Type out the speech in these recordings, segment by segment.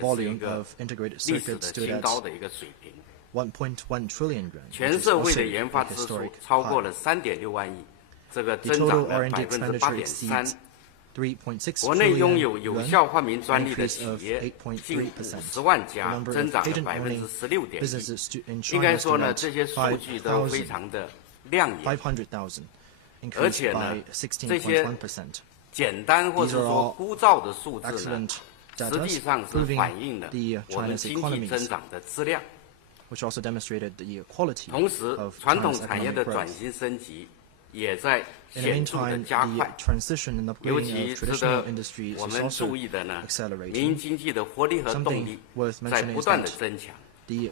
volume of integrated circuits stood at 1.1 trillion yuan, 全社会的研发支出超过了3.6万亿，这个增长了8.3%。国内拥有有效换名专利的企业近50万家，增长了16.1%。应该说呢，这些数据都非常的亮眼，而且呢，这些简单或者说枯燥的数字呢，实际上是反映了我们经济增长的质量。同时，传统产业的转型升级也在显著的加快。尤其值得我们注意的呢，民营经济的活力和动力在不断的增强。民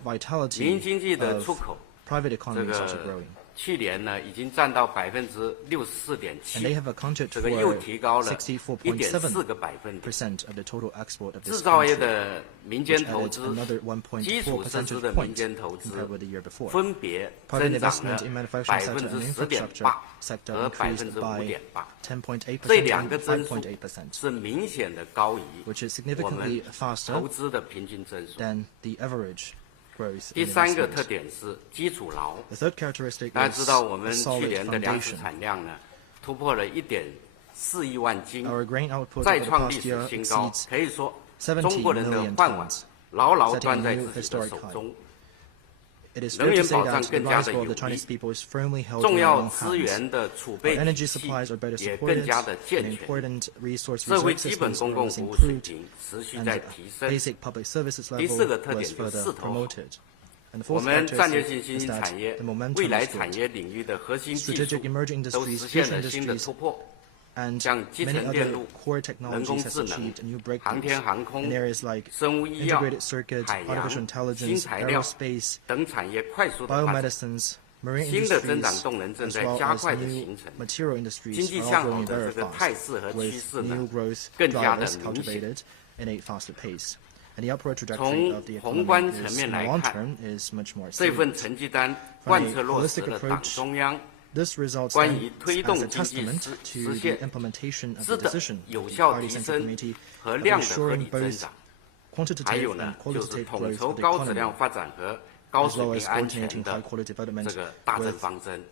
营经济的出口，这个去年呢已经占到64.7%，这个又提高了1.4个百分点。制造业的民间投资、基础设施的民间投资分别增长了10.8%和5.8%，这两个增速是明显的高于我们投资的平均增速。第三个特点是基础牢。大家知道，我们去年的粮食产量呢突破了1.4亿万斤，再创历史新高。可以说，中国人的饭碗牢牢端在自己的手中。能源保障更加的有力，重要资源的储备体系也更加的健全，社会基本公共服务水平持续在提升。第四个特点就是势头好，我们战略性新兴产业、未来产业领域的核心技术都实现了新的突破。像基层电路、人工智能、航天航空、生物医药、海洋、新材料等产业快速的发展，新的增长动能正在加快的形成，经济向好的这个态势和趋势呢，更加的明显。从宏观层面来看，这份成绩单贯彻落实了党中央关于推动经济实现质的有效提升和量的合理增长，还有呢，就是统筹高质量发展和高水平安全的这个大政方针，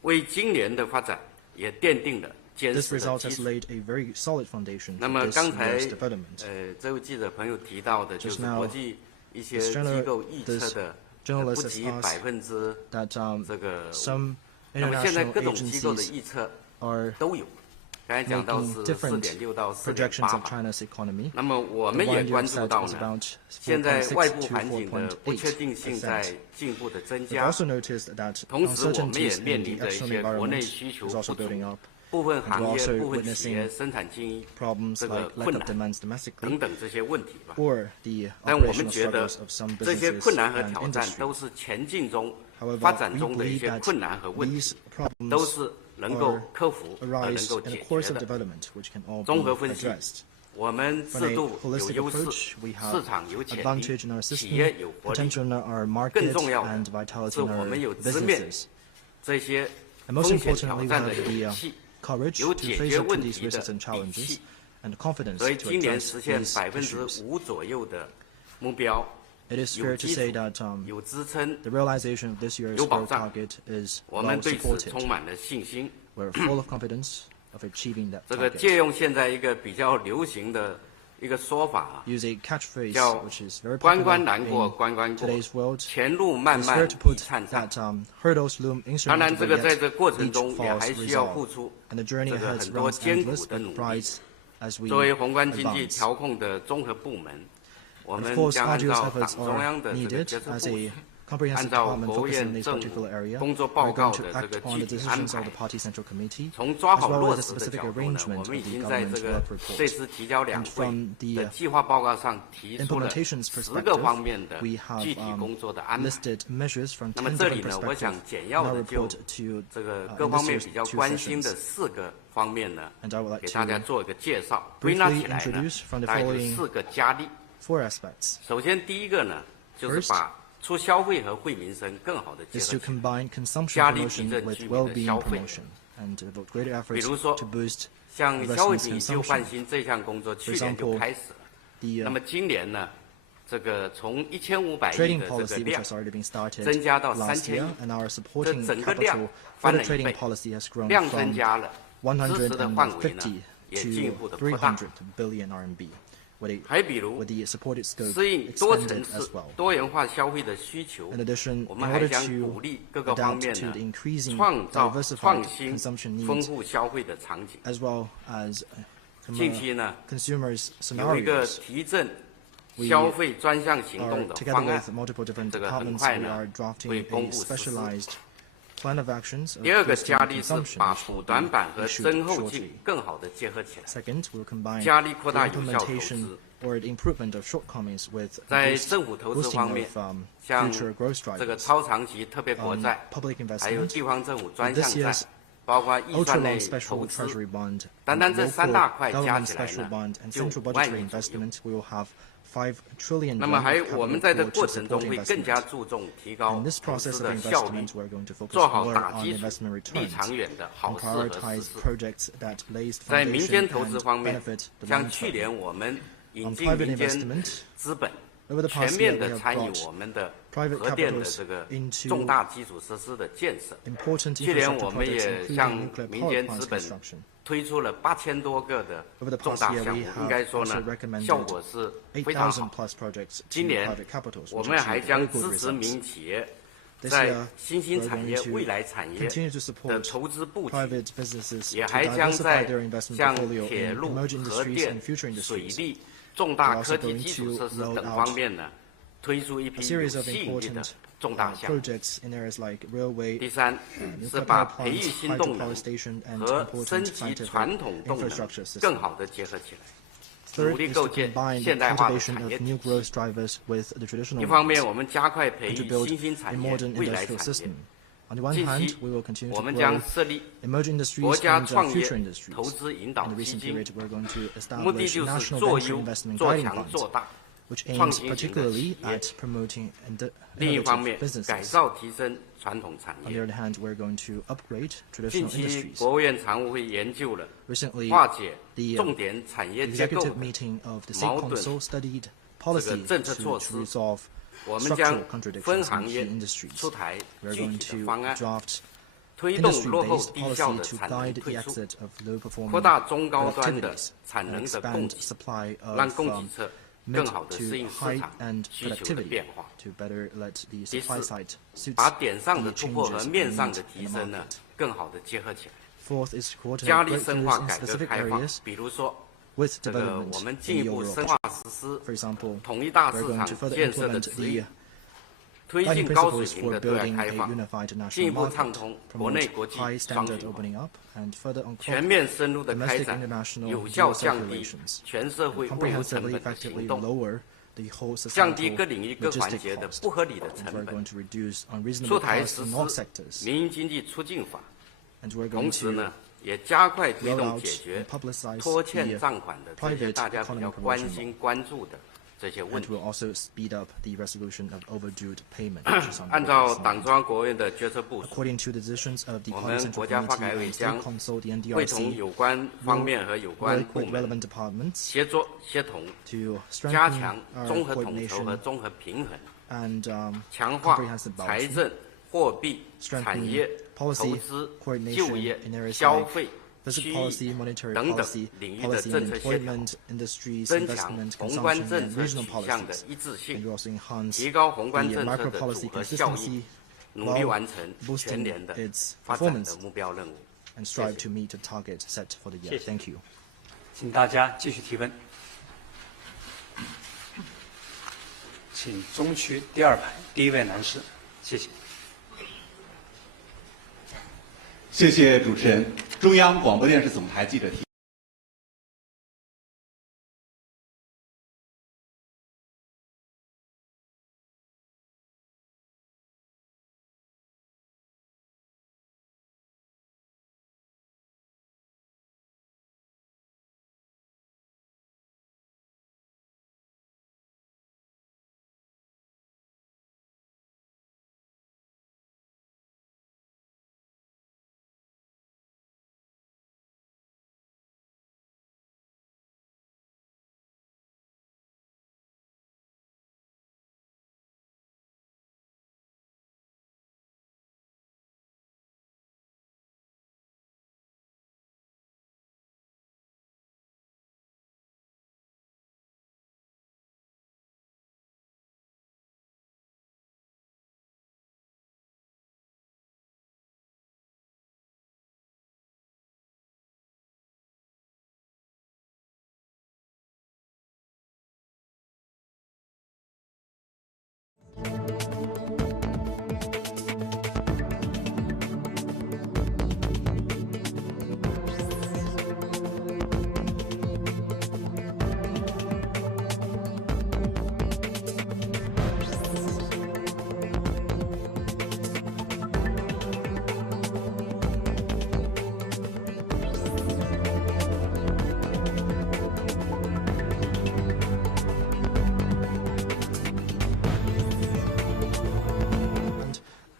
为今年的发展也奠定了坚实的基础。那么刚才这位记者朋友提到的，就是国际一些机构预测的。不及这个，那么现在各种机构的预测都有，刚才讲到是4.6到4.8%。那么我们也关注到呢，现在外部环境的不确定性在进一步的增加，同时我们也面临着一些国内需求不足。部分行业、部分企业生产经营这个困难等等这些问题吧，但我们觉得这些困难和挑战都是前进中、发展中的一些困难和问题，都是能够克服和能够解决的。综合分析，我们制度有优势，市场有潜力，企业有活力，更重要的是我们有直面这些风险挑战的勇气。有解决问题的底气，所以今年实现5%左右的目标，有基础、有支撑、有保障，我们对此充满了信心。这个借用现在一个比较流行的一个说法叫“关关难过关关过，前路漫漫已灿灿”。当然，这个在这过程中也还需要付出这个很多艰苦的努力。作为宏观经济调控的综合部门，我们将按照党中央的这个决策部署，按照国务院政府工作报告的这个具体安排，从抓好落实的角度呢，我们已经在这次提交两会的计划报告上提出了10个方面的具体工作的安排。那么这里呢，我想简要的就这个各方面比较关心的4个方面呢，给大家做一个介绍。归纳起来呢，大概就4个加力。首先第一个呢，就是把促消费和惠民生更好的结合起来，加力提振居民的消费。比如说，像消费品以旧换新这项工作，去年就开始了。那么今年呢，这个从1500亿 trading 的这 policy 个 which 量 has already been started 增加到 last 3000 year, 亿， and our 这 supporting 整个量 capital 翻 for 了 the 1 倍 trading policy has grown 量增 from 加了，支持的范围呢 150也进一步 to 的扩大。 300 billion RMB, 还比如 with the supported scope 适应多层 extended 次 as well. 多元化消费的需求， In addition, 我 in 们还 order 将 to 鼓励各个方 adapt 面 to 呢 the increasing 创造 diversified 创新 consumption 丰 needs, 富消费的场景。 as well as 近期呢 consumers' 有一个 scenarios, 提振 we 消费专项行 are 动的 together 方案 with，multiple different 这个很 departments, 快 we 呢 are 会 drafting 公 a 布实施。 specialized plan of actions of 第二个 boosting 加力是 consumption, 把 which 补 will 短 be 板和 issued 增厚 shortly. 镜更好的结合起来， Second, we'll combine 加力 the 扩大有效投 implementation 资。 or the improvement of shortcomings with 在政府投资 boosting 方面 of 像 future growth 这个 drivers. 超长期特别国 On 债， public 还有 investment, 地方政府专 this 项债 year's， 包括预算内 ultra-long 投 special 资， treasury bond, 单单这 local 3大块加 government 起来 special 呢 bond, and 就 central 5万 budgetary 亿左右。 investment, we will have 5 trillion 那么 yuan 还 of 我们 capital 在这 pool 过 to 程 support 中会更加 investment. 注重提高 In this 投 process 资 of 的效率， investment, we're going to focus 做好 more 打 on 基础、 investment 立 returns 长远的好 and 事和实 prioritize 施。 projects that lays 在民 foundation 间投资 and 方面， benefit the 像 long 去 term. 年我们引 On 进 private 民间 investment, 资本， over the 全 past 面 year, we 的 have 参与 brought 我们的 private 核电的 capitals 这个 into 重大基础设施的建设。 important 去年 infrastructure 我们 projects, 也向 including nuclear 民 power 间 plants 资本 construction. 推出了8000多个的 Over the 重 past 大 year, 项 we 目， have 应该说 also 呢， recommended 效果是非常8,000 好。 plus projects 今 to 年 private capitals, 我 which 们还 achieved 将 very good 支持 results. 民企业 This 在 year, 新兴 we're 产业、 going 未 to 来产业 continue to 的 support 投资布局， private businesses 也 to 还将 diversify 在 their investment 像 portfolio 铁 in 路、 emerging 核 industries 电 and、future 水 industries. 利、重大 We're 科 also 技 going 基础 to 设施 roll 等 out 方面呢，推出一 a 批有 series of 吸引力的 important 重大项目。 projects in areas like railway, 第三是 nuclear 把 power 培育 plants, 新动能 hydropower station, and 和 important 升级 scientific 传统动能 infrastructure 更 system. 好的结合起来， Third 努力 is 构 to 建 combine the 现代化的 cultivation 产业 of 体 new 系。 growth drivers with the traditional 一方 ones, 面，我们加快培 and to 育 build 新兴 a 产业、 modern 未来 industrial 产业。 system. On the one 近 hand, 期 we will continue 我 to 们 grow 将设立 emerging 国 industries 家 and 创业 future industries. 投资引 In 导 the 基 recent 金， period, we're going to 目的 establish 就是 national 做 venture 优、 investment 做 guiding 强、做 funds, 大。 which 创 aims 新型的企 particularly 业 at promoting 另一方 innovative 面，改 businesses. 造提升传统产 On the 业。 other hand, we're going to upgrade 近 traditional 期 industries. 国务院常务会研究了 Recently, 化解 the 重点产业结构 executive meeting of the State 矛盾 Council studied 这 policy 个政策 to 措施， resolve 我们将 structural 分 contradictions 行 in 业 key industries. 出台 We're 具 going 体的 to 方案， draft 推动落后 industry-based 低效 policy 的 to 产能 guide the 退出， exit of low-performing 扩大中高端的 activities 产 and 能的供 expand 给， supply 让 of 供给侧 mid 更好的 to 适应市 high 场 and 需求的 productivity 变化。 to better let the 第 supply 四 side suits 把点上的 the 突破和 changes 面 in 上 need 的 in 提 the 升呢 market. 更好的结合起来， Fourth is to 加 coordinate 力深 breakthroughs 化 in 改革 specific 开放， areas 比如说 with 这个 development 我们 in 进一 the 步 overall 深化 picture. 实施 For example, 统一大 we're 市 going 场 to further 建设的 implement 指引 the，推 guiding 进高 principles 水平 for 的对外 building 开 a 放， unified 进一 national 步畅 market, 通国内 promote 国际 high 双 standard 循环， opening up, and further 全 unlock 面深入的开 domestic 展 international 有效 dual 降低 circulations, 全社会物流成 comprehensively 本的行 effectively 动， lower the whole 降低 societal 各领域各环 logistic 节的 cost. 不合理的 And 成 we're 本， going to reduce 出 unreasonable 台 costs 实 in all 施 sectors. 民营经济促进法， And we're 同 going 时 to 呢，也加快推 roll 动 out 解决 and publicize 拖欠 the 账款的这些 private 大家比较 economic 关 promotion 心 law. 关注的这些问 And 题。 will also speed up the resolution of overdue payment, which is on 按 the 照 way. 党中央国务院的决策部署， According to the decisions of the 我 Party 们 Central 国家发 Committee 改委 and 将 State Council, the 会同 NDRC, 有关方面和有关 work 部 with 门 relevant departments 协作协同， to 加 strengthen 强 our 综合统筹和 coordination 综合平衡， and 强化 comprehensive 财 balancing, 政、货币、产 strengthen 业、投 policy 资、 coordination 就业 in areas、消 like 费、 fiscal 区 policy, 域 monetary 等等 policy, 领域的 policy 政 and 策协调， employment, industries, 增强 investment, 宏观 consumption, 政 and 策 regional 取向的 policies. 一致 And 性 we，also enhance 提高宏 the 观政策 macro 的 policy 组合效 consistency 益，努力 while 完成全 boosting 年的 its 发展的 performance 目标任务。 and strive to meet the target set for the year. 谢谢。 Thank you. 请大家继续提问。请中区第二排第一位男士，谢谢。谢谢主持人。中央广播电视总台记者提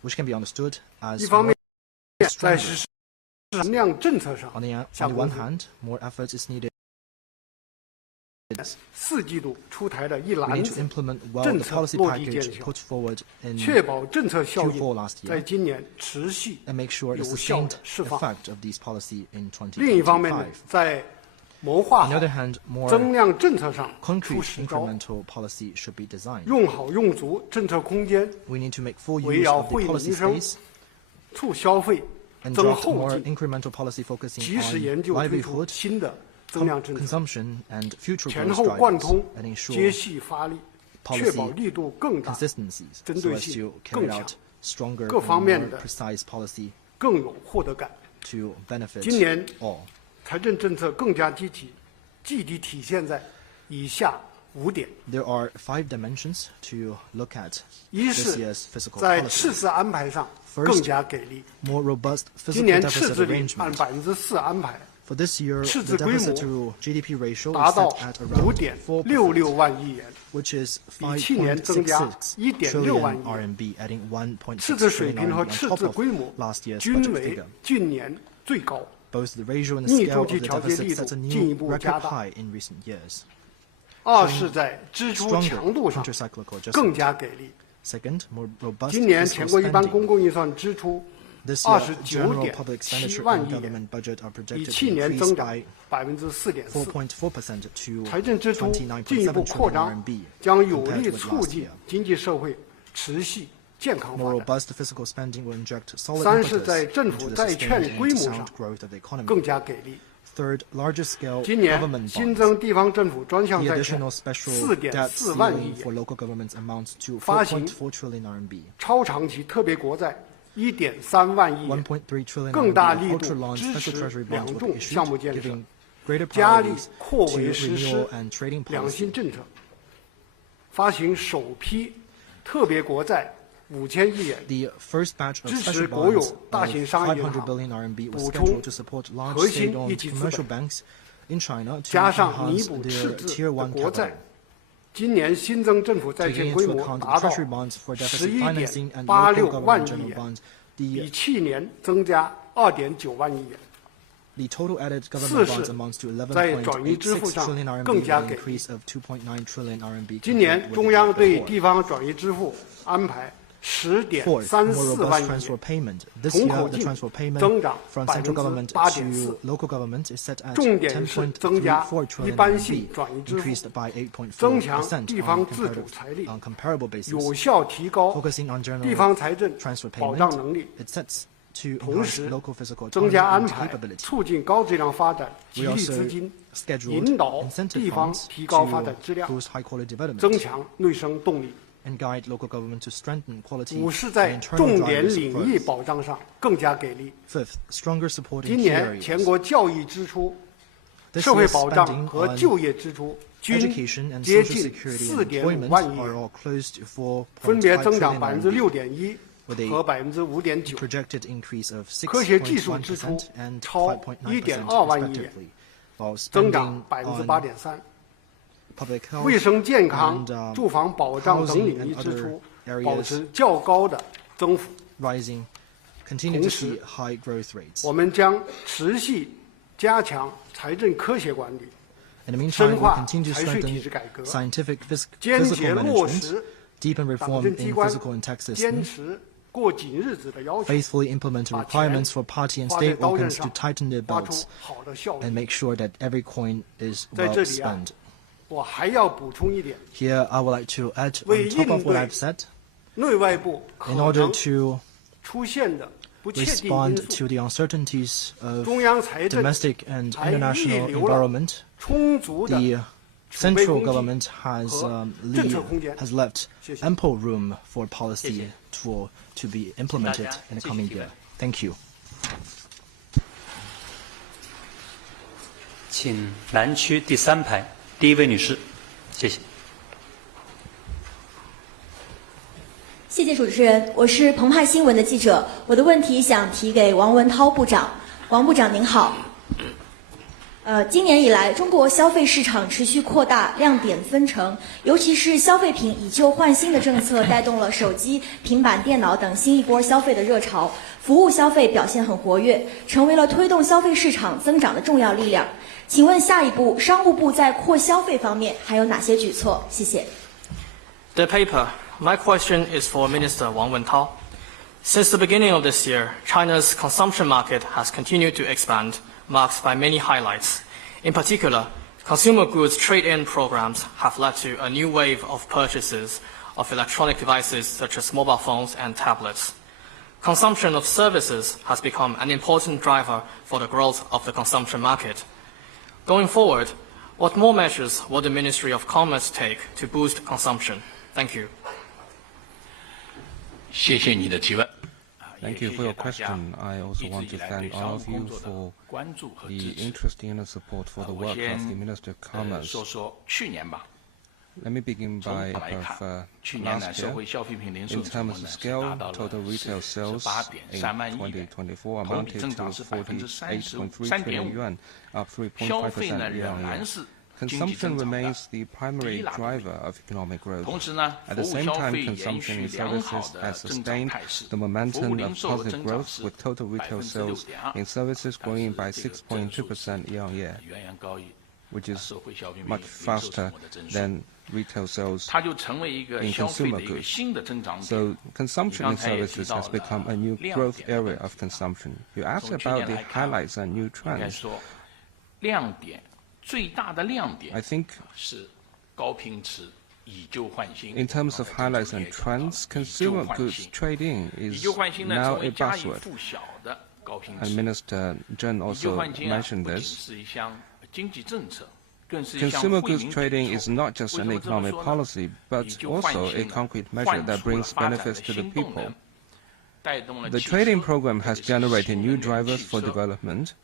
which can be understood as 一方面 more 在 stronger. 实施存量政策上 On the 下 one 功夫。 hand, more effort is needed. 4季度出台的一 We 篮 need to 子 implement well 政 the 策 policy 落地见 package 效， put forward in 确保政策效 Q4 应 last year 在今年持续 and make sure the 有效 sustained 地释放。 effect of these policy in 另一方面呢 2025. 在谋划 On 好 the other hand, more 增量政策上出 concrete 实招， incremental policy should be designed. 用好用足政策空间， We need to make full 围 use 绕 of the 惠 policy 民生、 space 促消费、 and 增 draft 后 more 进， incremental policy focusing 及时 on 研究推出 livelihood, 新的增量政策， consumption, and future 前 growth 后贯 drivers 通， and 接 ensure 续发力， policy 确保力度更大、 consistencies 针 so 对 as 性 to 更 carry 强、 out stronger 各 and 方面 more 的 precise policy 更有获得感。 to benefit 今年 all. 财政政策更加具体体现在以下5点： There are 5 dimensions to look at 一 this 是 year's fiscal 在 policy. 赤字安排上 First, 更加给力。 More robust 今 physical 年赤 deficit 字率按 arrangement. 4%安排， For this year, 赤 the 字规模 deficit to GDP ratio 达 is 到 set at around 4%, 5.66万亿元， which is 比去年增加 5.66 1.6万 trillion 亿元。 RMB, adding 1.6赤字水 trillion 平和 RMB 赤 on 字 top 规模 of last year's 均 budget 为 figure. 近年最高。 Both the ratio and the 逆 scale 周 of 期 the 调节 deficit 力 sets a 度进一 new 步加 record 大。 high in recent years. 二是在支出 Stronger 强度上 countercyclical 更 adjustment. 加给力。 Second, more robust 今年 fiscal 全国一般 spending. 公共预算支出 This year, general 29.7 public expenditure 万 and 亿元， government budget are 比 projected 去 to 年 increase 增长 by 4.4%。 4.4% to 财政支出进一步 29.7 扩 trillion 张 RMB, 将有 compared 力 with 促 last 进 year. 经济社会持续健康 More 发展。 robust fiscal spending will inject solid 三是在 impetus 政府 into the 债券 sustained 规 and 模上 sound growth of the 更 economy. 加给力。 Third, larger scale 今年 government 新 bonds. 增地方政府专项 The 债券 additional special debt 4.4万亿 ceiling for 元， local governments amounts to 发行 4.4 trillion RMB. 超长期特别国债1.3万亿元， 1.3 trillion 更大 RMB 力 of 度 ultra-long 支 special 持 treasury bonds 两 will 重 be 项 issued, 目建设， giving greater 加力 priorities 扩 to 围实施 renewal and trading 两 policy. 新政策，发行首批特别国债5000亿元， The first batch of 支持 special 国有 bonds 大 of 型商业银500行 billion RMB was 补充 scheduled to support large 核心 state-owned 一级资 commercial 本， banks in China to 加上弥 enhance 补 their 赤字 Tier 的 1国 capital. 债，今年新增政府债 Taking 券规 into 模 account 达 the 到 treasury bonds for deficit financing and local 11.86 government 万亿 general 元， bonds, 比 the 去年增加2.9万亿元。 The total added 四 government 是 bonds amounts to 在转移支付 11.86 上 trillion RMB, 更加 an 给力。 increase of 2.9 trillion RMB. 今年 compared with 中 the 央 year 对 before. 地方转移支付安排 Fourth, more 10.34 万 robust 亿 transfer 元， payment. This 同 year, 口 the 径 transfer payment 增长 from central government 8.4%。 to local government is set at 重点是增加 10.34 trillion 一般性 RMB, 转移支付， increased by 增强 8.4% 地方自主财力， on comparable basis. 有效提高 Focusing on general 地方财政 transfer 保障能 payment, 力， it sets to 同 enhance 时 local fiscal 增加 autonomy 安 and 排， capability. 促进高质量发展，激 We 励 also 资金， scheduled 引导 incentive 地方 funds 提高发 to 展质量， boost high quality 增 development 强内生动力。 and guide local government to strengthen quality 五是 and 在 internal 重点 drivers 领 of 域 growth. 保障上更加给力。 Fifth, stronger support 今 in key 年全 areas. 国教育支出、 This 社会 year's 保障 spending 和 on 就业支出均 education and 接 social 近 security and 4.5 employment 万亿 are 元， all close to 分别增4.5长 trillion RMB, 6.1% with a 和5.9%。 projected increase of 科学技术支出 6.1% and 超 5.9% 1.2万亿元， respectively, while 增 spending 长 on 8.3%。 public health 卫生健康 and、住房保障等 housing 领域 and 支 other 出 areas 保持较高的增幅。 rising continue to 同时 see high growth rates. 我们将持续加强财政科学管理， In the 深 meantime, we'll 化 continue to 财税体 strengthen 制改革， scientific 坚决 fiscal 落 management, 实 deepen 党 reform 政机 in 关 fiscal and tax 坚 system, 持过紧日子的要求， faithfully implement the 把钱 requirements for party and 花在 state 刀刃 organs to 上， tighten their 发出 belts 好的效 and 益。 make sure that every coin is 在 well 这里啊 spent. 我还要补充一点， Here, I would like to add 为 on top of what 应对 I've said, 内外部可 in order 能 to 出现的不确定因 respond 素， to the uncertainties of 中央财政 domestic and 还预 international 留了 environment, 充足的 the 储备 central 公 government 积 has 和政策空间。 has left 谢谢。 ample room for policy 谢谢。 to be implemented 大家 in the 继续 coming 提问。 year. Thank you. 请南区第3排第一位女士，谢谢。谢谢主持人，我是澎湃新闻的记者，我的问题想提给王文涛部长。王部长您好。今年以来，中国消费市场持续扩大，亮点纷呈，尤其是消费品以旧换新的政策带动了手机、平板电脑等新一波消费的热潮，服务消费表现很活跃，成为了推动消费市场增长的重要力量。请问下一步，商务部在扩消费方面还有哪些举措？谢谢。The paper. My question is for Minister Wang Wentao. Since the beginning of this year, China's consumption market has continued to expand, marked by many highlights. In particular, consumer goods trade-in programs have led to a new wave of purchases of electronic devices such as mobile phones and tablets. Consumption of services has become an important driver for the growth of the consumption market. Going forward, what more measures will the Ministry of Commerce take to boost consumption? Thank you. 谢谢你的提问。 Thank you for your question. I also want to thank all of you for the interest and support for the work of the Ministry of Commerce. 说说去年吧。 Let me begin by last year. In terms of scale, total retail sales in 2024 amounted to 48.3 trillion yuan, up 3.5% year-on-year. Consumption remains the primary driver of economic growth. At the same time, consumption in services has sustained the momentum of positive growth, with total retail sales in services growing by 6.2% year-on-year, which is much faster than retail sales in consumer goods. So consumption in services has become a new growth area of consumption. You asked about the highlights and new trends. I think in terms of highlights and trends, consumer goods trading is now a buzzword. And Minister Zheng also mentioned this. Consumer goods trading is not just an economic policy, but also a concrete measure that brings benefits to the people. The trading program has generated new drivers for development,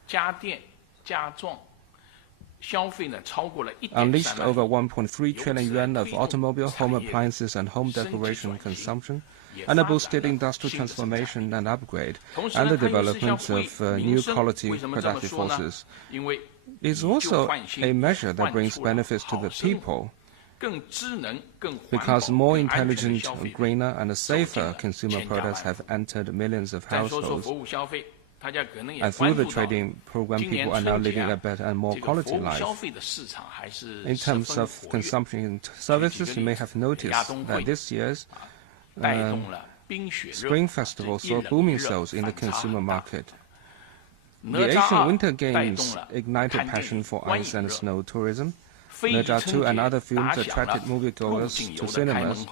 unleashed over 1.3 trillion yuan of automobile, home appliances and home decoration consumption, and boosted industrial transformation and upgrade, and the development of new quality productive forces. It's also a measure that brings benefits to the people, because more intelligent, greener and safer consumer products have entered millions of households. And through the trading program, people are now living a better and more quality life. In terms of consumption in services, you may have noticed that this year's Spring Festival saw booming sales in the consumer market. The Asian Winter Games ignited passion for ice and snow tourism. Naja 2 and other films attracted moviegoers to cinemas.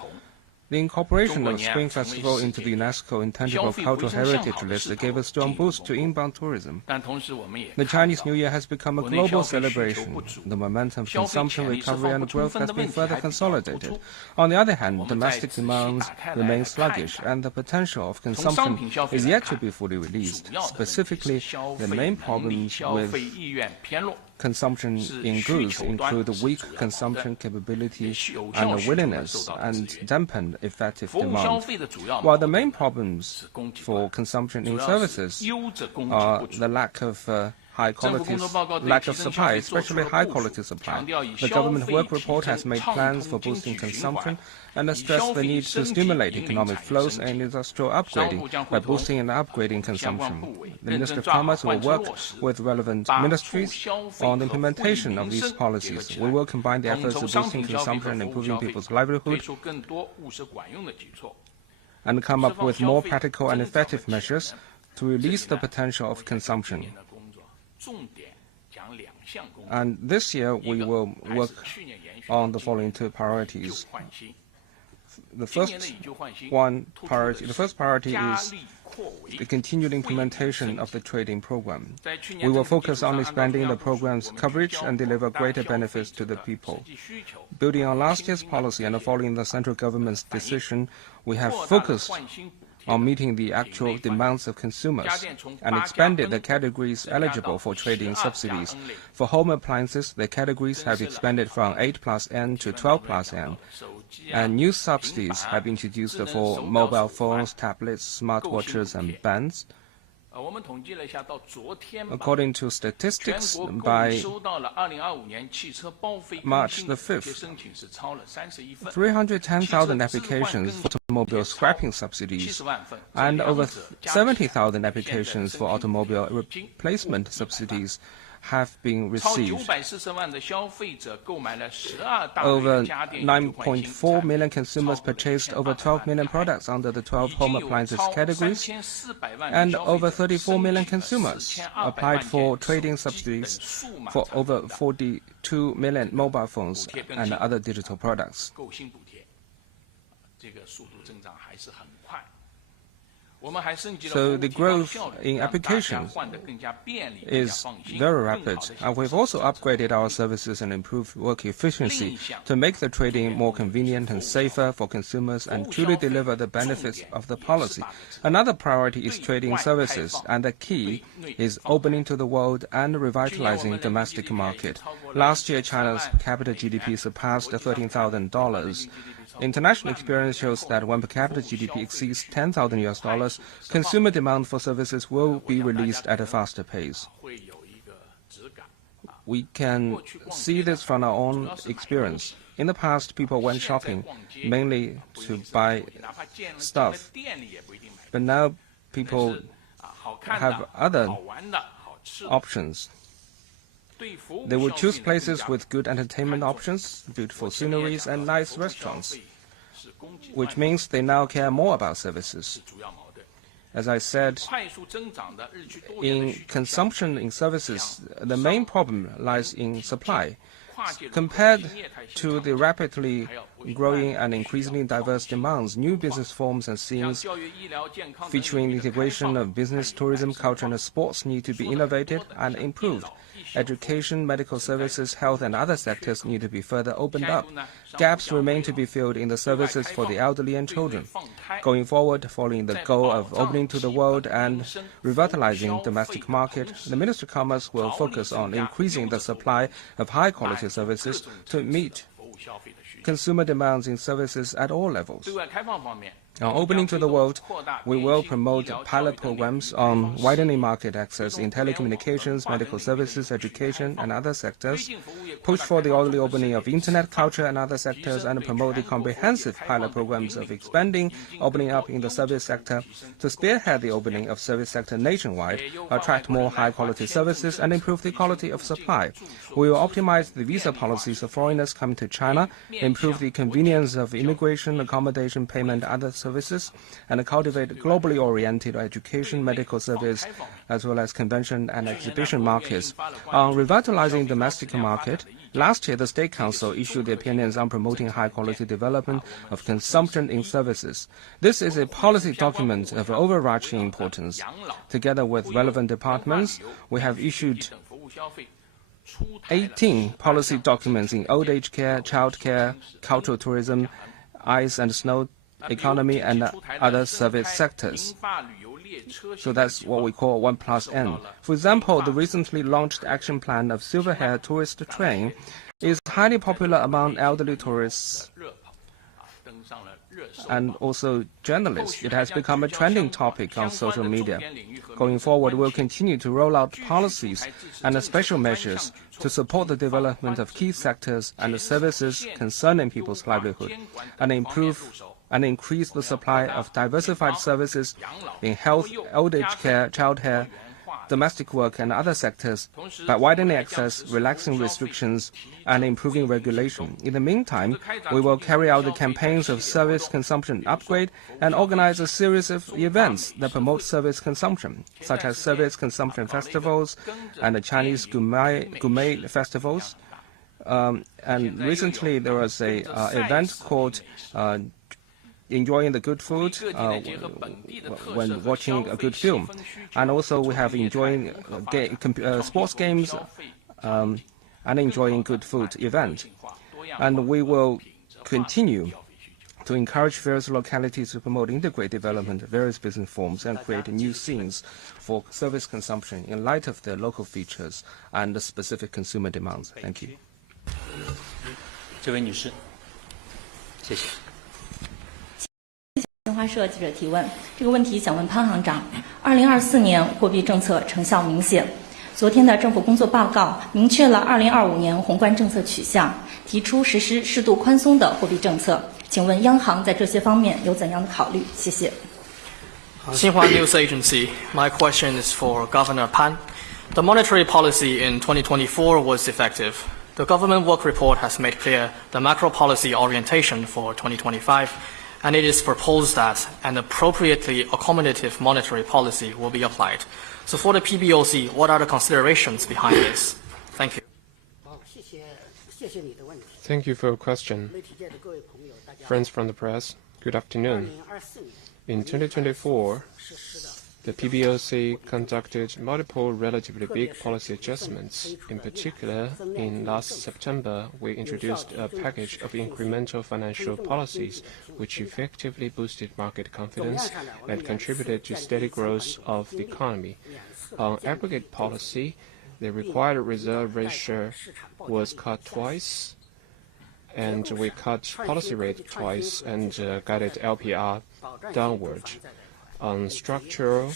The incorporation of Spring Festival into the UNESCO Intangible Cultural Heritage List gave a strong boost to inbound tourism. The Chinese New Year has become a global celebration. The momentum of consumption recovery and growth has been further consolidated. On the other hand, domestic demands remain sluggish, and the potential of consumption is yet to be fully released. Specifically, the main problems with consumption in goods include weak consumption capability and willingness, and dampened effective demand. While the main problems for consumption in services are the lack of lack of supply, especially high-quality supply. The government work report has made plans for boosting consumption and has stressed the need to stimulate economic flows and industrial upgrading by boosting and upgrading consumption. The Ministry of Commerce will work with relevant ministries on the implementation of these policies. We will combine the efforts of boosting consumption and improving people's livelihood and come up with more practical and effective measures to release the potential of consumption. And this year we will work on the following two priorities. The first priority is the continued implementation of the trading program. We will focus on expanding the program's coverage and deliver greater benefits to the people. Building on last year's policy and following the central government's decision, we have focused on meeting the actual demands of consumers and expanded the categories eligible for trading subsidies. For home appliances, the categories have expanded from 8+N to 12+N, and new subsidies have been introduced for mobile phones, tablets, smartwatches, and bands. According to statistics, by March the 5th, 310,000 applications for automobile scrapping subsidies and over 70,000 applications for automobile replacement subsidies have been received. Over 9.4 million consumers purchased over 12 million products under the 12 home appliances categories, and over 34 million consumers applied for trading subsidies for over 42 million mobile phones and other digital products. So the growth in applications is very rapid, and we've also upgraded our services and improved work efficiency to make the trading more convenient and safer for consumers and truly deliver the benefits of the policy. Another priority is trading services, and the key is opening to the world and revitalizing domestic market. Last year, China's per capita GDP surpassed $13,000. International experience shows that when per capita GDP exceeds $10,000, consumer demand for services will be released at a faster pace. We can see this from our own experience. In the past, people went shopping mainly to buy stuff, but now people have other options. They will choose places with good entertainment options, beautiful sceneries, and nice restaurants, which means they now care more about services. As I said, in consumption in services, the main problem lies in supply. Compared to the rapidly growing and increasingly diverse demands, new business forms and scenes featuring the integration of business, tourism, culture, and sports need to be innovated and improved. Education, medical services, health, and other sectors need to be further opened up. Gaps remain to be filled in the services for the elderly and children. Going forward, following the goal of opening to the world and revitalizing domestic market, the Ministry of Commerce will focus on increasing the supply of high-quality services to meet consumer demands in services at all levels. On opening to the world, we will promote pilot programs on widening market access in telecommunications, medical services, education, and other sectors, push for the orderly opening of internet, culture, and other sectors, and promote the comprehensive pilot programs of expanding opening up in the service sector to spearhead the opening of service sector nationwide, attract more high-quality services, and improve the quality of supply. We will optimize the visa policies of foreigners coming to China, improve the convenience of immigration, accommodation, payment, and other services, and cultivate globally oriented education, medical service, as well as convention and exhibition markets. On revitalizing domestic market, last year the State Council issued the opinions on promoting high-quality development of consumption in services. This is a policy document of overarching importance. Together with relevant departments, we have issued 18 policy documents in old age care, child care, cultural tourism, ice and snow economy, and other service sectors. So that's what we call 1+N. For example, the recently launched action plan of Silver Hair Tourist Train is highly popular among elderly tourists and also journalists. It has become a trending topic on social media. Going forward, we'll continue to roll out policies and special measures to support the development of key sectors and the services concerning people's livelihood, and increase the supply of diversified services in health, old age care, child care, domestic work, and other sectors by widening access, relaxing restrictions, and improving regulation. In the meantime, we will carry out the campaigns of service consumption upgrade and organize a series of events that promote service consumption, such as service consumption festivals and the Chinese gourmet festivals. And recently there was a event called enjoying the good food when watching a good film. And also we have enjoying sports games and enjoying good food event. And we will continue to encourage various localities to promote integrated development of various business forms and create new scenes for service consumption in light of their local features and the specific consumer demands. Thank you. 这位女士，谢谢。华社记者提问，这个问题想问潘行长：2024年货币政策成效明显。昨天的政府工作报告明确了2025年宏观政策取向，提出实施适度宽松的货币政策。请问央行在这些方面有怎样的考虑？谢谢。Xinhua News Agency. My question is for Governor Pan. The monetary policy in 2024 was effective. The government work report has made clear the macro policy orientation for 2025, and it is proposed that an appropriately accommodative monetary policy will be applied. So for the PBOC, what are the considerations behind this? Thank you. Thank you for your question. Friends from the press, good afternoon. In 2024, the PBOC conducted multiple relatively big policy adjustments. In particular, in last September, we introduced a package of incremental financial policies which effectively boosted market confidence and contributed to steady growth of the economy. On aggregate policy, the required reserve ratio was cut twice, and we cut policy rate twice and guided LPR downward. On structural,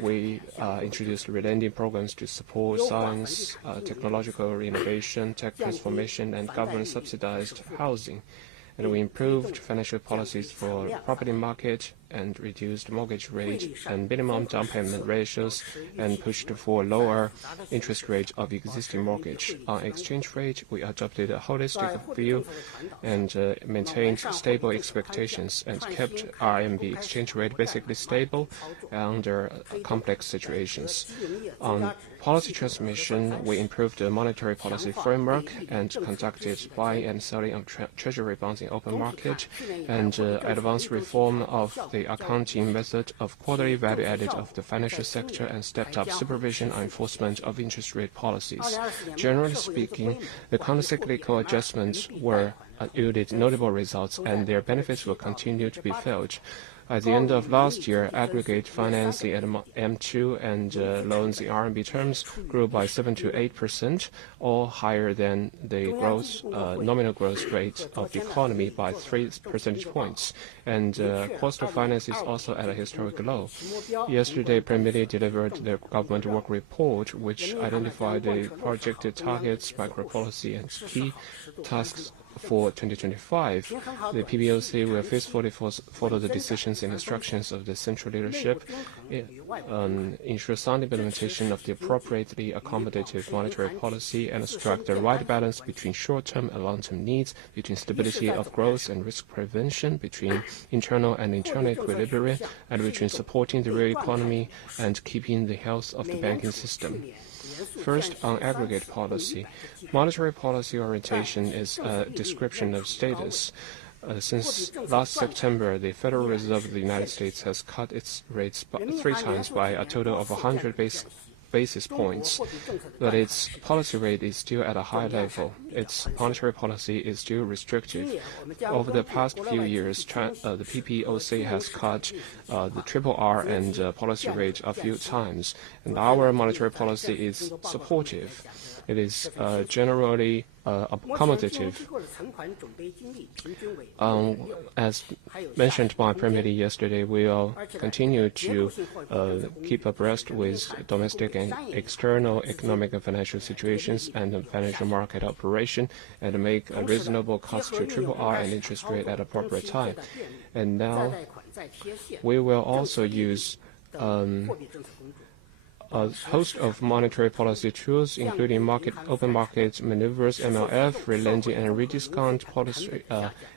we introduced relending programs to support science, technological innovation, tech transformation, and government-subsidized housing. And we improved financial policies for property market and reduced mortgage rate and minimum down payment ratios and pushed for lower interest rate of existing mortgage. On exchange rate, we adopted a holistic view and maintained stable expectations and kept RMB exchange rate basically stable under complex situations. On policy transmission, we improved the monetary policy framework and conducted buying and selling of treasury bonds in open market and advanced reform of the accounting method of quarterly value added of the financial sector and stepped up supervision and enforcement of interest rate policies. Generally speaking, the countercyclical adjustments yielded notable results, and their benefits will continue to be felt. At the end of last year, aggregate financing at M2 and loans in RMB terms grew by 7 to 8%, all higher than the nominal growth rate of the economy by 3 percentage points. And cost of finance is also at a historic low. Yesterday, Premier delivered the government work report, which identified the projected targets, micro-policy, and key tasks for 2025. The PBOC will faithfully follow the decisions and instructions of the central leadership, ensure sound implementation of the appropriately accommodative monetary policy, and strike the right balance between short-term and long-term needs, between stability of growth and risk prevention, between internal and internal equilibrium, and between supporting the real economy and keeping the health of the banking system. First, on aggregate policy. Monetary policy orientation is a description of status. Since last September, the Federal Reserve of the United States has cut its rates 3 times by a total of 100 basis points, but its policy rate is still at a high level. Its monetary policy is still restrictive. Over the past few years, the PBOC has cut the RRR and policy rate a few times, and our monetary policy is supportive. It is generally accommodative. As mentioned by Premier Li yesterday, we will continue to keep abreast with domestic and external economic and financial situations and financial market operation and make a reasonable cost to RRR and interest rate at appropriate time. And now we will also use a host of monetary policy tools, including open market maneuvers, MLF, relending and rediscount policy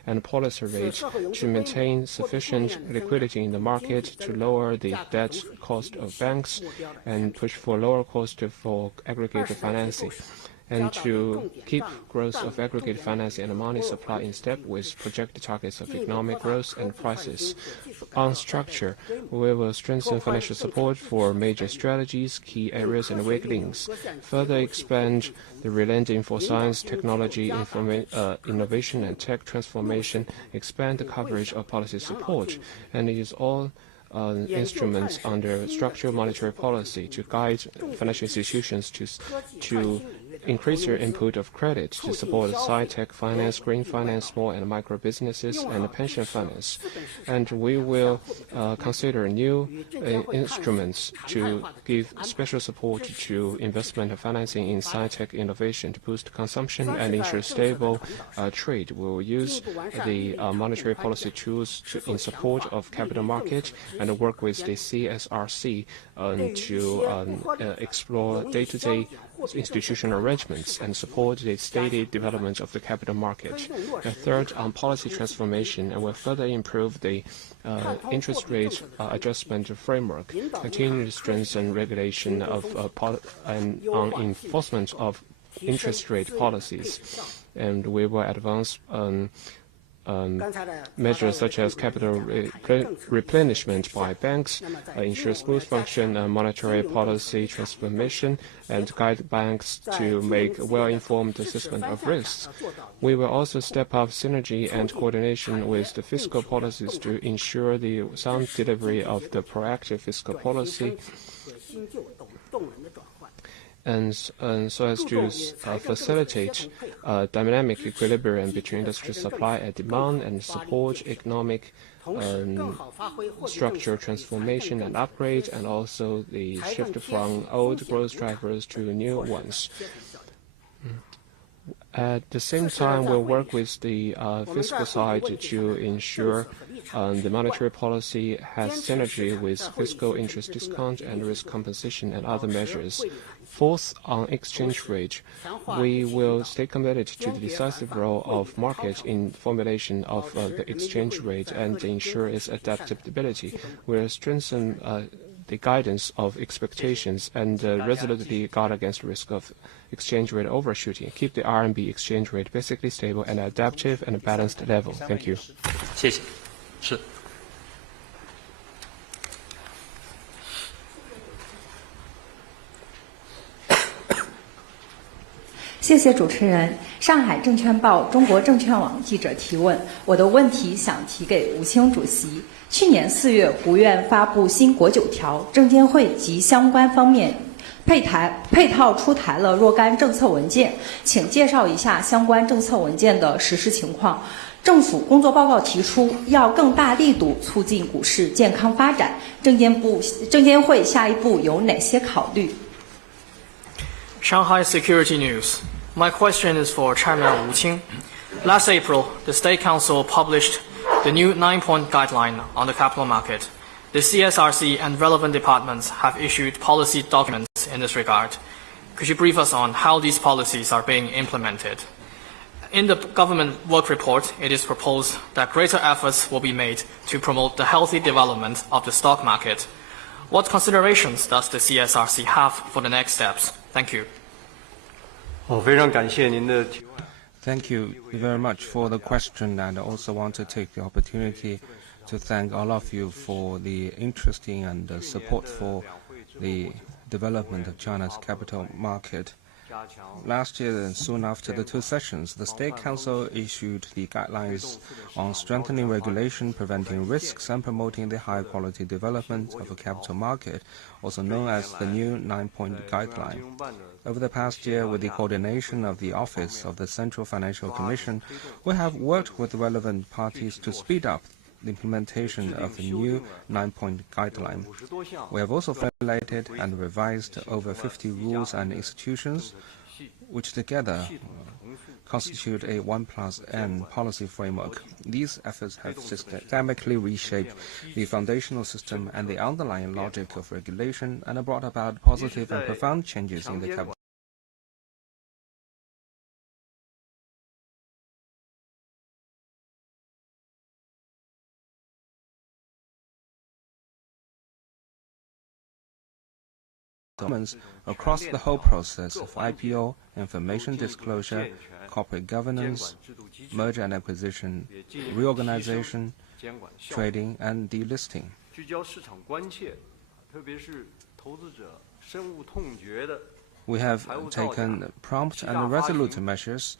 and policy rate to maintain sufficient liquidity in the market, to lower the debt cost of banks, and push for lower cost for aggregated financing, and to keep growth of aggregate financing and money supply in step with projected targets of economic growth and prices. On structure, we will strengthen financial support for major strategies, key areas, and weak links, further expand the relending for science, technology, innovation, and tech transformation, expand the coverage of policy support, and it is all instruments under structural monetary policy to guide financial institutions to increase your input of credit to support sci-tech finance, green finance, small and micro businesses, and pension finance. And we will consider new instruments to give special support to investment and financing in sci-tech innovation to boost consumption and ensure stable trade. We will use the monetary policy tools in support of capital market and work with the CSRC to explore day-to-day institutional arrangements and support the steady development of the capital market. And third, on policy transformation, and will further improve the interest rate adjustment framework, continue to strengthen regulation of and on enforcement of interest rate policies, and we will advance measures such as capital replenishment by banks, ensure smooth function and monetary policy transformation, and guide banks to make well-informed assessment of risks. We will also step up synergy and coordination with the fiscal policies to ensure the sound delivery of the proactive fiscal policy, and so as to facilitate dynamic equilibrium between industry supply and demand and support economic structure transformation and upgrade, and also the shift from old growth drivers to new ones. At the same time, we'll work with the fiscal side to ensure the monetary policy has synergy with fiscal interest discount and risk compensation and other measures. Fourth, on exchange rate, we will stay committed to the decisive role of market in formulation of the exchange rate and ensure its adaptability. We'll strengthen the guidance of expectations and resolutely guard against risk of exchange rate overshooting. Keep the RMB exchange rate basically stable and adaptive and balanced level. Thank you. 谢谢。是。谢谢主持人。上海证券报中国证券网记者提问，我的问题想提给吴清主席。去年4月，国务院发布新国9条，证监会及相关方面配套出台了若干政策文件，请介绍一下相关政策文件的实施情况。政府工作报告提出要更大力度促进股市健康发展，证监会下一步有哪些考虑？ Shanghai Security News. My question is for Chairman Wu Qing. Last April, the State Council published the new 9-point guideline on the capital market. The CSRC and relevant departments have issued policy documents in this regard. Could you brief us on how these policies are being implemented? In the government work report, it is proposed that greater efforts will be made to promote the healthy development of the stock market. What considerations does the CSRC have for the next steps? Thank you. Thank you very much for the question, and I also want to take the opportunity to thank all of you for the interesting and support for the development of China's capital market. Last year, soon after the 2 sessions, the State Council issued the guidelines on strengthening regulation, preventing risks, and promoting the high-quality development of a capital market, also known as the new 9-point guideline. Over the past year, with the coordination of the Office of the Central Financial Commission, we have worked with relevant parties to speed up the implementation of the new 9-point guideline. We have also formulated and revised over 50 rules and institutions, which together constitute a 1+N policy framework. These efforts have systematically reshaped the foundational system and the underlying logic of regulation and brought about positive and profound changes in the capital. Across the whole process of IPO, information disclosure, corporate governance, merger and acquisition, reorganization, trading, and delisting. We have taken prompt and resolute measures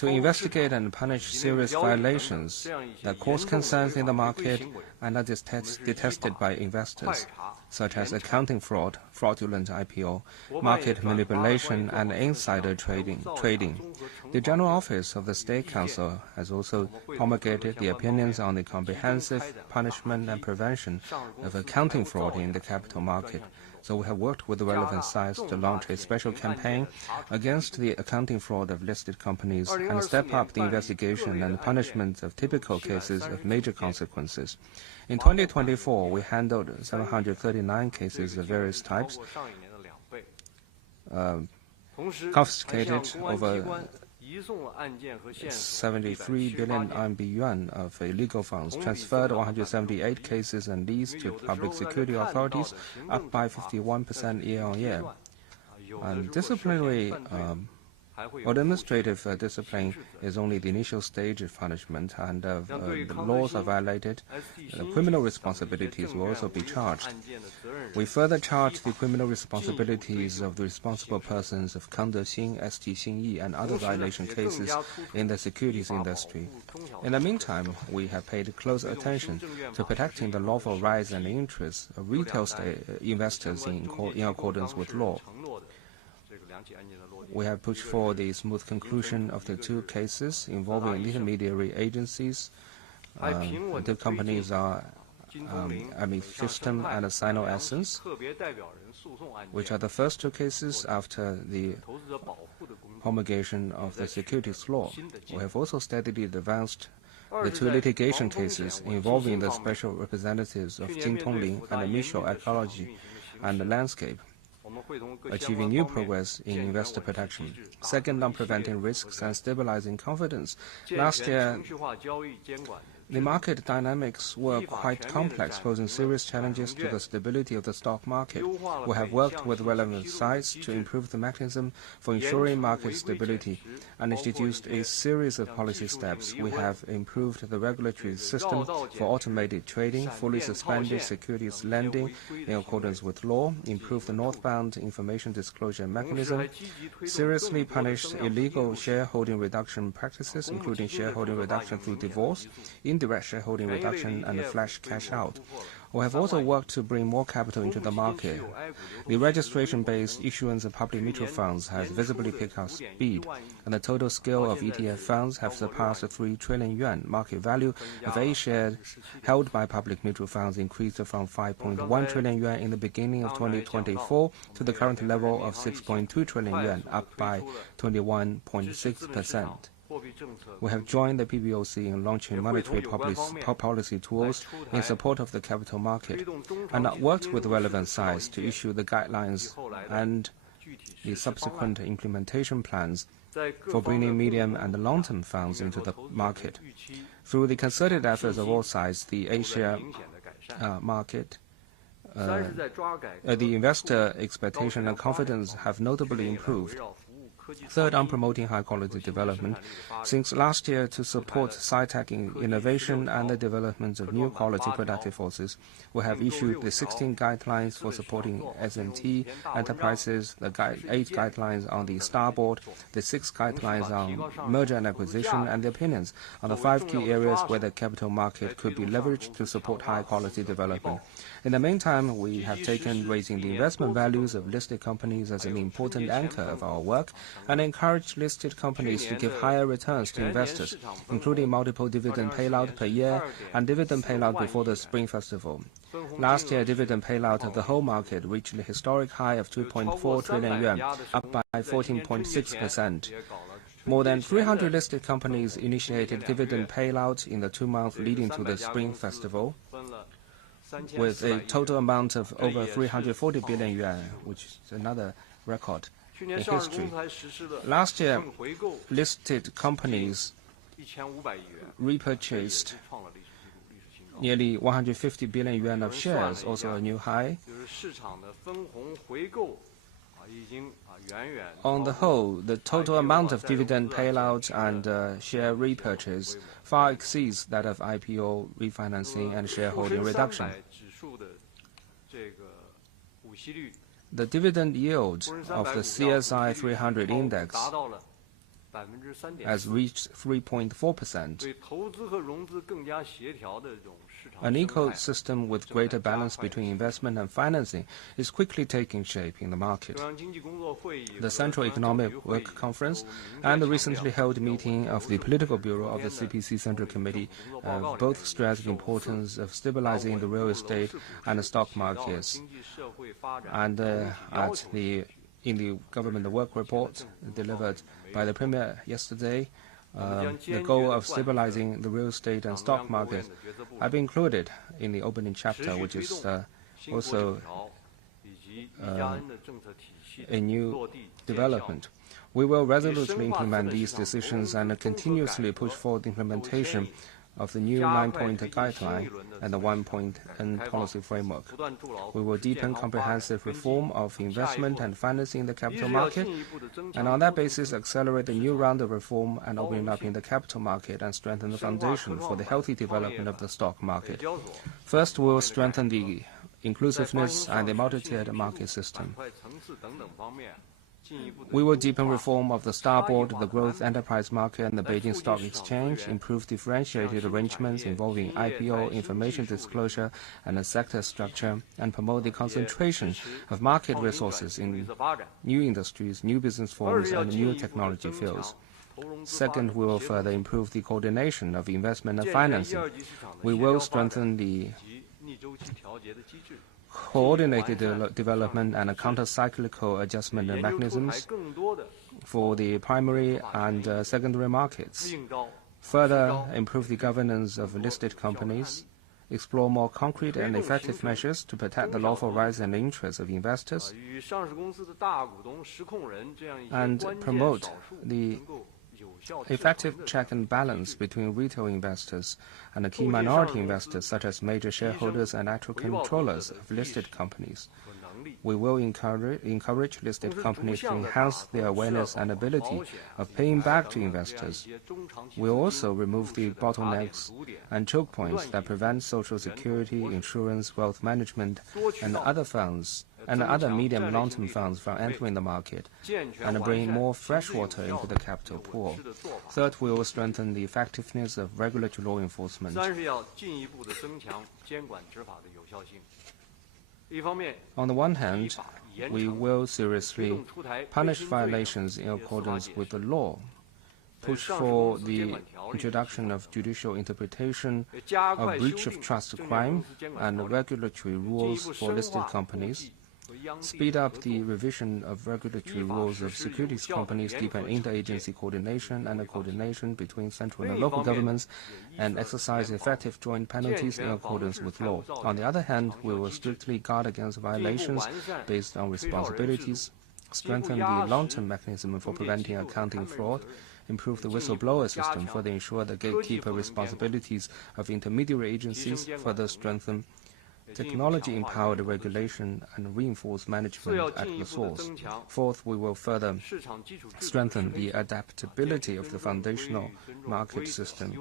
to investigate and punish serious violations that cause concerns in the market and are detested by investors, such as accounting fraud, fraudulent IPO, market manipulation, and insider trading. The General Office of the State Council has also promulgated the opinions on the comprehensive punishment and prevention of accounting fraud in the capital market. So we have worked with the relevant sides to launch a special campaign against the accounting fraud of listed companies and step up the investigation and punishment of typical cases of major consequences. In 2024, we handled 739 cases of various types, confiscated over 73 billion RMB yuan of illegal funds, transferred 178 cases and leads to public security authorities, up by 51% year-on-year. Disciplinary or administrative discipline is only the initial stage of punishment, and the laws are violated, criminal responsibilities will also be charged. We further charge the criminal responsibilities of the responsible persons of Kangdexing, ST Xingyi, and other violation cases in the securities industry. In the meantime, we have paid close attention to protecting the lawful rights and interests of retail investors in accordance with law. We have pushed for the smooth conclusion of the two cases involving intermediary agencies. The companies are System and Sino Essence, which are the first two cases after the promulgation of the securities law. We have also steadily advanced the two litigation cases involving the special representatives of Jingtongling and Michel Ecology and Landscape, achieving new progress in investor protection. Second, on preventing risks and stabilizing confidence. Last year, the market dynamics were quite complex, posing serious challenges to the stability of the stock market. We have worked with relevant sides to improve the mechanism for ensuring market stability and introduced a series of policy steps. We have improved the regulatory system for automated trading, fully suspended securities lending in accordance with law, improved the northbound information disclosure mechanism, seriously punished illegal shareholding reduction practices, including shareholding reduction through divorce, indirect shareholding reduction, and flash cash out. We have also worked to bring more capital into the market. The registration-based issuance of public mutual funds has visibly picked up speed, and the total scale of ETF funds have surpassed 3 trillion yuan. Market value of A shares held by public mutual funds increased from 5.1 trillion yuan in the beginning of 2024 to the current level of 6.2 trillion yuan, up by 21.6%. We have joined the PBOC in launching monetary policy tools in support of the capital market, and worked with relevant sides to issue the guidelines and the subsequent implementation plans for bringing medium and long-term funds into the market. Through the concerted efforts of all sides, the A-share market, the investor expectation and confidence have notably improved. Third, on promoting high-quality development. Since last year, to support sci-tech innovation and the development of new quality productive forces, we have issued the 16 guidelines for supporting SMT enterprises, the 8 guidelines on the starboard, the 6 guidelines on merger and acquisition, and the opinions on the 5 key areas where the capital market could be leveraged to support high-quality development. In the meantime, we have taken raising the investment values of listed companies as an important anchor of our work, and encouraged listed companies to give higher returns to investors, including multiple dividend payout per year and dividend payout before the Spring Festival. Last year, dividend payout of the whole market reached a historic high of 2.4 trillion yuan, up by 14.6%. More than 300 listed companies initiated dividend payout in the 2 months leading to the Spring Festival, with a total amount of over 340 billion yuan, which is another record in history. Last year, listed companies repurchased nearly 150 billion yuan of shares, also a new high. On the whole, the total amount of dividend payout and share repurchase far exceeds that of IPO, refinancing, and shareholding reduction. The dividend yield of the CSI 300 index has reached 3.4%. An ecosystem with greater balance between investment and financing is quickly taking shape in the market. The Central Economic Work Conference and the recently held meeting of the Political Bureau of the CPC Central Committee both stressed the importance of stabilizing the real estate and the stock markets. And in the government work report delivered by the Premier yesterday, the goal of stabilizing the real estate and stock market have been included in the opening chapter, which is also a new development. We will resolutely implement these decisions and continuously push forward the implementation of the new 9-point guideline and the 1-point policy framework. We will deepen comprehensive reform of investment and financing in the capital market, and on that basis accelerate the new round of reform and opening up in the capital market and strengthen the foundation for the healthy development of the stock market. First, we will strengthen the inclusiveness and the multi-tiered market system. We will deepen reform of the Starboard, the Growth Enterprise Market, and the Beijing Stock Exchange, improve differentiated arrangements involving IPO, information disclosure, and the sector structure, and promote the concentration of market resources in new industries, new business forms, and new technology fields. Second, we will further improve the coordination of investment and financing. We will strengthen the coordinated development and counter-cyclical adjustment mechanisms for the primary and secondary markets. Further improve the governance of listed companies, explore more concrete and effective measures to protect the lawful rights and interests of investors, and promote the effective check and balance between retail investors and the key minority investors, such as major shareholders and actual controllers of listed companies. We will encourage listed companies to enhance their awareness and ability of paying back to investors. We will also remove the bottlenecks and choke points that prevent Social Security, insurance, wealth management, and other funds and other medium and long-term funds from entering the market, and bring more fresh water into the capital pool. Third, we will strengthen the effectiveness of regulatory law enforcement. On the one hand, we will seriously punish violations in accordance with the law, push for the introduction of judicial interpretation of breach of trust crime and regulatory rules for listed companies, speed up the revision of regulatory rules of securities companies, deepen interagency coordination and the coordination between central and local governments, and exercise effective joint penalties in accordance with law. On the other hand, we will strictly guard against violations based on responsibilities, strengthen the long-term mechanism for preventing accounting fraud, improve the whistleblower system, further ensure the gatekeeper responsibilities of intermediary agencies, further strengthen technology-empowered regulation and reinforce management at the source. Fourth, we will further strengthen the adaptability of the foundational market system.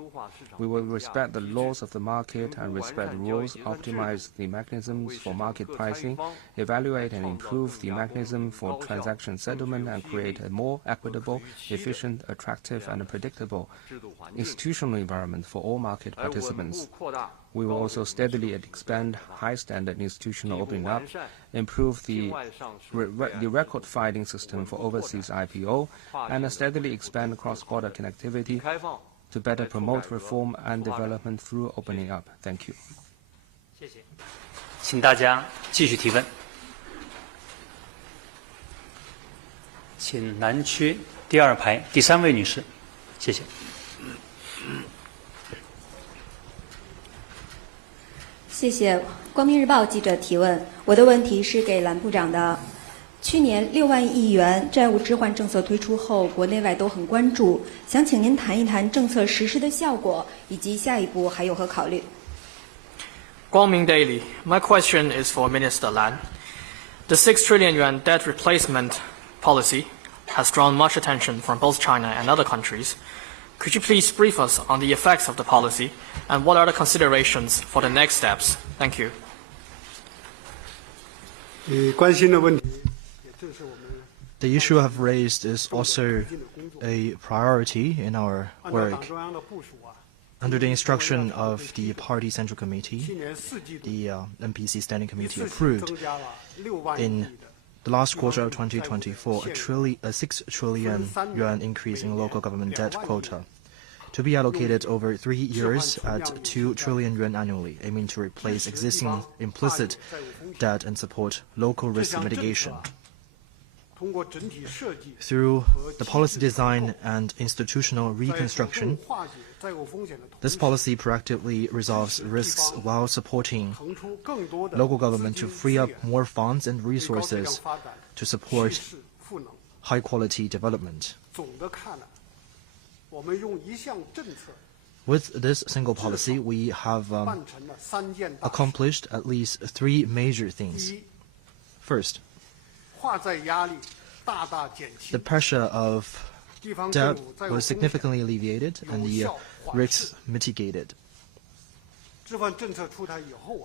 We will respect the laws of the market and respect rules, optimize the mechanisms for market pricing, evaluate and improve the mechanism for transaction settlement, and create a more equitable, efficient, attractive, and predictable institutional environment for all market participants. We will also steadily expand high-standard institutional opening up, improve the record filing system for overseas IPO, and steadily expand cross-border connectivity to better promote reform and development through opening up. Thank you. 请大家继续提问。请南区第二排第3位女士，谢谢。谢谢光明日报记者提问，我的问题是给蓝部长的。去年6万亿元债务置换政策推出后，国内外都很关注，想请您谈一谈政策实施的效果，以及下一步还有何考虑。Guangming Daily. My question is for Minister Lan. The 6 trillion yuan debt replacement policy has drawn much attention from both China and other countries. Could you please brief us on the effects of the policy and what are the considerations for the next steps? Thank you. 关心的问题也正是我们 The issue I've raised is also a priority in our work. Under the instruction of the Party Central Committee, the NPC Standing Committee approved in the last quarter of 2024 a 6 trillion yuan increase in local government debt quota, to be allocated over 3 years at 2 trillion yuan annually, aiming to replace existing implicit debt and support local risk mitigation. Through the policy design and institutional reconstruction, this policy proactively resolves risks while supporting local government to free up more funds and resources to support high-quality development. With this single policy, we have accomplished at least 3 major things. First, the pressure of debt was significantly alleviated and the risks mitigated.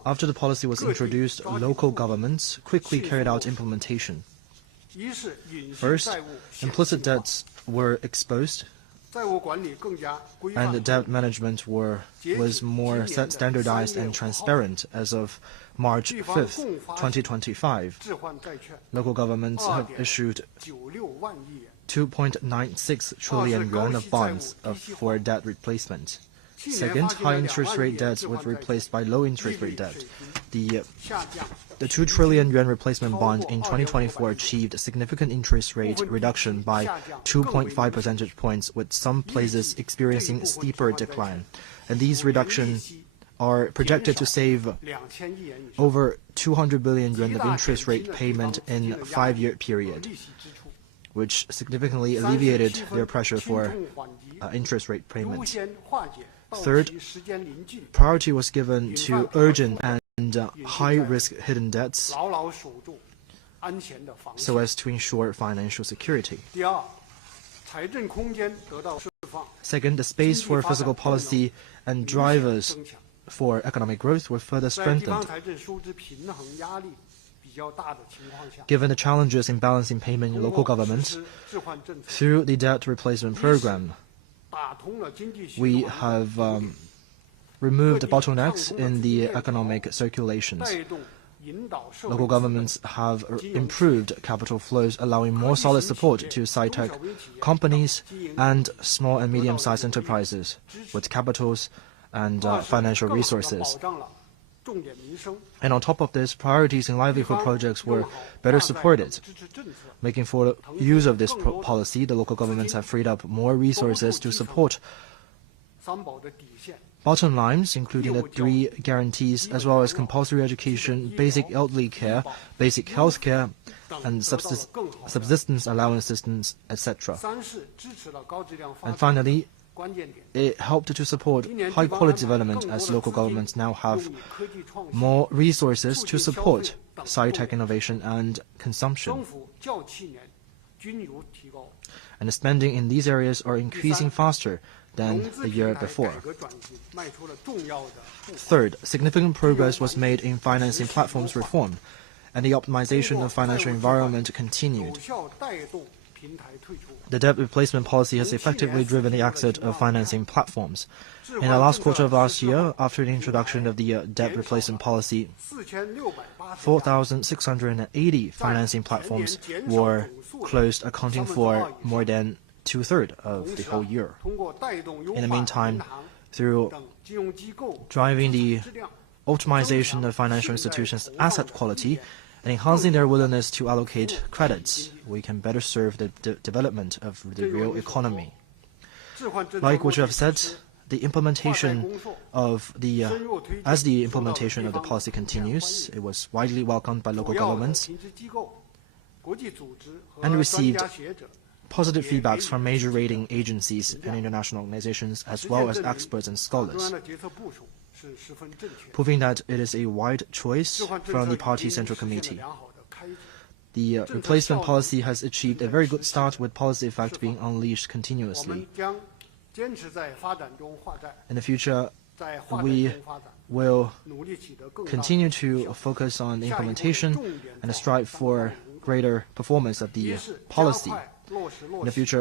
After the policy was introduced, local governments quickly carried out implementation. First, implicit debts were exposed, and the debt management was more standardized and transparent. As of March 5th, 2025, local governments have issued 2.96 trillion yuan of bonds for debt replacement. Second, high interest rate debts were replaced by low interest rate debt. The 2 trillion yuan replacement bond in 2024 achieved a significant interest rate reduction by 2.5 percentage points, with some places experiencing a steeper decline. And these reductions are projected to save over 200 billion yuan of interest rate payment in a 5-year period, which significantly alleviated their pressure for interest rate payment. Third, priority was given to urgent and high-risk hidden debts so as to ensure financial security. Second, the space for fiscal policy and drivers for economic growth were further strengthened. Given the challenges in balancing payment in local government, through the debt replacement program, we have removed the bottlenecks in the economic circulations. Local governments have improved capital flows, allowing more solid support to sci-tech companies and small and medium-sized enterprises with capitals and financial resources. And on top of this, priorities in livelihood projects were better supported. Making full use of this policy, the local governments have freed up more resources to support bottom lines, including the 3 guarantees, as well as compulsory education, basic elderly care, basic health care, and subsistence allowance systems, etc. And finally, it helped to support high-quality development, as local governments now have more resources to support sci-tech innovation and consumption. And the spending in these areas are increasing faster than the year before. Third, significant progress was made in financing platforms reform, and the optimization of financial environment continued. The debt replacement policy has effectively driven the exit of financing platforms. In the last quarter of last year, after the introduction of the debt replacement policy, 4,680 financing platforms were closed, accounting for more than 2/3 of the whole year. In the meantime, through driving the optimization of financial institutions' asset quality and enhancing their willingness to allocate credits, we can better serve the development of the real economy. Like what you have said, the implementation of as the implementation of the policy continues, it was widely welcomed by local governments and received positive feedbacks from major rating agencies and international organizations, as well as experts and scholars, proving that it is a wide choice from the Party Central Committee. The replacement policy has achieved a very good start, with policy effect being unleashed continuously. In the future, we will continue to focus on implementation and strive for greater performance of the policy. In the future,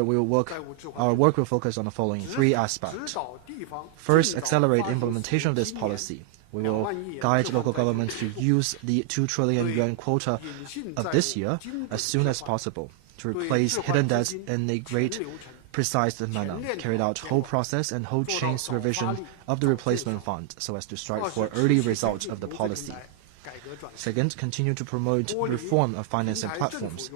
our work will focus on the following 3 aspects. First, accelerate implementation of this policy. We will guide local governments to use the 2 trillion yuan quota of this year as soon as possible to replace hidden debts in a great precise manner, carried out whole process and whole chain supervision of the replacement fund so as to strive for early results of the policy. Second, continue to promote reform of financing platforms.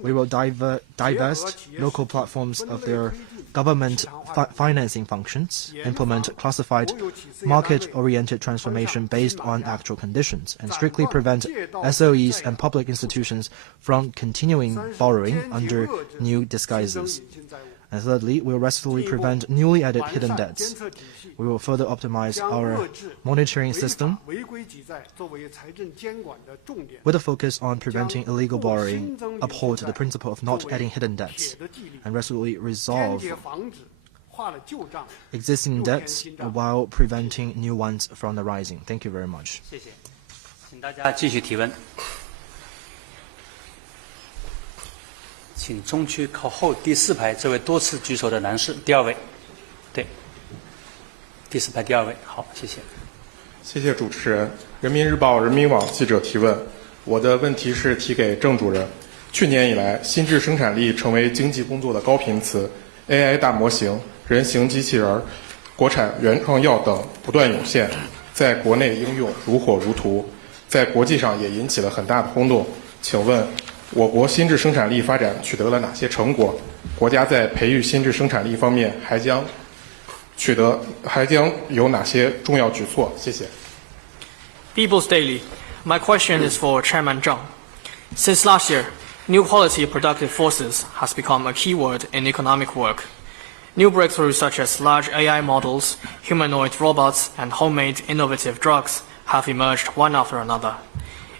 We will divest local platforms of their government financing functions, implement classified market-oriented transformation based on actual conditions, and strictly prevent SOEs and public institutions from continuing borrowing under new disguises. And thirdly, we will resolutely prevent newly added hidden debts. We will further optimize our monitoring system with a focus on preventing illegal borrowing, uphold the principle of not adding hidden debts, and resolutely resolve existing debts while preventing new ones from arising. Thank you very much. 请大家继续提问。请中区靠后第4排这位多次举手的男士，第2位，对，第4排第2位，好，谢谢。谢谢主持人。人民日报、人民网记者提问，我的问题是提给郑主任。去年以来，心智生产力成为经济工作的高频词 ，AI 大模型、人形机器人、国产原创药等不断涌现，在国内应用如火如荼，在国际上也引起了很大的轰动。请问，我国心智生产力发展取得了哪些成果？国家在培育心智生产力方面还将有哪些重要举措？谢谢。People's Daily. My question is for Chairman Zheng. Since last year, new quality productive forces has become a key word in economic work. New breakthroughs such as large AI models, humanoid robots, and homemade innovative drugs have emerged one after another.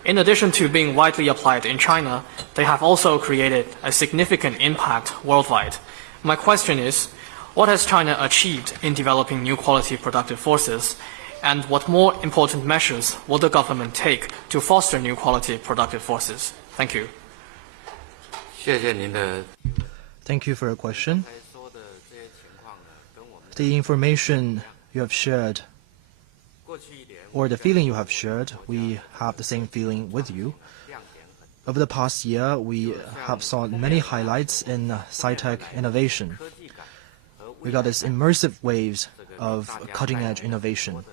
In addition to being widely applied in China, they have also created a significant impact worldwide. My question is, what has China achieved in developing new quality productive forces, and what more important measures will the government take to foster new quality productive forces? Thank you. 谢谢您的。Thank you for your question. The information you have shared, or the feeling you have shared, we have the same feeling with you. Over the past year, we have saw many highlights in sci-tech innovation. We got these immersive waves of cutting-edge innovation.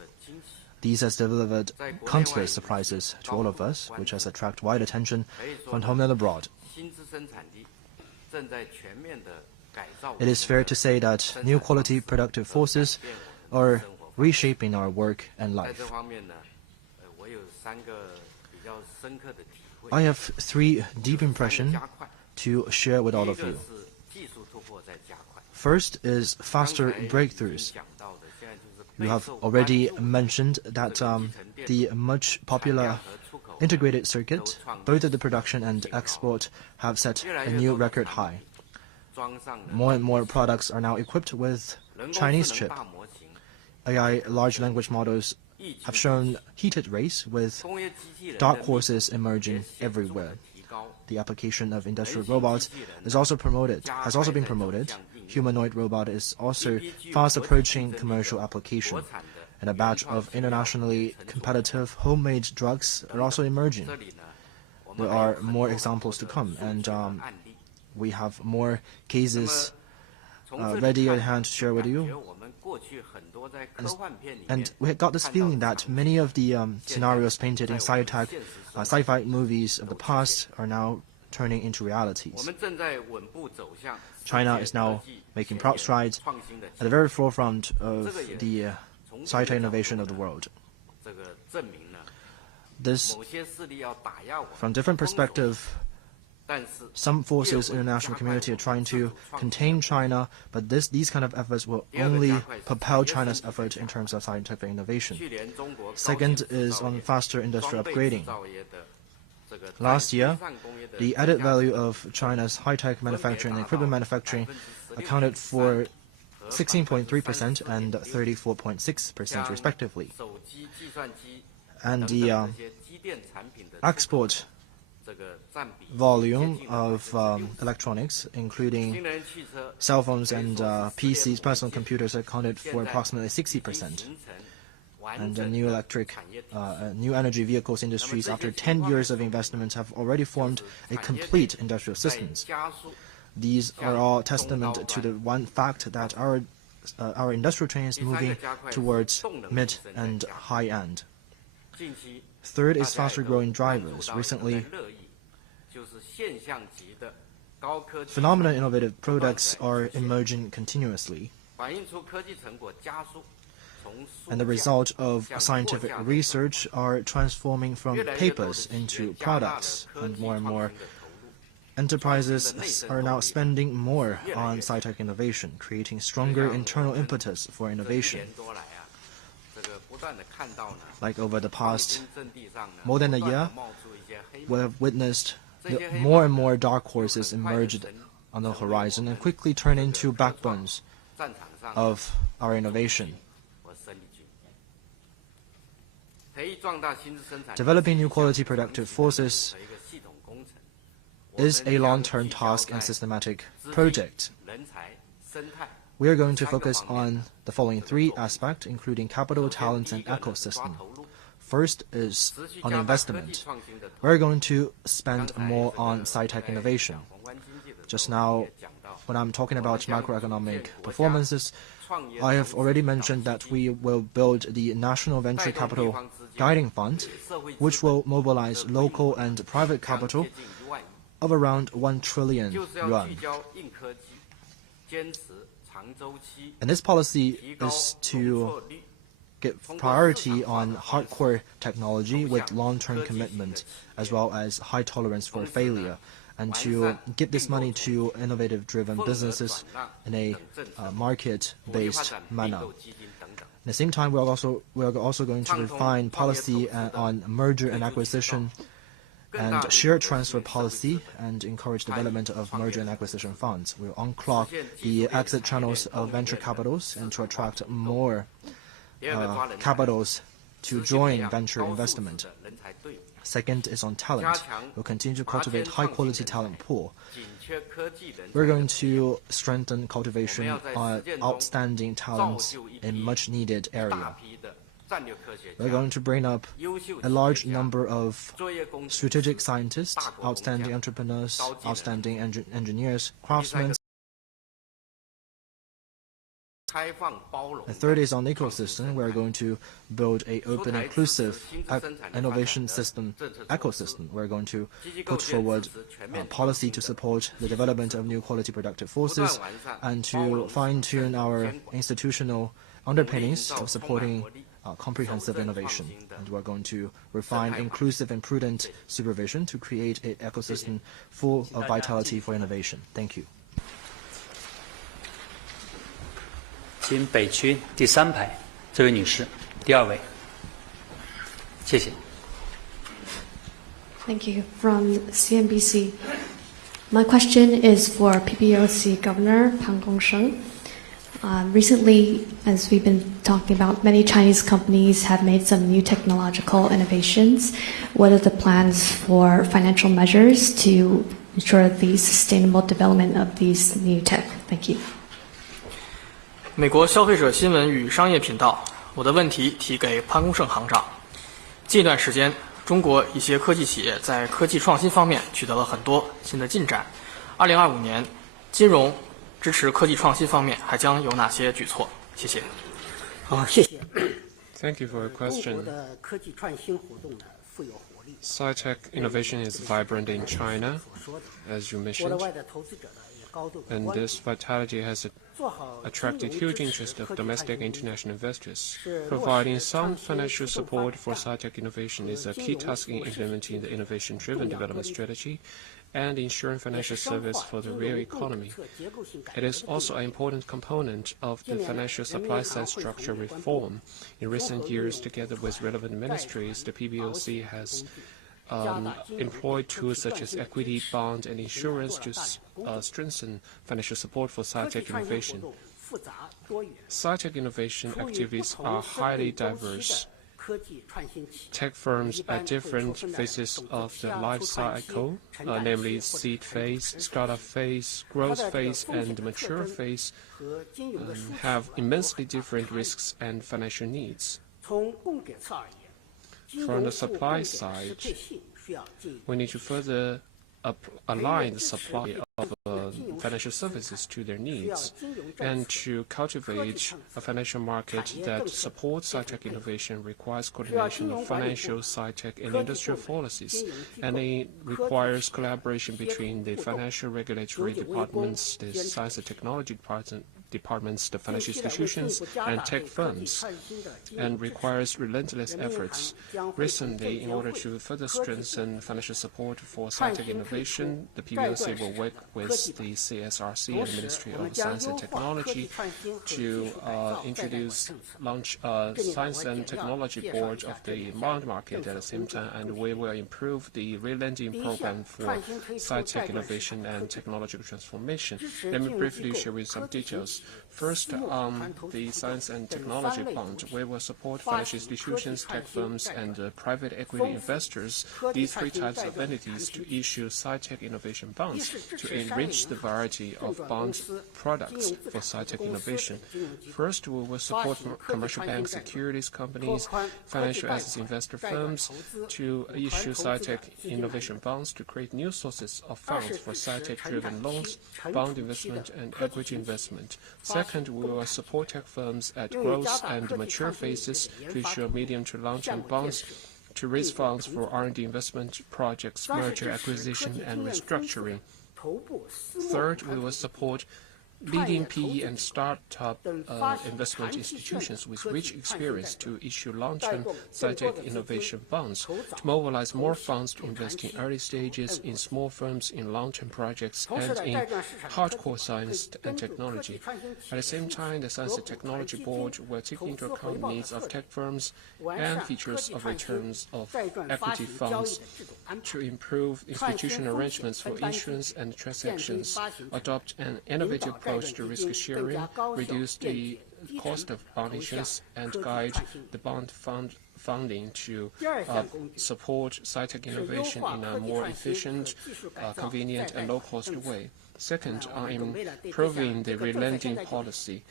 These has delivered countless surprises to all of us, which has attracted wide attention from home and abroad. It is fair to say that new quality productive forces are reshaping our work and life. I have 3 deep impressions to share with all of you. First is faster breakthroughs. You have already mentioned that the much popular integrated circuit, both of the production and export, have set a new record high. More and more products are now equipped with Chinese chip. AI large language models have shown heated race with dark horses emerging everywhere. The application of industrial robots has also been promoted. Humanoid robot is also fast approaching commercial application. And a batch of internationally competitive homemade drugs are also emerging. There are more examples to come, and we have more cases ready at hand to share with you. And we got this feeling that many of the scenarios painted in sci-fi movies of the past are now turning into realities. China is now making proud strides at the very forefront of the sci-tech innovation of the world. This, from different perspectives, some forces in the international community are trying to contain China, but these kind of efforts will only propel China's effort in terms of scientific innovation. Second is on faster industrial upgrading. Last year, the added value of China's high-tech manufacturing and equipment manufacturing accounted for 16.3% and 34.6% respectively. And the export volume of electronics, including cell phones and PCs, personal computers, accounted for approximately 60%. And the new new energy vehicles industries, after 10 years of investment, have already formed a complete industrial systems. These are all testament to the one fact that our industrial chain is moving towards mid and high end. Third is faster growing drivers. Recently, phenomenal innovative products are emerging continuously, and the result of scientific research are transforming from papers into products, and more enterprises are now spending more on sci-tech innovation, creating stronger internal impetus for innovation. Like over the past more than a year, we have witnessed more and more dark horses emerged on the horizon and quickly turn into backbones of our innovation. Developing new quality productive forces is a long-term task and systematic project. We are going to focus on the following three aspects, including capital, talent, and ecosystem. First is on investment. We're going to spend more on sci-tech innovation. Just now, when I'm talking about macroeconomic performances, I have already mentioned that we will build the National Venture Capital Guiding Fund, which will mobilize local and private capital of around 1 trillion yuan. And this policy is to give priority on hardcore technology with long-term commitment, as well as high tolerance for failure, and to give this money to innovative-driven businesses in a market-based manner. At the same time, we are also going to refine policy on merger and acquisition and share transfer policy and encourage development of merger and acquisition funds. We will unclog the exit channels of venture capitals and to attract more capitals to join venture investment. Second is on talent. We'll continue to cultivate high-quality talent pool. We're going to strengthen cultivation on outstanding talents in much-needed area. We're going to bring up a large number of strategic scientists, outstanding entrepreneurs, outstanding engineers, craftsmen. The third is on ecosystem. We're going to build an open, inclusive innovation system ecosystem. We're going to put forward policy to support the development of new quality productive forces and to fine-tune our institutional underpinnings of supporting comprehensive innovation. And we're going to refine inclusive and prudent supervision to create an ecosystem full of vitality for innovation. Thank you. 请北区第3排这位女士，第2位，谢谢。 Thank you. From CNBC. My question is for PBOC Governor Gongsheng. Recently, as we've been talking about, many Chinese companies have made some new technological innovations. What are the plans for financial measures to ensure the sustainable development of these new tech? Thank you. 美国消费者新闻与商业频道，我的问题提给潘功胜行长。近段时间，中国一些科技企业在科技创新方面取得了很多新的进展。2025年，金融支持科技创新方面还将有哪些举措？谢谢。好，谢谢。Thank you for your question. 中国的科技创新活动呢，富有活力。Sci-tech innovation is vibrant in China, as you mentioned, and this vitality has attracted huge interest of domestic and international investors. Providing sound financial support for sci-tech innovation is a key task in implementing the innovation-driven development strategy and ensuring financial service for the real economy. It is also an important component of the financial supply side structure reform. In recent years, together with relevant ministries, the PBOC has employed tools such as equity, bond, and insurance to strengthen financial support for sci-tech innovation. Sci-tech innovation activities are highly diverse tech firms at different phases of the life cycle, namely seed phase, startup phase, growth phase, and mature phase, have immensely different risks and financial needs. From the supply side, we need to further align the supply of financial services to their needs and to cultivate a financial market that supports sci-tech innovation requires coordination of financial, sci-tech, and industrial policies, and it requires collaboration between the financial regulatory departments, the science and technology departments, the financial institutions, and tech firms, and requires relentless efforts. Recently, in order to further strengthen financial support for sci-tech innovation, the PBOC will work with the CSRC and Ministry of Science and Technology to launch a Science and Technology Board of the bond market at the same time, and we will improve the re-lending program for sci-tech innovation and technological transformation. Let me briefly share with some details. First, on the science and technology bond, we will support financial institutions, tech firms, and private equity investors, these three types of entities, to issue sci-tech innovation bonds to enrich the variety of bond products for sci-tech innovation. First, we will support commercial banks, securities companies, financial assets investor firms to issue sci-tech innovation bonds to create new sources of funds for sci-tech-driven loans, bond investment, and equity investment. Second, we will support tech firms at growth and mature phases to issue medium to long-term bonds to raise funds for R&D investment projects, merger, acquisition, and restructuring. Third, we will support leading PE and startup investment institutions with rich experience to issue long-term sci-tech innovation bonds to mobilize more funds to invest in early stages, in small firms, in long-term projects, and in hardcore science and technology. At the same time, the Science and Technology Board will take into account the needs of tech firms and features of returns of equity funds to improve institutional arrangements for issuance and transactions, adopt an innovative approach to risk sharing, reduce the cost of bond issuance, and guide the bond funding to support sci-tech innovation in a more efficient, convenient, and low-cost way. Second, improving the re-lending policy.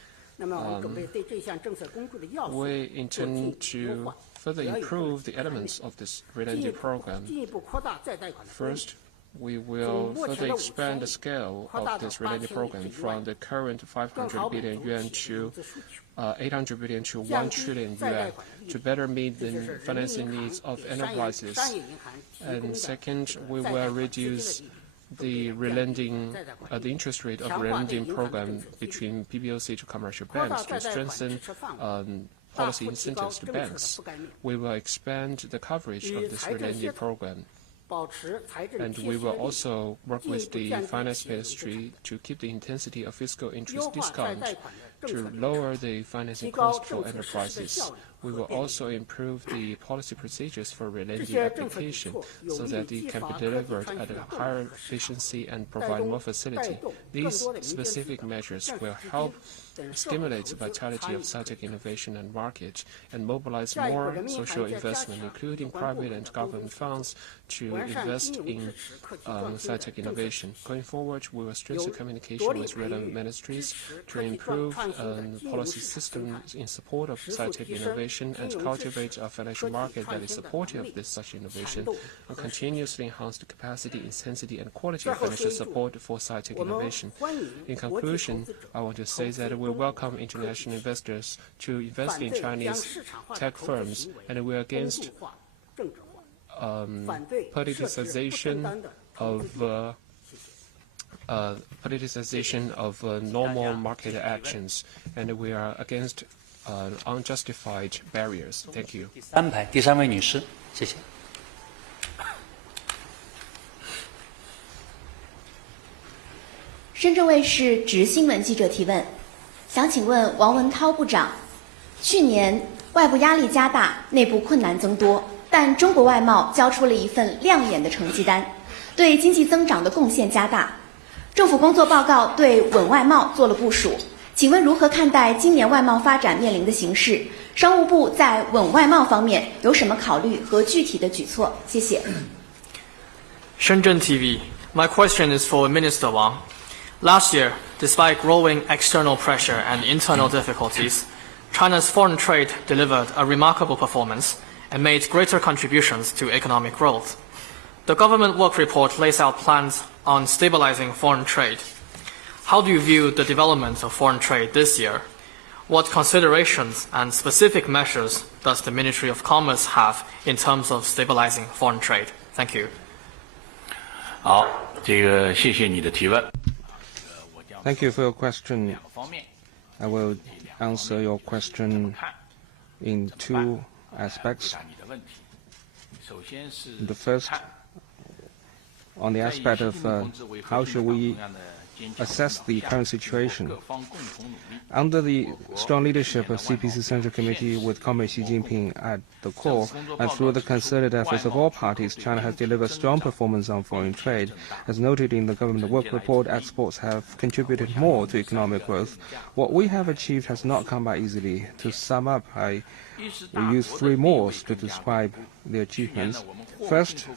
We intend to further improve the elements of this re-lending program. First, we will further expand the scale of this related program from the current 500 billion yuan to 800 billion to 1 trillion yuan to better meet the financing needs of enterprises. And second, we will reduce the relending, the interest rate of relending program between PBOC to commercial banks to strengthen policy incentives to banks. We will expand the coverage of this relending program. And we will also work with the finance ministry to keep the intensity of fiscal interest discount to lower the financing cost for enterprises. We will also improve the policy procedures for relending application so that it can be delivered at a higher efficiency and provide more facility. These specific measures will help stimulate the vitality of sci-tech innovation and market and mobilize more social investment, including private and government funds, to invest in sci-tech innovation. Going forward, we will strengthen communication with relevant ministries to improve policy systems in support of sci-tech innovation and cultivate a financial market that is supportive of such innovation, and continuously enhance the capacity, intensity, and quality of financial support for sci-tech innovation. In conclusion, I want to say that we welcome international investors to invest in Chinese tech firms, and we are against politicization of normal market actions, and we are against unjustified barriers. Thank you. 第三排，第三位女士，谢谢。深圳卫视直新闻记者提问，想请问王文涛部长，去年外部压力加大，内部困难增多，但中国外贸交出了一份亮眼的成绩单，对经济增长的贡献加大。政府工作报告对稳外贸做了部署。请问如何看待今年外贸发展面临的形势？商务部在稳外贸方面有什么考虑和具体的举措？谢谢。Shenzhen TV. My question is for Minister Wang. Last year, despite growing external pressure and internal difficulties, China's foreign trade delivered a remarkable performance and made greater contributions to economic growth. The government work report lays out plans on stabilizing foreign trade. How do you view the development of foreign trade this year? What considerations and specific measures does the Ministry of Commerce have in terms of stabilizing foreign trade? Thank you. 好，这个谢谢你的提问。 Thank you for your question. I will answer your question in two aspects. The first, on the aspect of how should we assess the current situation. Under the strong leadership of CPC Central Committee with Comrade Xi Jinping at the core, and through the concerted efforts of all parties, China has delivered strong performance on foreign trade. As noted in the government work report, exports have contributed more to economic growth. What we have achieved has not come by easily. To sum up, I will use three modes to describe the achievements. First,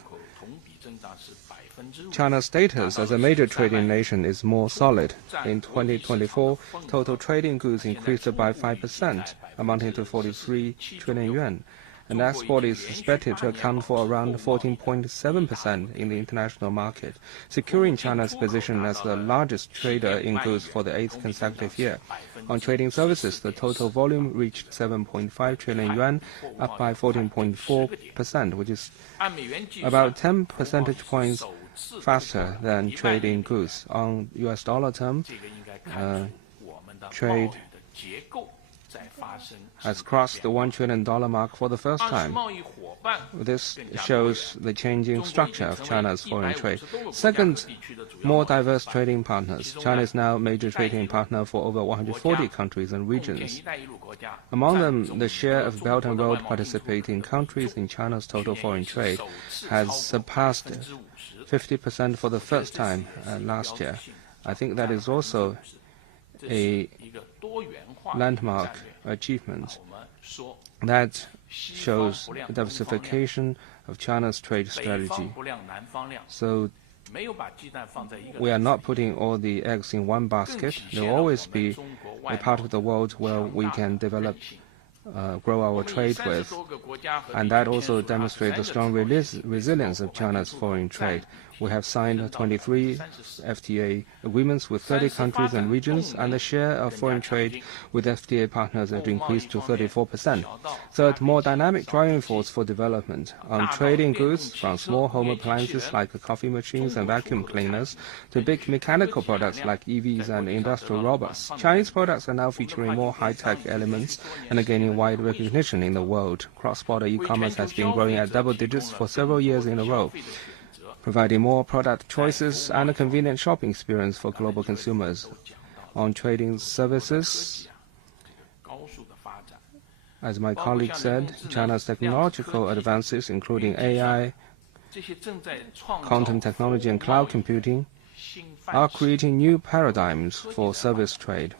China's status as a major trading nation is more solid. In 2024, total trading goods increased by 5%, amounting to 43 trillion yuan, and export is expected to account for around 14.7% in the international market, securing China's position as the largest trader in goods for the 8th consecutive year. On trading services, the total volume reached 7.5 trillion yuan, up by 14.4%, which is about 10 percentage points faster than trade in goods. On US dollar term, trade has crossed the $1 trillion mark for the first time. This shows the changing structure of China's foreign trade. Second, more diverse trading partners. China is now a major trading partner for over 140 countries and regions. Among them, the share of Belt and Road participating countries in China's total foreign trade has surpassed 50% for the first time last year. I think that is also a landmark achievement that shows the diversification of China's trade strategy. So we are not putting all the eggs in one basket. There will always be a part of the world where we can develop, grow our trade with, and that also demonstrates the strong resilience of China's foreign trade. We have signed 23 FTA agreements with 30 countries and regions, and the share of foreign trade with FTA partners has increased to 34%. Third, more dynamic driving force for development. On trading goods, from small home appliances like coffee machines and vacuum cleaners to big mechanical products like EVs and industrial robots, Chinese products are now featuring more high-tech elements and are gaining wide recognition in the world. Cross-border e-commerce has been growing at double digits for several years in a row, providing more product choices and a convenient shopping experience for global consumers. On trading services, as my colleague said, China's technological advances, including AI, quantum technology and cloud computing, are creating new paradigms for service trade.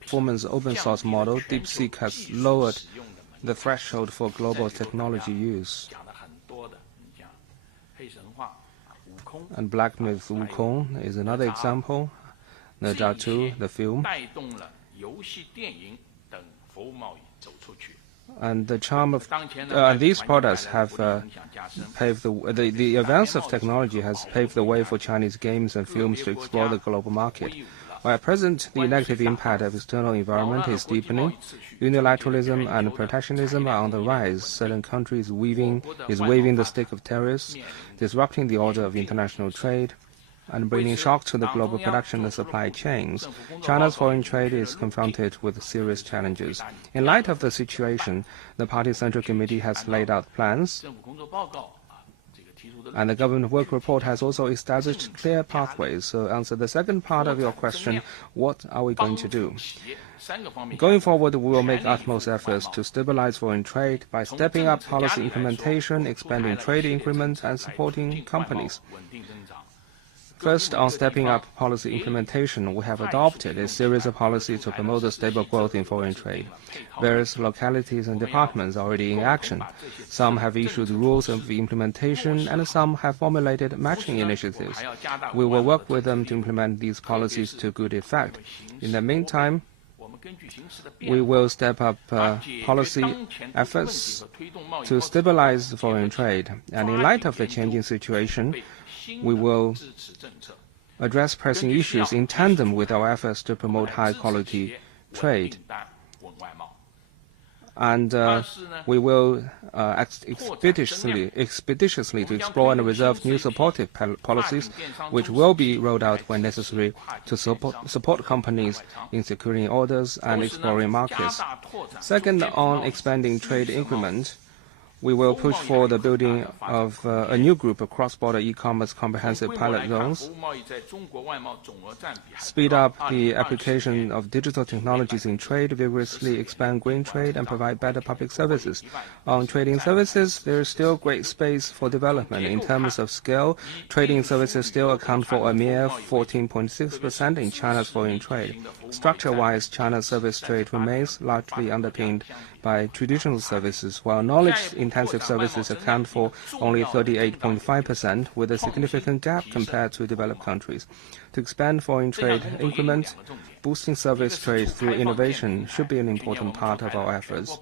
Performance open source model, DeepSeek has lowered the threshold for global technology use. And Black Myth Wukong is another example. The Datu, the film. And the charm of these products have paved the advance of technology has paved the way for Chinese games and films to explore the global market. While at present the negative impact of external environment is deepening, unilateralism and protectionism are on the rise. Certain countries waving the stick of tariffs, disrupting the order of international trade, and bringing shock to the global production and supply chains. China's foreign trade is confronted with serious challenges. In light of the situation, the Party Central Committee has laid out plans And the government work report has also established clear pathways. So answer the second part of your question, what are we going to do? Going forward, we will make utmost efforts to stabilize foreign trade by stepping up policy implementation, expanding trade increments, and supporting companies. First, on stepping up policy implementation, we have adopted a series of policies to promote the stable growth in foreign trade. Various localities and departments are already in action. Some have issued rules of implementation, and some have formulated matching initiatives. We will work with them to implement these policies to good effect. In the meantime, we will step up policy efforts to stabilize foreign trade. And in light of the changing situation, we will address pressing issues in tandem with our efforts to promote high-quality trade. And we will expeditiously to explore and reserve new supportive policies, which will be rolled out when necessary to support companies in securing orders and exploring markets. Second, on expanding trade increment, we will push for the building of a new group of cross-border e-commerce comprehensive pilot zones, speed up the application of digital technologies in trade, vigorously expand green trade, and provide better public services. On trading services, there is still great space for development. In terms of scale, trading services still account for a mere 14.6% in China's foreign trade. Structure-wise, China's service trade remains largely underpinned by traditional services, while knowledge-intensive services account for only 38.5%, with a significant gap compared to developed countries. To expand foreign trade increment, boosting service trade through innovation should be an important part of our efforts.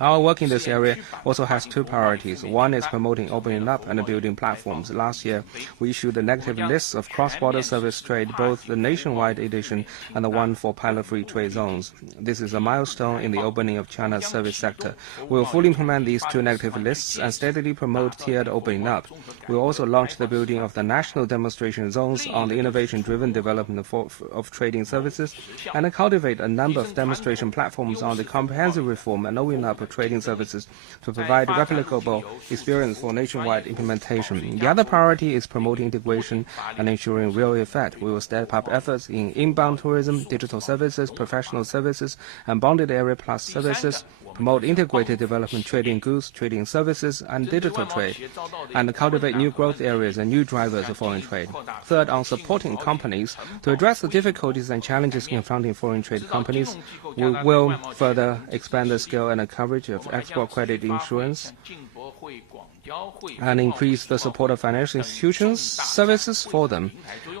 Our work in this area also has two priorities. One is promoting opening up and building platforms. Last year, we issued a negative list of cross-border service trade, both the nationwide edition and the one for pilot-free trade zones. This is a milestone in the opening of China's service sector. We will fully implement these two negative lists and steadily promote tiered opening up. We will also launch the building of the national demonstration zones on the innovation-driven development of trading services and cultivate a number of demonstration platforms on the comprehensive reform and opening up of trading services to provide replicable experience for nationwide implementation. The other priority is promoting integration and ensuring real effect. We will step up efforts in inbound tourism, digital services, professional services, and bonded area plus services, promote integrated development trading goods, trading services, and digital trade, and cultivate new growth areas and new drivers of foreign trade. Third, on supporting companies to address the difficulties and challenges confronting foreign trade companies, we will further expand the scale and the coverage of export credit insurance and increase the support of financial institutions, services for them.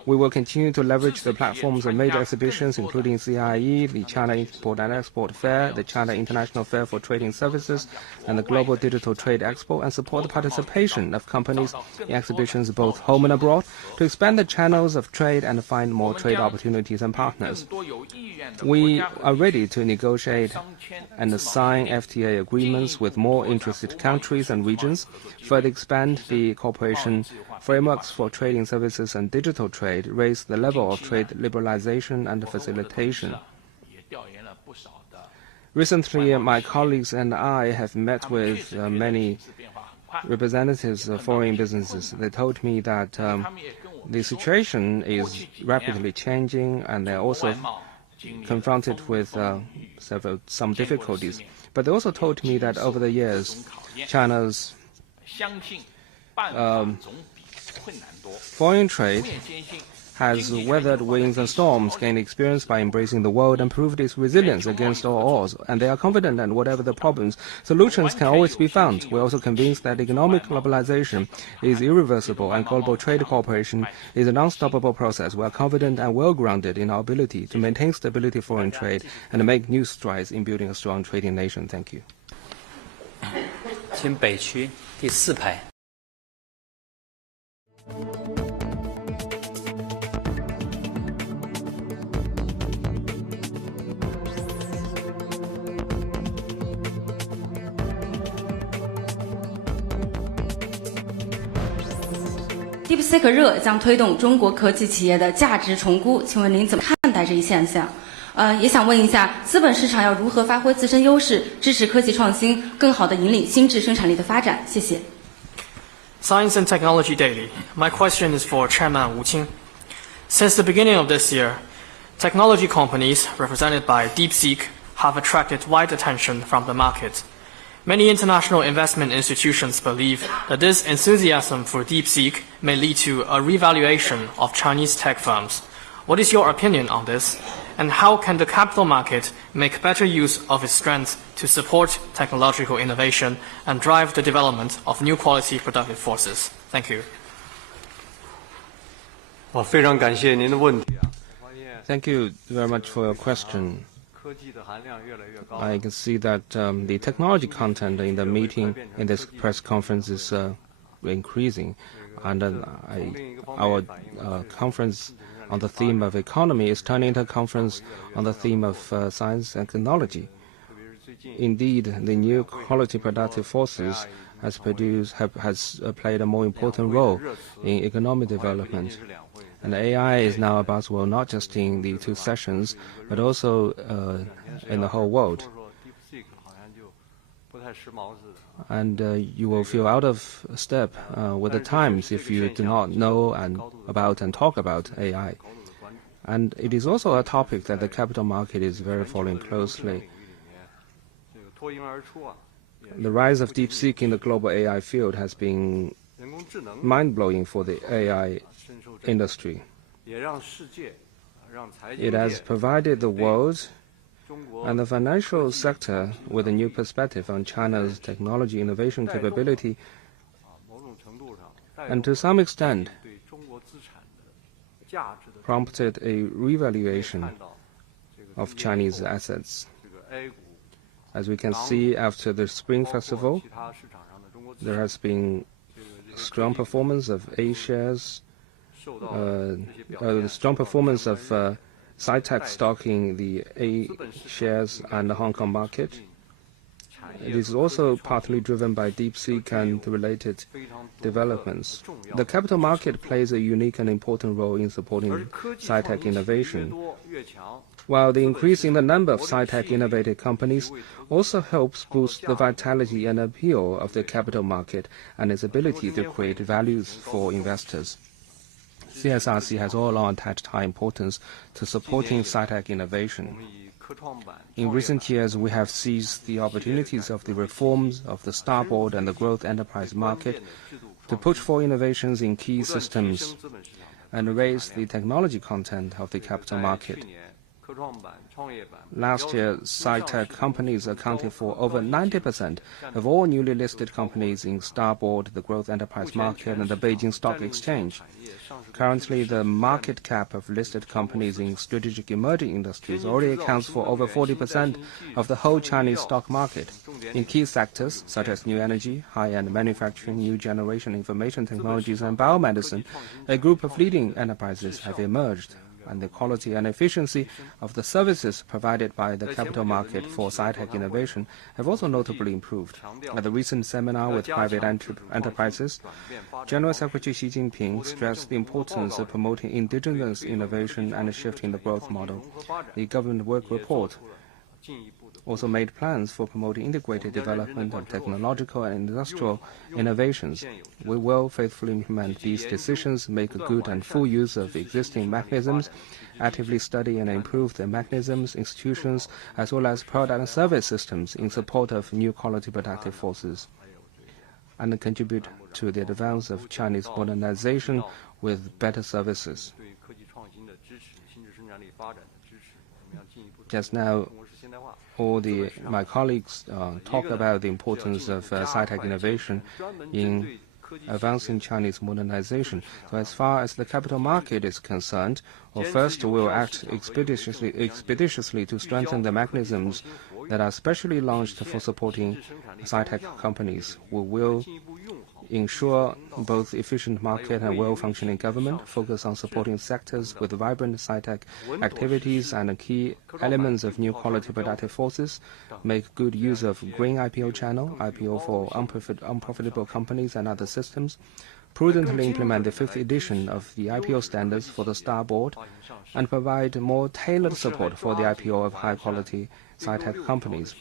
We will continue to leverage the platforms of major exhibitions, including CIE, the China Import and Export Fair, the China International Fair for Trading Services, and the Global Digital Trade Expo, and support the participation of companies in exhibitions both home and abroad to expand the channels of trade and find more trade opportunities and partners. We are ready to negotiate and sign FTA agreements with more interested countries and regions, further expand the cooperation frameworks for trading services and digital trade, raise the level of trade liberalization and facilitation. Recently, my colleagues and I have met with many representatives of foreign businesses. They told me that the situation is rapidly changing, and they're also confronted with some difficulties. But they also told me that over the years, China's foreign trade has weathered winds and storms, gained experience by embracing the world, and proved its resilience against all odds. And they are confident that whatever the problems, solutions can always be found. We're also convinced that economic globalization is irreversible and global trade cooperation is an unstoppable process. We are confident and well-grounded in our ability to maintain stability of foreign trade and make new strides in building a strong trading nation. Thank you. 请北区第4排。DeepSeek 热将推动中国科技企业的价值重估，请问您怎么看待这一现象？也想问一下，资本市场要如何发挥自身优势，支持科技创新，更好地引领新质生产力的发展？谢谢。Science and Technology Daily. My question is for Chairman Wu Qing. Since the beginning of this year, technology companies represented by DeepSeek have attracted wide attention from the market. Many international investment institutions believe that this enthusiasm for DeepSeek may lead to a revaluation of Chinese tech firms. What is your opinion on this? And how can the capital market make better use of its strength to support technological innovation and drive the development of new quality productive forces? Thank you. Thank you very much for your question. I can see that the technology content in the meeting, in this press conference, is increasing. And our conference on the theme of economy is turning into a conference on the theme of science and technology. Indeed, the new quality productive forces has played a more important role in economic development. And AI is now a buzzword not just in the two sessions, but also in the whole world. And you will feel out of step with the times if you do not know about and talk about AI. And it is also a topic that the capital market is very following closely. The rise of DeepSeek in the global AI field has been mind-blowing for the AI industry. It has provided the world and the financial sector with a new perspective on China's technology innovation capability, and to some extent prompted a revaluation of Chinese assets. As we can see, after the Spring Festival, there has been strong performance of A shares, strong performance of SciTech stock in the A shares and the Hong Kong market. It is also partly driven by DeepSeek and related developments. The capital market plays a unique and important role in supporting SciTech innovation, while the increase in the number of SciTech innovative companies also helps boost the vitality and appeal of the capital market and its ability to create values for investors. CSRC has all along attached high importance to supporting SciTech innovation. In recent years, we have seized the opportunities of the reforms of the starboard and the growth enterprise market to push for innovations in key systems and raise the technology content of the capital market. Last year, SciTech companies accounted for over 90% of all newly listed companies in Starboard, the Growth Enterprise Market, and the Beijing Stock Exchange. Currently, the market cap of listed companies in strategic emerging industries already accounts for over 40% of the whole Chinese stock market. In key sectors such as new energy, high-end manufacturing, new generation information technologies, and biomedicine, a group of leading enterprises have emerged, and the quality and efficiency of the services provided by the capital market for SciTech innovation have also notably improved. At the recent seminar with private enterprises, General Secretary Xi Jinping stressed the importance of promoting indigenous innovation and a shift in the growth model. The government work report also made plans for promoting integrated development of technological and industrial innovations. We will faithfully implement these decisions, make a good and full use of existing mechanisms, actively study and improve the mechanisms, institutions, as well as product and service systems in support of new quality productive forces, and contribute to the advance of Chinese modernization with better services. Just now, all my colleagues talk about the importance of SciTech innovation in advancing Chinese modernization. So as far as the capital market is concerned, first we will act expeditiously to strengthen the mechanisms that are specially launched for supporting SciTech companies. We will ensure both efficient market and well-functioning government, focus on supporting sectors with vibrant SciTech activities and key elements of new quality productive forces, make good use of green IPO channel, IPO for unprofitable companies and other systems, prudently implement the 5th edition of the IPO standards for the Star Board, and provide more tailored support for the IPO of high-quality sci-tech companies.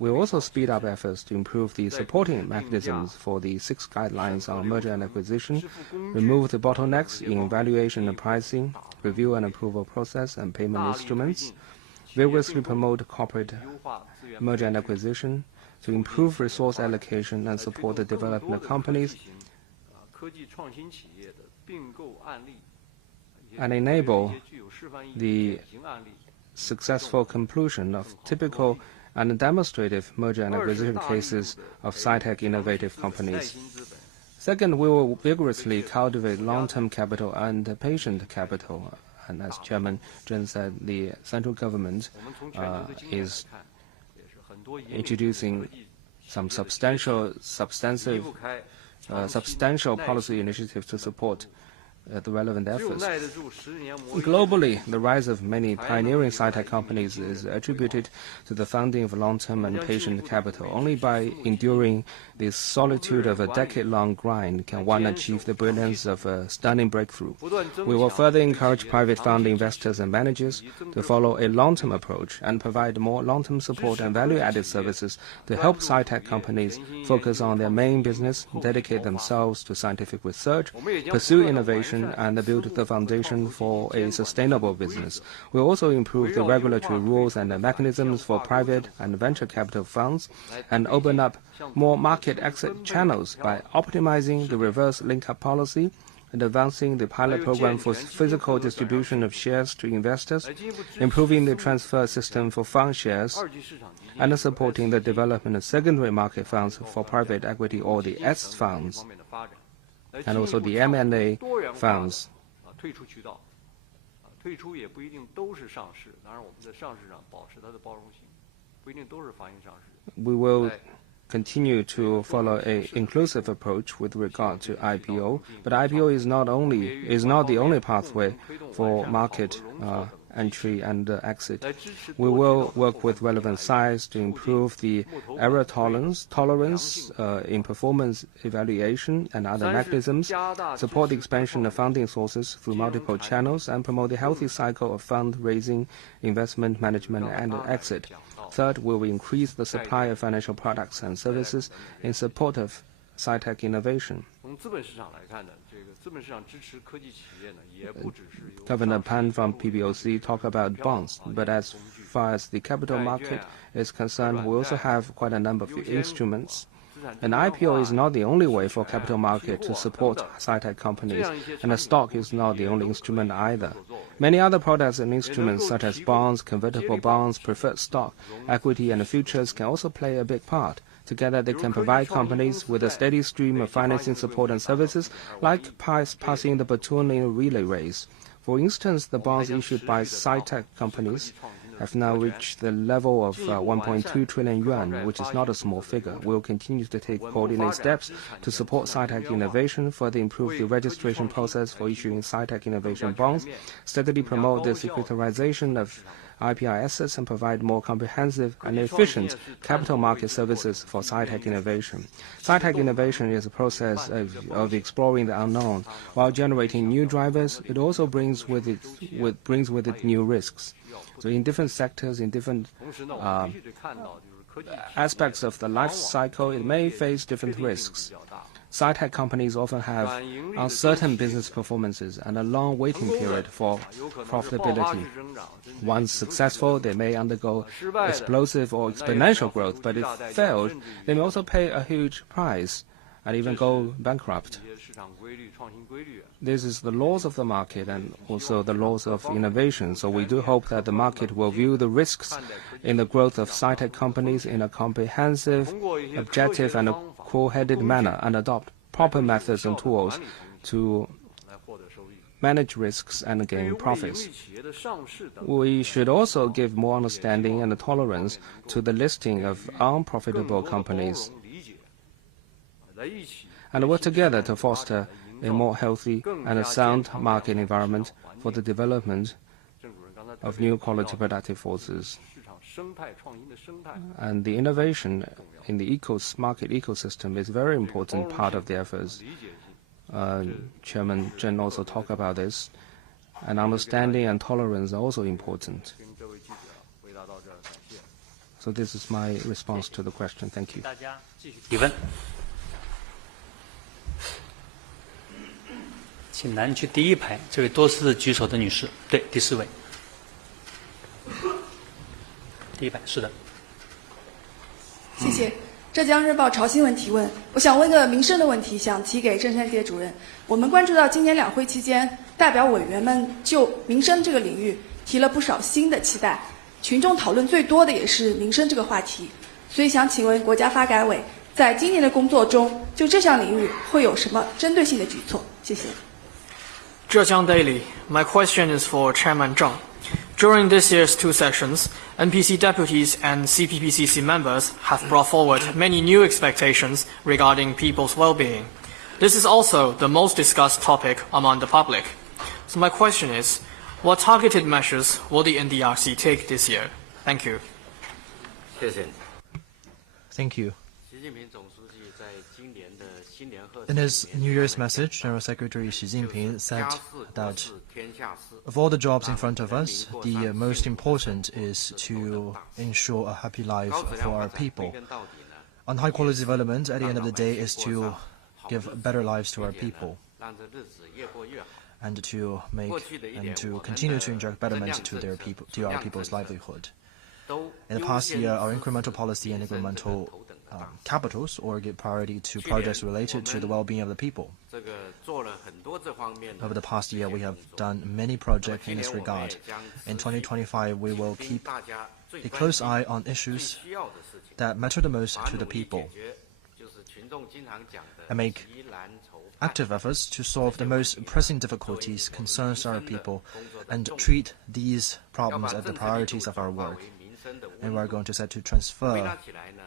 We will also speed up efforts to improve the supporting mechanisms for the 6 guidelines on merger and acquisition, remove the bottlenecks in valuation and pricing, review and approval process, and payment instruments, vigorously promote corporate merger and acquisition, to improve resource allocation and support the development of companies, and enable the successful conclusion of typical and demonstrative merger and acquisition cases of sci-tech innovative companies. Second, we will vigorously cultivate long-term capital and patient capital. And as Chairman Zheng said, the central government is introducing some substantial policy initiatives to support the relevant efforts. Globally, the rise of many pioneering sci-tech companies is attributed to the founding of long-term and patient capital. Only by enduring the solitude of a decade-long grind can one achieve the brilliance of a stunning breakthrough. We will further encourage private fund investors and managers to follow a long-term approach and provide more long-term support and value-added services to help sci-tech companies focus on their main business, dedicate themselves to scientific research, pursue innovation, and build the foundation for a sustainable business. We will also improve the regulatory rules and the mechanisms for private and venture capital funds and open up more market exit channels by optimizing the reverse link-up policy and advancing the pilot program for physical distribution of shares to investors, improving the transfer system for fund shares, and supporting the development of secondary market funds for private equity or the S funds, and also the M&A funds. We will continue to follow an inclusive approach with regard to IPO, but IPO is not the only pathway for market entry and exit. We will work with relevant sides to improve the error tolerance in performance evaluation and other mechanisms, support the expansion of funding sources through multiple channels, and promote the healthy cycle of fundraising, investment management, and exit. Third, we will increase the supply of financial products and services in support of sci-tech innovation. Governor Pan from PBOC talked about bonds, but as far as the capital market is concerned, we also have quite a number of instruments. An IPO is not the only way for capital market to support sci-tech companies, and a stock is not the only instrument either. Many other products and instruments such as bonds, convertible bonds, preferred stock, equity, and futures can also play a big part. Together, they can provide companies with a steady stream of financing support and services, like passing the baton in a relay race. For instance, the bonds issued by sci-tech companies have now reached the level of 1.2 trillion yuan, which is not a small figure. We will continue to take coordinated steps to support sci-tech innovation, further improve the registration process for issuing sci-tech innovation bonds, steadily promote the securitization of IPR assets, and provide more comprehensive and efficient capital market services for sci-tech innovation. Sci-tech innovation is a process of exploring the unknown. While generating new drivers, it also brings with it new risks. So in different sectors, in different aspects of the life cycle, it may face different risks. Sci-tech companies often have uncertain business performances and a long waiting period for profitability. Once successful, they may undergo explosive or exponential growth, but if failed, they may also pay a huge price and even go bankrupt. This is the laws of the market and also the laws of innovation. So we do hope that the market will view the risks in the growth of sci-tech companies in a comprehensive, objective, and a cool-headed manner, and adopt proper methods and tools to manage risks and gain profits. We should also give more understanding and tolerance to the listing of unprofitable companies, and work together to foster a more healthy and a sound market environment for the development of new quality productive forces. And the innovation in the market ecosystem is a very important part of the efforts. Chairman Zheng also talked about this. And understanding and tolerance are also important. So this is my response to the question. Thank you. 提问，请南区第一排这位多次举手的女士，对，第4位，第一排，是的。谢谢。浙江日报潮新闻提问，我想问个民生的问题，想提给郑山杰主任。我们关注到今年两会期间，代表委员们就民生这个领域提了不少新的期待，群众讨论最多的也是民生这个话题。所以想请问国家发改委，在今年的工作中，就这项领域会有什么针对性的举措？谢谢。Zhejiang Daily, my question is for Chairman Zheng. During this year's 2 sessions, NPC deputies and CPPCC members have brought forward many new expectations regarding people's well-being. This is also the most discussed topic among the public. So my question is, what targeted measures will the NDRC take this year? Thank you. Thank you. In his New Year's message, General Secretary Xi Jinping said that of all the jobs in front of us, the most important is to ensure a happy life for our people. And high-quality development, at the end of the day, is to give better lives to our people and to continue to inject betterment to our people's livelihood. In the past year, our incremental policy and incremental capitals or give priority to projects related to the well-being of the people. Over the past year, we have done many projects in this regard. In 2025, we will keep a close eye on issues that matter the most to the people and make active efforts to solve the most pressing difficulties concerns our people and treat these problems as the priorities of our work. And we are going to set to transfer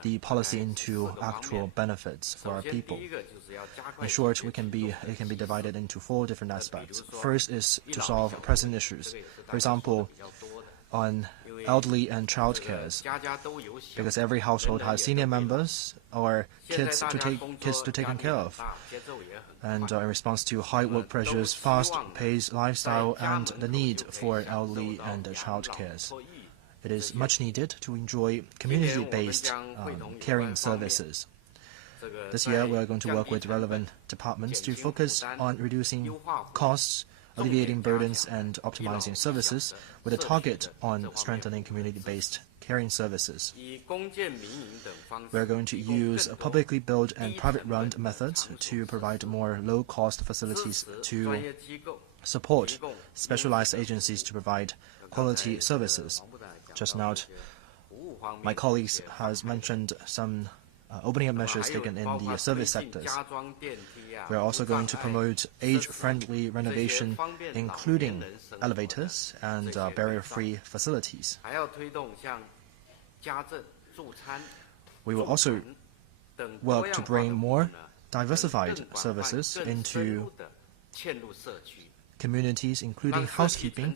the policy into actual benefits for our people. In short, it can be divided into 4 different aspects. First is to solve pressing issues. For example, on elderly and child cares, because every household has senior members or kids to take care of. And in response to high work pressures, fast-paced lifestyle, and the need for elderly and child cares, it is much needed to enjoy community-based caring services. This year, we are going to work with relevant departments to focus on reducing costs, alleviating burdens, and optimizing services with a target on strengthening community-based caring services. We are going to use publicly built and private-run methods to provide more low-cost facilities to support specialized agencies to provide quality services. Just now, my colleagues has mentioned some opening up measures taken in the service sectors. We are also going to promote age-friendly renovation, including elevators and barrier-free facilities. We will also work to bring more diversified services into communities, including housekeeping,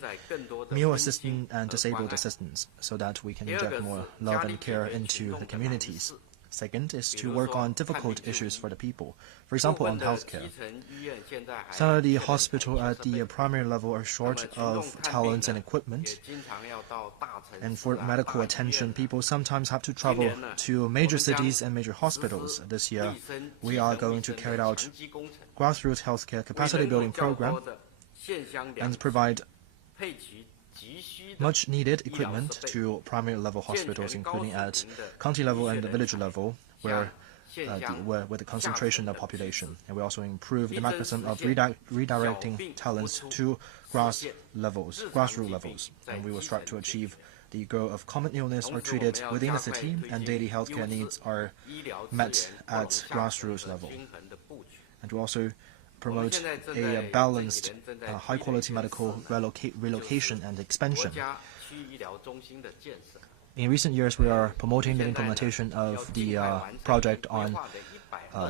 meal assistance, and disabled assistance, so that we can inject more love and care into the communities. Second is to work on difficult issues for the people. For example, on healthcare. Some of the hospitals at the primary level are short of talents and equipment. And for medical attention, people sometimes have to travel to major cities and major hospitals. This year, we are going to carry out grassroots healthcare capacity building program and provide much needed equipment to primary level hospitals, including at county level and the village level, where with the concentration of population. And we also improve the mechanism of redirecting talents to grassroots levels. And we will strive to achieve the goal of common illness are treated within the city and daily healthcare needs are met at grassroots level. And we also promote a balanced, high-quality medical relocation and expansion. In recent years, we are promoting the implementation of the project on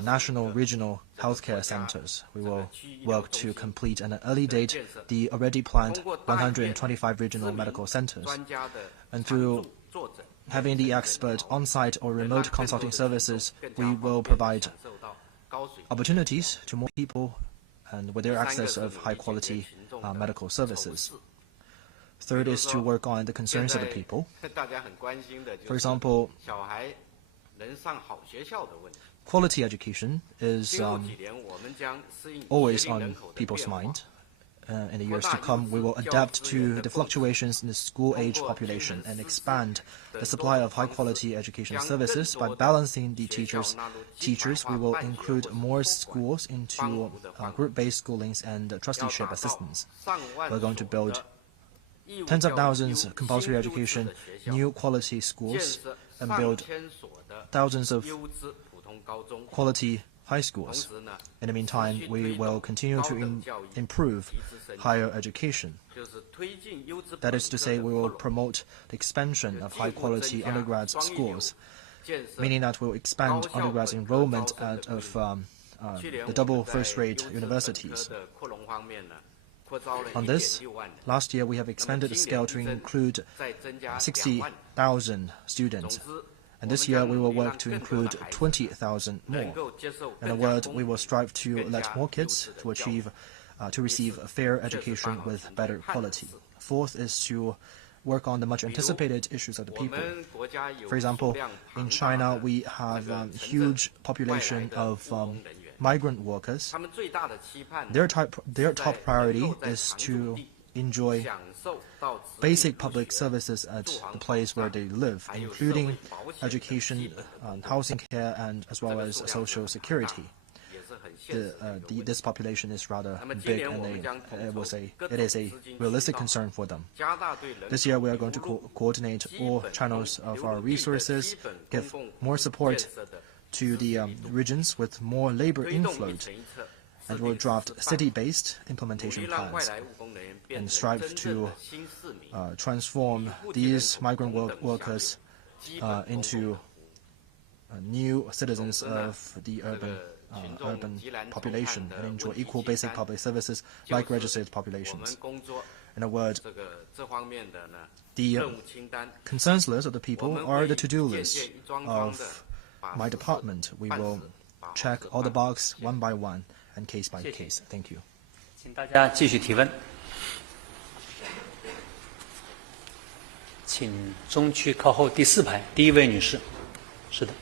national regional healthcare centers. We will work to complete at an early date the already planned 125 regional medical centers. And through having the expert on-site or remote consulting services, we will provide opportunities to more people and with their access of high-quality medical services. Third is to work on the concerns of the people. For example, quality education is always on people's mind. In the years to come, we will adapt to the fluctuations in the school-age population and expand the supply of high-quality education services. By balancing the teachers, we will include more schools into group-based schoolings and trusteeship assistance. We're going to build tens of thousands of compulsory education, new quality schools, and build thousands of quality high schools. In the meantime, we will continue to improve higher education. That is to say, we will promote the expansion of high-quality undergrad schools, meaning that we will expand undergrad enrollment of the double first-rate universities. On this, last year we have expanded the scale to include 60,000 students. And this year, we will work to include 20,000 more. In a word, we will strive to let more kids to receive a fair education with better quality. Fourth is to work on the much anticipated issues of the people. For example, in China, we have a huge population of migrant workers. Their top priority is to enjoy basic public services at the place where they live, including education, housing care, and as well as social security. This population is rather big, and it is a realistic concern for them. This year, we are going to coordinate all channels of our resources, give more support to the regions with more labor inflow, and will draft city-based implementation plans and strive to transform these migrant workers into new citizens of the urban population and enjoy equal basic public services like registered populations. In a word, the concerns list of the people are the to-do list of my department. We will check all the boxes one by one and case by case. Thank you. 请大家继续提问。请中区靠后第4排第1位女士。是的，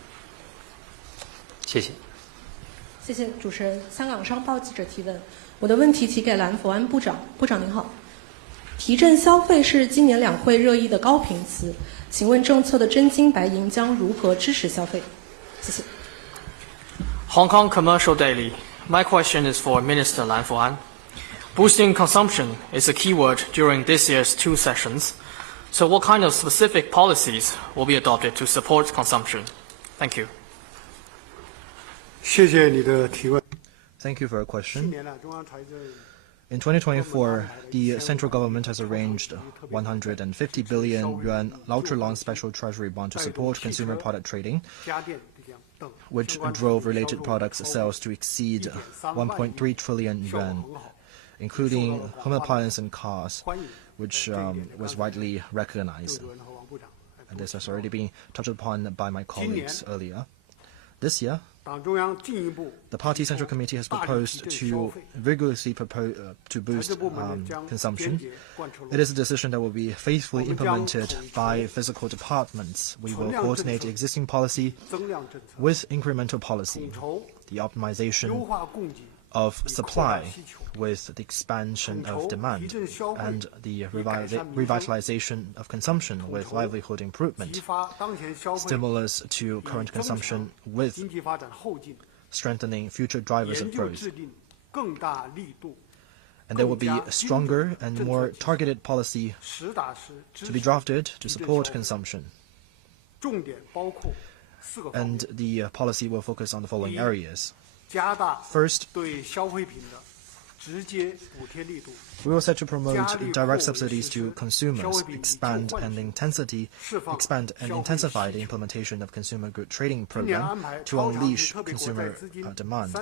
谢谢。谢谢主持人。香港商报记者提问，我的问题提给蓝佛安部长。部长您好，提振消费是今年两会热议的高频词，请问政策的真金白银将如何支持消费？谢谢。Hong Kong Commercial Daily. My question is for Minister Lan Fuan. Boosting consumption is a keyword during this year's 2 sessions. So what kind of specific policies will be adopted to support consumption? Thank you. 谢谢你的提问。 Thank you for your question. In 2024, the central government has arranged 150 billion yuan ultra-long special treasury bond to support consumer product trading, which drove related products sales to exceed 1.3 trillion yuan, including home appliance and cars, which was widely recognized. And this has already been touched upon by my colleagues earlier. This year, the Party Central Committee has proposed to vigorously boost consumption. It is a decision that will be faithfully implemented by fiscal departments. We will coordinate existing policy with incremental policy, the optimization of supply with the expansion of demand, and the revitalization of consumption with livelihood improvement, stimulus to current consumption with strengthening future drivers of growth. And there will be a stronger and more targeted policy to be drafted to support consumption. And the policy will focus on the following areas. First, we will set to promote direct subsidies to consumers, expand and intensify the implementation of consumer good trading program to unleash consumer demand.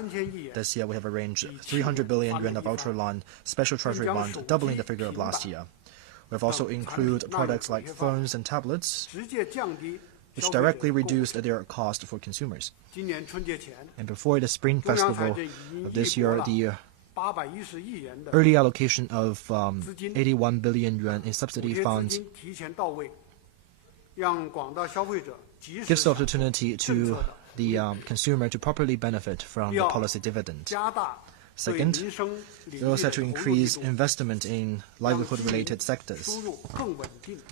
This year, we have arranged 300 billion yuan of ultra-long special treasury bond, doubling the figure of last year. We have also included products like phones and tablets, which directly reduced their cost for consumers. And before the Spring Festival of this year, the early allocation of 81 billion yuan in subsidy funds gives the opportunity to the consumer to properly benefit from the policy dividend. Second, we also have to increase investment in livelihood-related sectors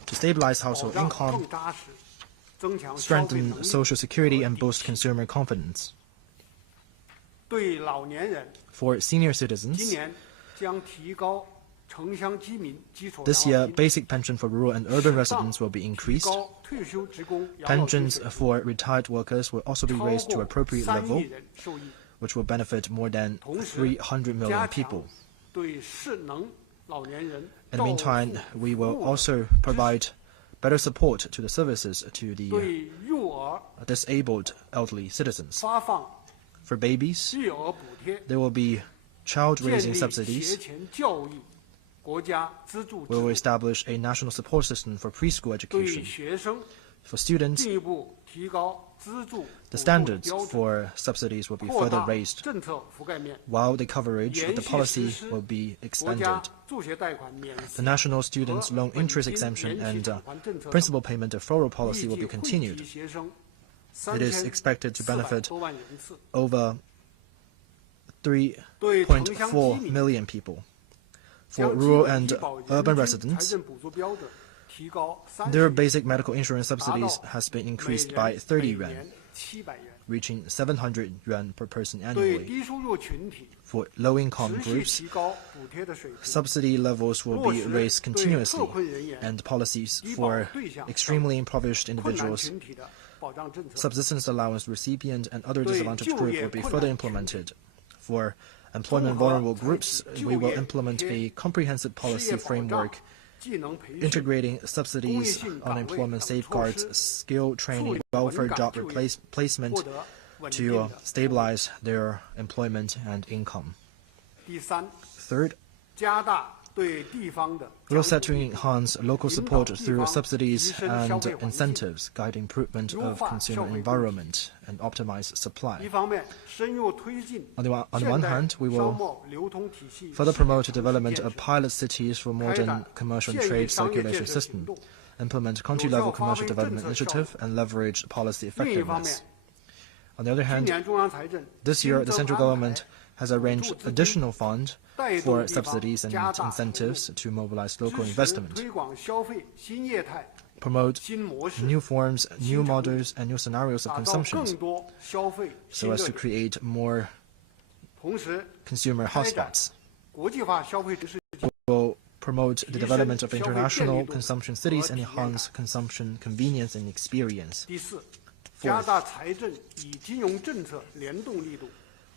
to stabilize household income, strengthen social security, and boost consumer confidence. For senior citizens, this year, basic pension for rural and urban residents will be increased. Pensions for retired workers will also be raised to appropriate level, which will benefit more than 300 million people. In the meantime, we will also provide better support to the services to the disabled elderly citizens. For babies, there will be child-raising subsidies. We will establish a national support system for preschool education. For students, the standards for subsidies will be further raised, while the coverage of the policy will be expanded. The national students' loan interest exemption and principal payment deferral policy will be continued. It is expected to benefit over 3.4 million people. For rural and urban residents, their basic medical insurance subsidies has been increased by 30 yuan, reaching 700 yuan per person annually. For low-income groups, subsidy levels will be raised continuously, and policies for extremely impoverished individuals, subsistence allowance recipient, and other disadvantaged groups will be further implemented. For employment vulnerable groups, we will implement a comprehensive policy framework integrating subsidies, unemployment safeguards, skill training, welfare job placement to stabilize their employment and income. Third, we are set to enhance local support through subsidies and incentives, guide improvement of consumer environment, and optimize supply. On the one hand, we will further promote the development of pilot cities for modern commercial and trade circulation system, implement country-level commercial development initiative, and leverage policy effectiveness. On the other hand, this year, the central government has arranged additional funds for subsidies and incentives to mobilize local investment, promote new forms, new models, and new scenarios of consumption, so as to create more consumer hotspots. We will promote the development of international consumption cities and enhance consumption convenience and experience. Fourth,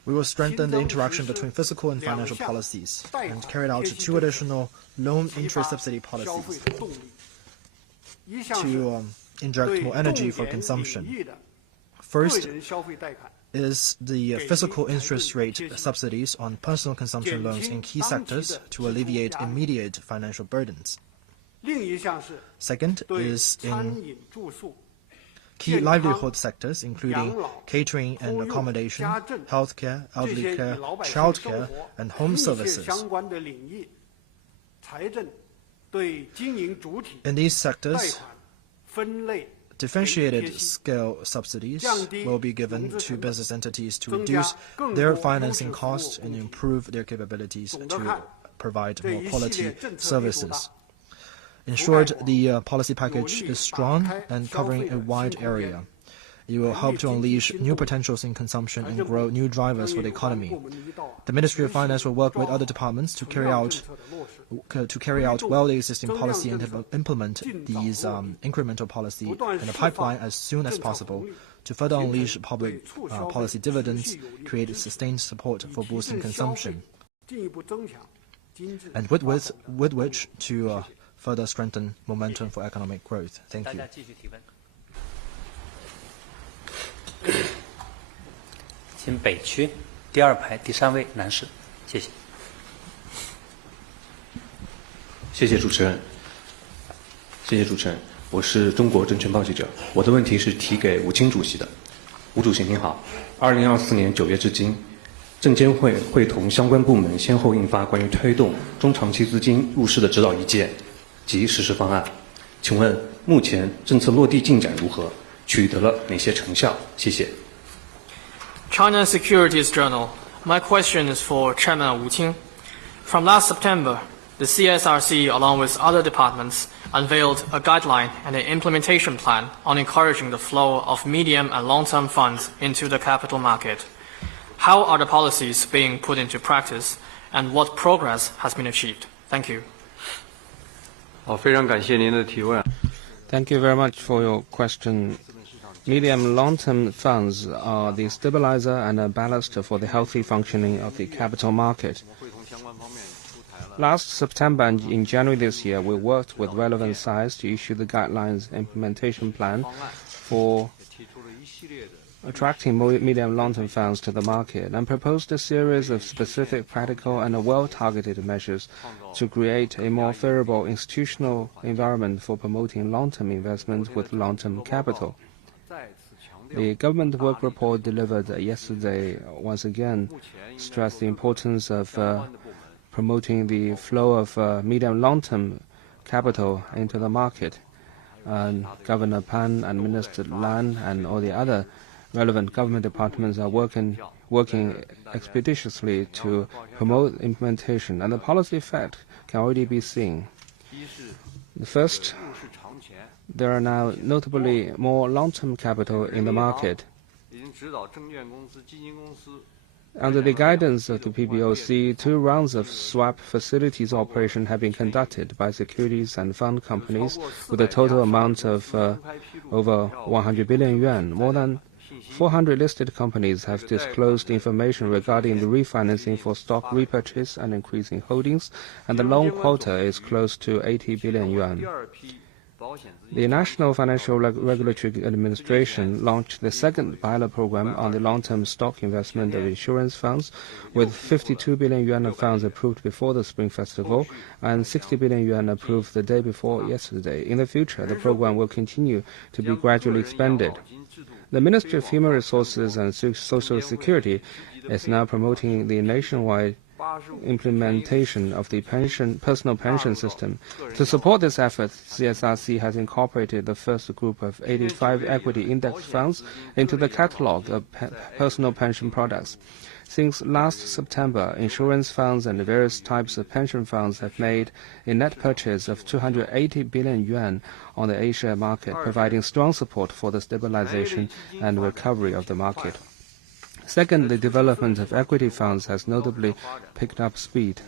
we will strengthen the interaction between fiscal and financial policies and carry out 2 additional loan interest subsidy policies to inject more energy for consumption. First is the fiscal interest rate subsidies on personal consumption loans in key sectors to alleviate immediate financial burdens. Second is in key livelihood sectors, including catering and accommodation, healthcare, elderly care, childcare, and home services. In these sectors, differentiated scale subsidies will be given to business entities to reduce their financing costs and improve their capabilities to provide more quality services. In short, the policy package is strong and covering a wide area. It will help to unleash new potentials in consumption and grow new drivers for the economy. The Ministry of Finance will work with other departments to carry out well the existing policy and implement these incremental policy in the pipeline as soon as possible to further unleash public policy dividends, create sustained support for boosting consumption, and with which to further strengthen momentum for economic growth. Thank you. 请北区第2排第3位男士，谢谢。谢谢主持人。谢谢主持人，我是中国证券报记者。我的问题是提给吴清主席的。吴主席您好，2024年9月至今，证监会会同相关部门先后印发关于推动中长期资金入市的指导意见及实施方案。请问目前政策落地进展如何？取得了哪些成效？谢谢。China Securities Journal. My question is for Chairman Wu Qing. From last September, the CSRC, along with other departments, unveiled a guideline and an implementation plan on encouraging the flow of medium and long-term funds into the capital market. How are the policies being put into practice, and what progress has been achieved? Thank you. 好，非常感谢您的提问。Thank you very much for your question. Medium and long-term funds are the stabilizer and a ballast for the healthy functioning of the capital market. Last September and in January this year, we worked with relevant sides to issue the guidelines implementation plan for attracting medium and long-term funds to the market and proposed a series of specific practical and well-targeted measures to create a more favorable institutional environment for promoting long-term investment with long-term capital. The government work report delivered yesterday once again stressed the importance of promoting the flow of medium long-term capital into the market. Governor Pan and Minister Lan and all the other relevant government departments are working expeditiously to promote implementation, and the policy effect can already be seen. First, there are now notably more long-term capital in the market. Under the guidance of the PBOC, 2 rounds of swap facilities operation have been conducted by securities and fund companies with a total amount of over 100 billion yuan. More than 400 listed companies have disclosed information regarding the refinancing for stock repurchase and increasing holdings, and the loan quota is close to 80 billion yuan. The National Financial Regulatory Administration launched the second pilot program on the long-term stock investment of insurance funds, with 52 billion yuan of funds approved before the Spring Festival and 60 billion yuan approved the day before yesterday. In the future, the program will continue to be gradually expanded. The Ministry of Human Resources and Social Security is now promoting the nationwide implementation of the personal pension system. To support this effort, CSRC has incorporated the first group of 85 equity index funds into the catalogue of personal pension products. Since last September, insurance funds and various types of pension funds have made a net purchase of 280 billion yuan on the A-share market, providing strong support for the stabilization and recovery of the market. Second, the development of equity funds has notably picked up speed.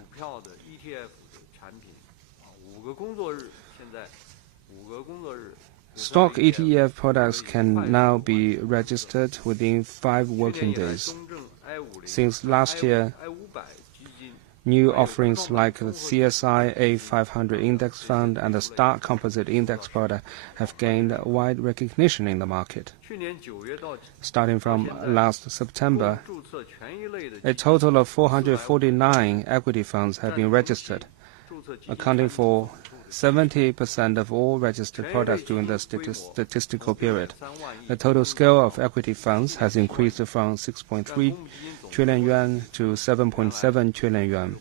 Stock ETF products can now be registered within 5 working days. Since last year, new offerings like the CSI A500 Index Fund and the Star Composite Index product have gained wide recognition in the market. Starting from last September, a total of 449 equity funds have been registered, accounting for 70% of all registered products during the statistical period. The total scale of equity funds has increased from 6.3 trillion yuan to 7.7 trillion yuan,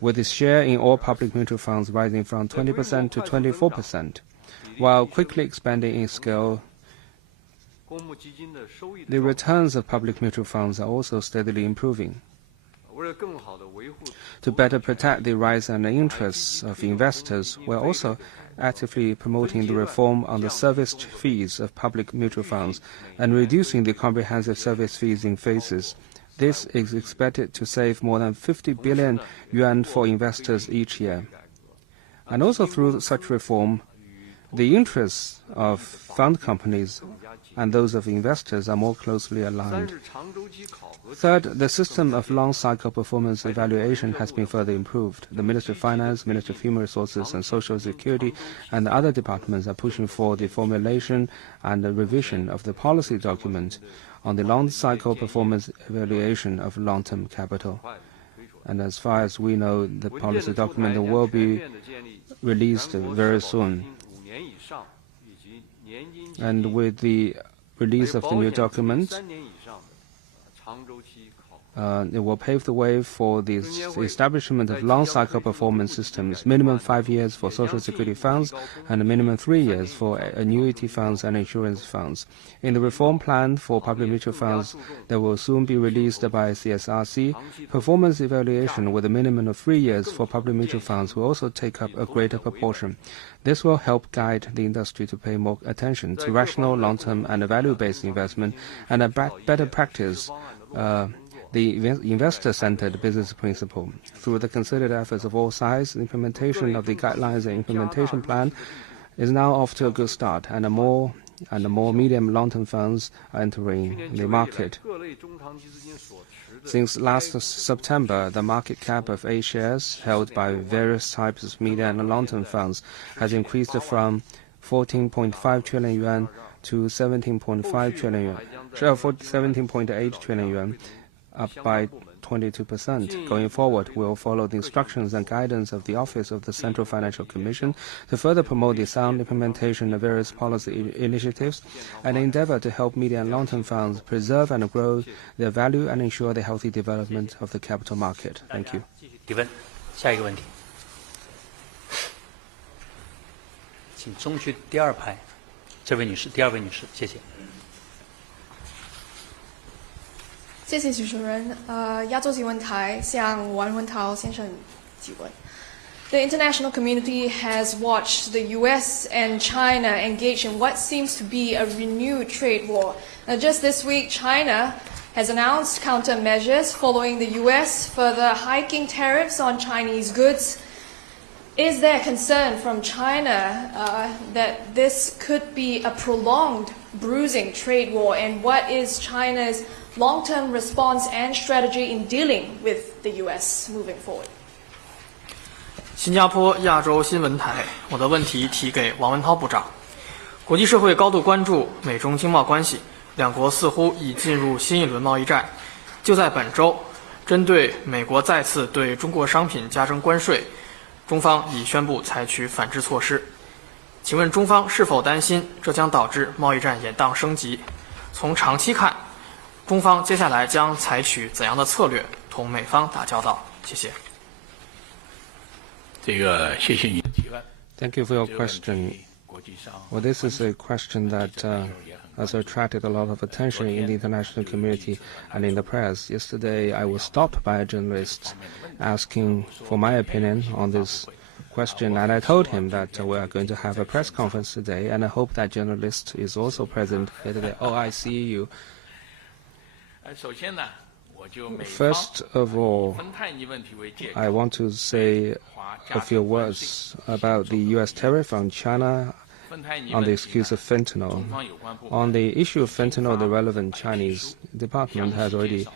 with its share in all public mutual funds rising from 20% to 24%. While quickly expanding in scale, the returns of public mutual funds are also steadily improving. To better protect the rights and interests of investors, we are also actively promoting the reform on the service fees of public mutual funds and reducing the comprehensive service fees in phases. This is expected to save more than 50 billion yuan for investors each year. And also through such reform, the interests of fund companies and those of investors are more closely aligned. Third, the system of long-cycle performance evaluation has been further improved. The Ministry of Finance, Ministry of Human Resources and Social Security and other departments are pushing for the formulation and the revision of the policy document on the long-cycle performance evaluation of long-term capital. And as far as we know, the policy document will be released very soon. And with the release of the new document, It will pave the way for the establishment of long-cycle performance systems, minimum 5 years for Social Security funds and a minimum 3 years for annuity funds and insurance funds. In the reform plan for public mutual funds that will soon be released by CSRC, performance evaluation with a minimum of 3 years for public mutual funds will also take up a greater proportion. This will help guide the industry to pay more attention to rational, long-term and value-based investment and a better practice the investor-centered business principle. Through the concerted efforts of all sides, the implementation of the guidelines and implementation plan is now off to a good start, and more medium long-term funds are entering the market. Since last September, the market cap of A shares held by various types of medium and long-term funds has increased from 14.5 trillion yuan to 17.5 trillion yuan, 17.8 trillion yuan, up by 22%. Going forward, we will follow the instructions and guidance of the Office of the Central Financial Commission to further promote the sound implementation of various policy initiatives and endeavor to help medium and long-term funds preserve and grow their value and ensure the healthy development of the capital market. Thank you. 提问，下一个问题，请中区第二排，这位女士，第二位女士，谢谢。谢谢主持人。亚洲新闻台向王文涛先生提问。The international community has watched the U.S. and China engage in what seems to be a renewed trade war. Just this week, China has announced countermeasures following the U.S. further hiking tariffs on Chinese goods. Is there concern from China that this could be a prolonged, bruising trade war? And what is China's long-term response and strategy in dealing with the U.S. moving forward? 新加坡亚洲新闻台，我的问题提给王文涛部长。国际社会高度关注美中经贸关系，两国似乎已进入新一轮贸易战。就在本周，针对美国再次对中国商品加征关税，中方已宣布采取反制措施。请问中方是否担心这将导致贸易战演荡升级？从长期看，中方接下来将采取怎样的策略同美方打交道？谢谢。谢谢你的提问。 Thank you for your question. Well, this is a question that has attracted a lot of attention in the international community and in the press. Yesterday, I was stopped by a journalist asking for my opinion on this question, and I told him that we are going to have a press conference today, and I hope that journalist is also present here today. Oh, I see you. First of all, I want to say a few words about the U.S. tariff on China on the excuse of fentanyl. On the issue of fentanyl, the relevant Chinese department has already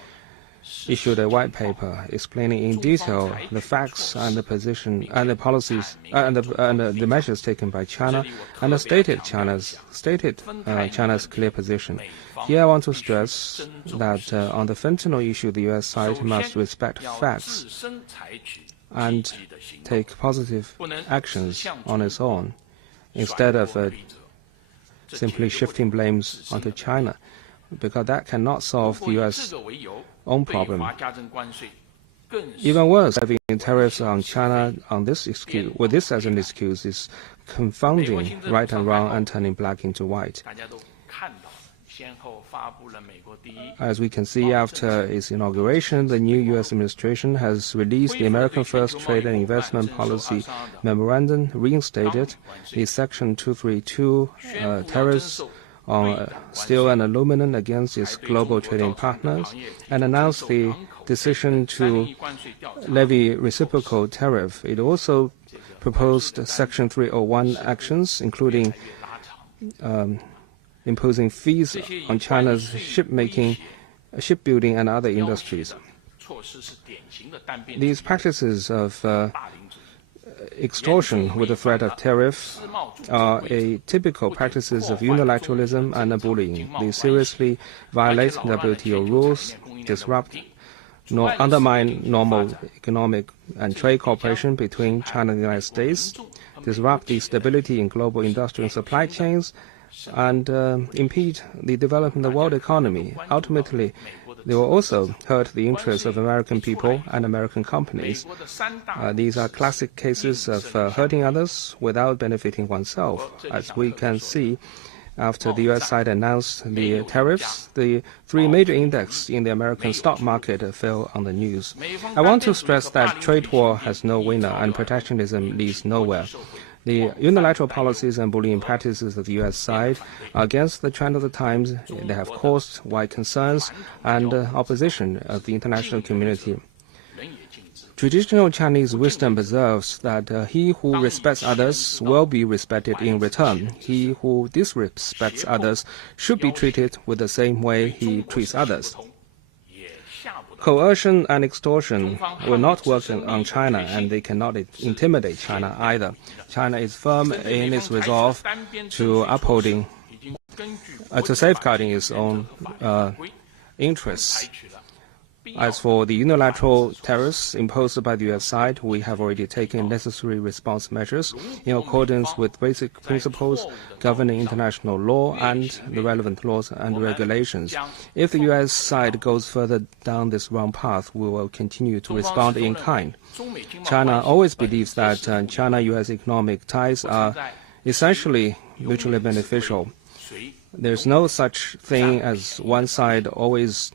issued a white paper explaining in detail the facts and the position and the policies and the measures taken by China and stated China's clear position. Here I want to stress that on the fentanyl issue, the U.S. side must respect facts and take positive actions on its own, instead of simply shifting blames onto China, because that cannot solve the U.S. own problem. Even worse, having tariffs on China on this excuse, with this as an excuse, is confounding right and wrong and turning black into white. As we can see, after its inauguration, the new U.S. administration has released the American First Trade and Investment Policy Memorandum, reinstated the Section 232 tariffs on steel and aluminum against its global trading partners, and announced the decision to levy reciprocal tariff. It also proposed Section 301 actions, including imposing fees on China's shipbuilding and other industries. These practices of extortion with the threat of tariff are typical practices of unilateralism and bullying. They seriously violate WTO rules, undermine normal economic and trade cooperation between China and the United States, disrupt the stability in global industrial supply chains, and impede the development of the world economy. Ultimately, They will also hurt the interests of American people and American companies. These are classic cases of hurting others without benefiting oneself. As we can see, after the U.S. side announced the tariffs, the three major indexes in the American stock market fell on the news. I want to stress that trade war has no winner and protectionism leads nowhere. The unilateral policies and bullying practices of the U.S. side are against the trend of the times. They have caused wide concerns and opposition of the international community. Traditional Chinese wisdom observes that he who respects others will be respected in return. He who disrespects others should be treated with the same way he treats others. Coercion and extortion will not work on China, and they cannot intimidate China either. China is firm in its resolve to safeguarding its own interests. As for the unilateral tariffs imposed by the U.S. side, we have already taken necessary response measures in accordance with basic principles governing international law and the relevant laws and regulations. If the U.S. side goes further down this wrong path, we will continue to respond in kind. China always believes that China-U.S. economic ties are essentially mutually beneficial. There's no such thing as one side always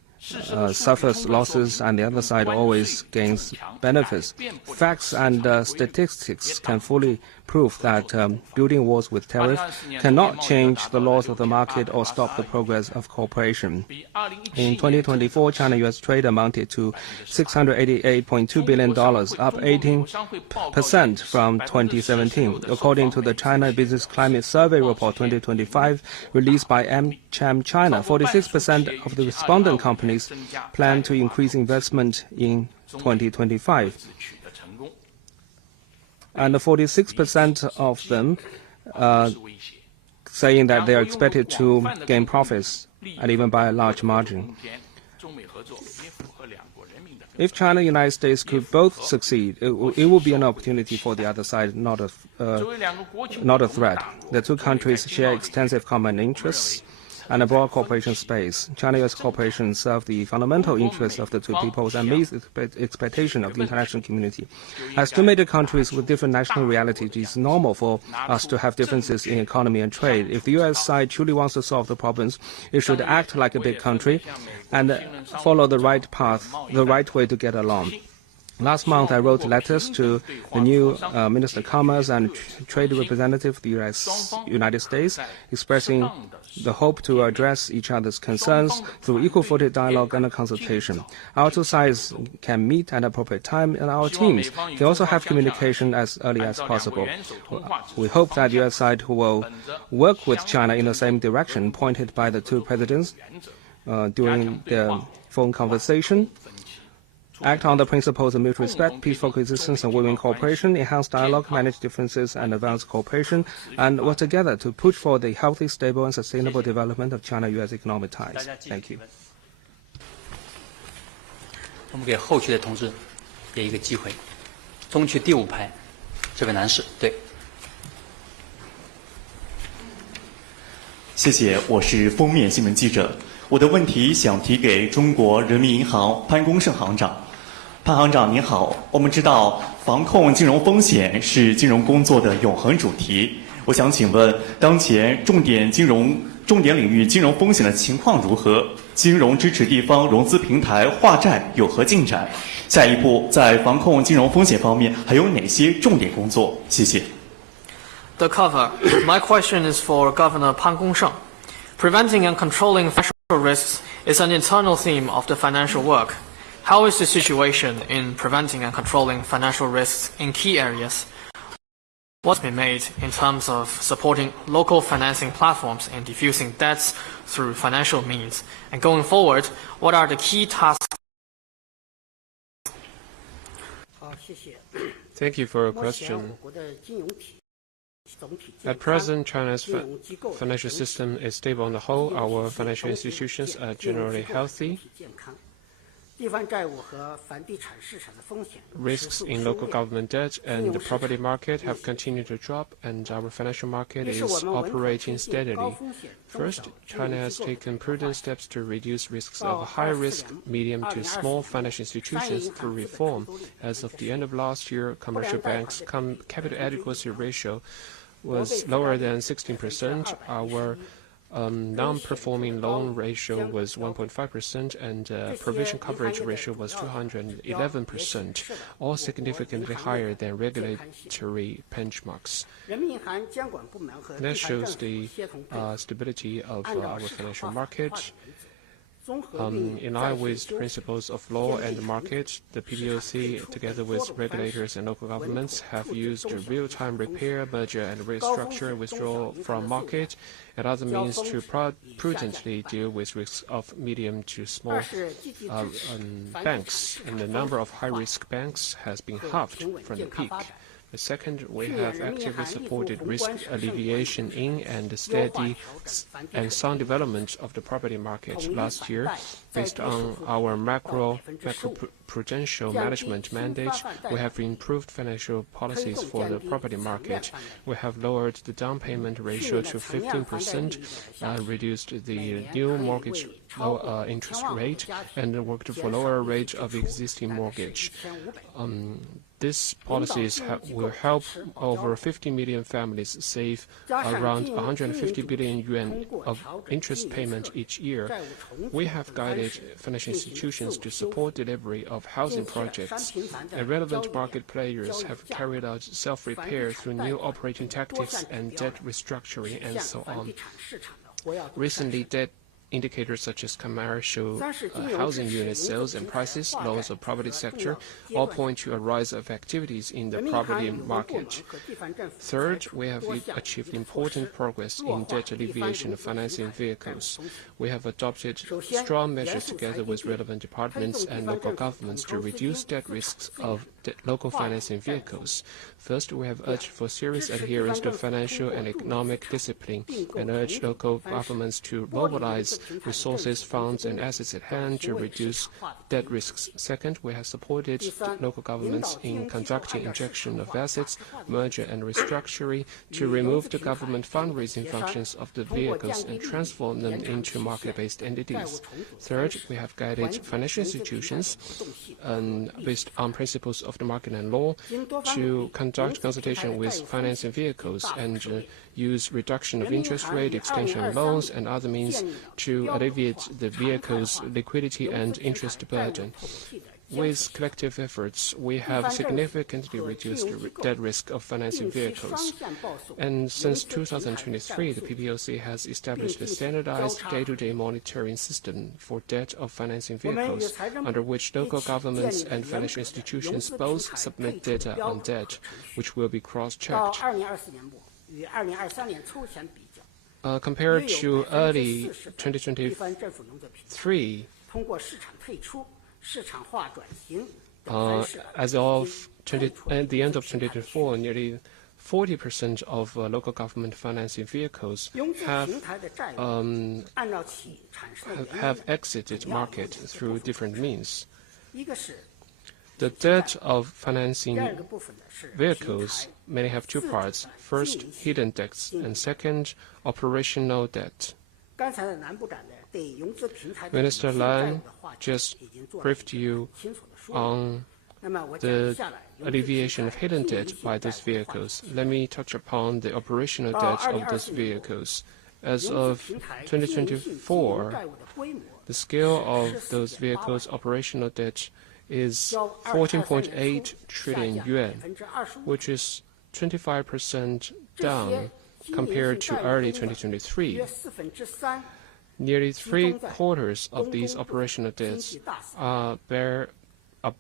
suffers losses and the other side always gains benefits. Facts and statistics can fully prove that building wars with tariff cannot change the laws of the market or stop the progress of cooperation. In 2024, China-U.S. trade amounted to $688.2 billion, up 18% from 2017. According to the China Business Climate Survey Report 2025 released by AmCham China, 46% of the respondent companies plan to increase investment in 2025. And 46% of them saying that they are expected to gain profits and even by a large margin. If China and the United States could both succeed, it will be an opportunity for the other side, not a threat. The two countries share extensive common interests and a broad cooperation space. China-U.S. cooperation serves the fundamental interests of the two peoples and meets the expectation of the international community. As two major countries with different national realities, it is normal for us to have differences in economy and trade. If the U.S. side truly wants to solve the problems, it should act like a big country and follow the right path, the right way to get along. Last month, I wrote letters to the new Minister of Commerce and Trade Representative of the United States, expressing the hope to address each other's concerns through equal-footed dialogue and consultation. Our two sides can meet at an appropriate time, and our teams can also have communication as early as possible. We hope that the U.S. side will work with China in the same direction pointed by the two presidents during their phone conversation. Act on the principles of mutual respect, peaceful coexistence, and win-win cooperation, enhance dialogue, manage differences, and advance cooperation, and work together to push for the healthy, stable, and sustainable development of China-U.S. economic ties. Thank you. 我们给后区的同志也一个机会。中区第5排，这位男士，对。谢谢，我是封面新闻记者。我的问题想提给中国人民银行潘功胜行长。潘行长您好，我们知道防控金融风险是金融工作的永恒主题。我想请问，当前重点领域金融风险的情况如何？金融支持地方融资平台化债有何进展？下一步在防控金融风险方面还有哪些重点工作？谢谢。The cover. My question is for Governor Pan Gongsheng. Preventing and controlling financial risks is an internal theme of the financial work. How is the situation in preventing and controlling financial risks in key areas? What's been made in terms of supporting local financing platforms and diffusing debts through financial means? And going forward, what are the key tasks? Thank you for your question. At present, China's financial system is stable on the whole. Our financial institutions are generally healthy. risks in local government debt and the property market have continued to drop, and our financial market is operating steadily. First, China has taken prudent steps to reduce risks of high-risk, medium to small financial institutions through reform. As of the end of last year, commercial banks' capital adequacy ratio was lower than 16%. Our non-performing loan ratio was 1.5%, and provision coverage ratio was 211%, all significantly higher than regulatory benchmarks. That shows the stability of our financial market. In line with principles of law and the market, the PBOC, together with regulators and local governments, have used real-time repair, merger and restructure, withdrawal from market, and other means to prudently deal with risks of medium to small banks. And the number of high-risk banks has been halved from the peak. The second, we have actively supported risk alleviation in and steady and sound development of the property market. Last year, based on our macro-prudential management mandate, we have improved financial policies for the property market. We have lowered the down payment ratio to 15%, reduced the new mortgage interest rate, and worked for lower rate of existing mortgage. These policies will help over 50 million families save around 150 billion yuan of interest payment each year. We have guided financial institutions to support delivery of housing projects, and relevant market players have carried out self-repair through new operating tactics and debt restructuring and so on. Recently, debt indicators such as commercial housing unit sales and prices, loans of property sector, all point to a rise of activities in the property market. Third, we have achieved important progress in debt alleviation of financing vehicles. We have adopted strong measures together with relevant departments and local governments to reduce debt risks of local financing vehicles. First, we have urged for serious adherence to financial and economic discipline and urged local governments to mobilize resources, funds, and assets at hand to reduce debt risks. Second, we have supported local governments in conducting injection of assets, merger and restructuring to remove the government fundraising functions of the vehicles and transform them into market-based entities. Third, we have guided financial institutions based on principles of the market and law to conduct consultation with financing vehicles and use reduction of interest rate, extension of loans, and other means to alleviate the vehicle's liquidity and interest burden. With collective efforts, we have significantly reduced the debt risk of financing vehicles. And since 2023, the PBOC has established a standardized day-to-day monitoring system for debt of financing vehicles, under which local governments and financial institutions both submit data on debt, which will be cross-checked. Compared to early 2023, as of at the end of 2024, nearly 40% of local government financing vehicles have exited market through different means. The debt of financing vehicles may have two parts. First, hidden debts, and second, operational debt. Minister Lan just briefed you on the alleviation of hidden debt by those vehicles. Let me touch upon the operational debt of those vehicles. As of 2024, the scale of those vehicles' operational debt is 14.8 trillion yuan, which is 25% down compared to early 2023. Nearly three-quarters of these operational debts are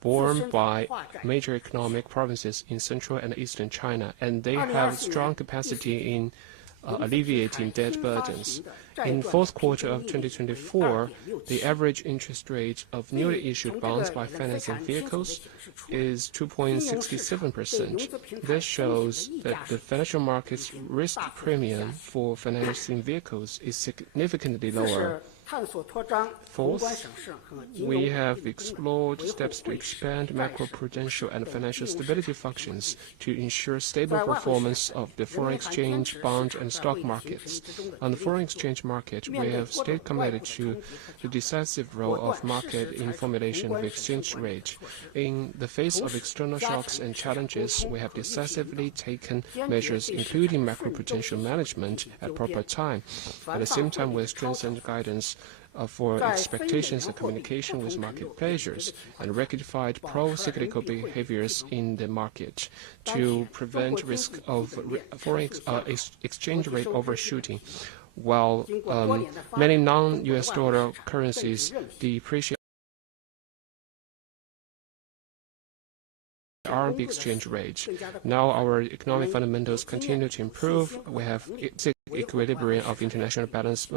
borne by major economic provinces in central and eastern China, and they have strong capacity in alleviating debt burdens. In fourth quarter of 2024, the average interest rate of newly issued bonds by financing vehicles is 2.67%. This shows that the financial market's risk premium for financing vehicles is significantly lower Fourth, we have explored steps to expand macroprudential and financial stability functions to ensure stable performance of the foreign exchange, bond, and stock markets. On the foreign exchange market, we have stayed committed to the decisive role of market in formulation of exchange rate. In the face of external shocks and challenges, we have decisively taken measures including macroprudential management at proper time. At the same time, we strengthened guidance for expectations and communication with market players and rectified pro-cyclical behaviors in the market to prevent risk of foreign exchange rate overshooting. While many non-US dollar currencies depreciate, RMB exchange rate. Now our economic fundamentals continue to improve. We have equilibrium of international balance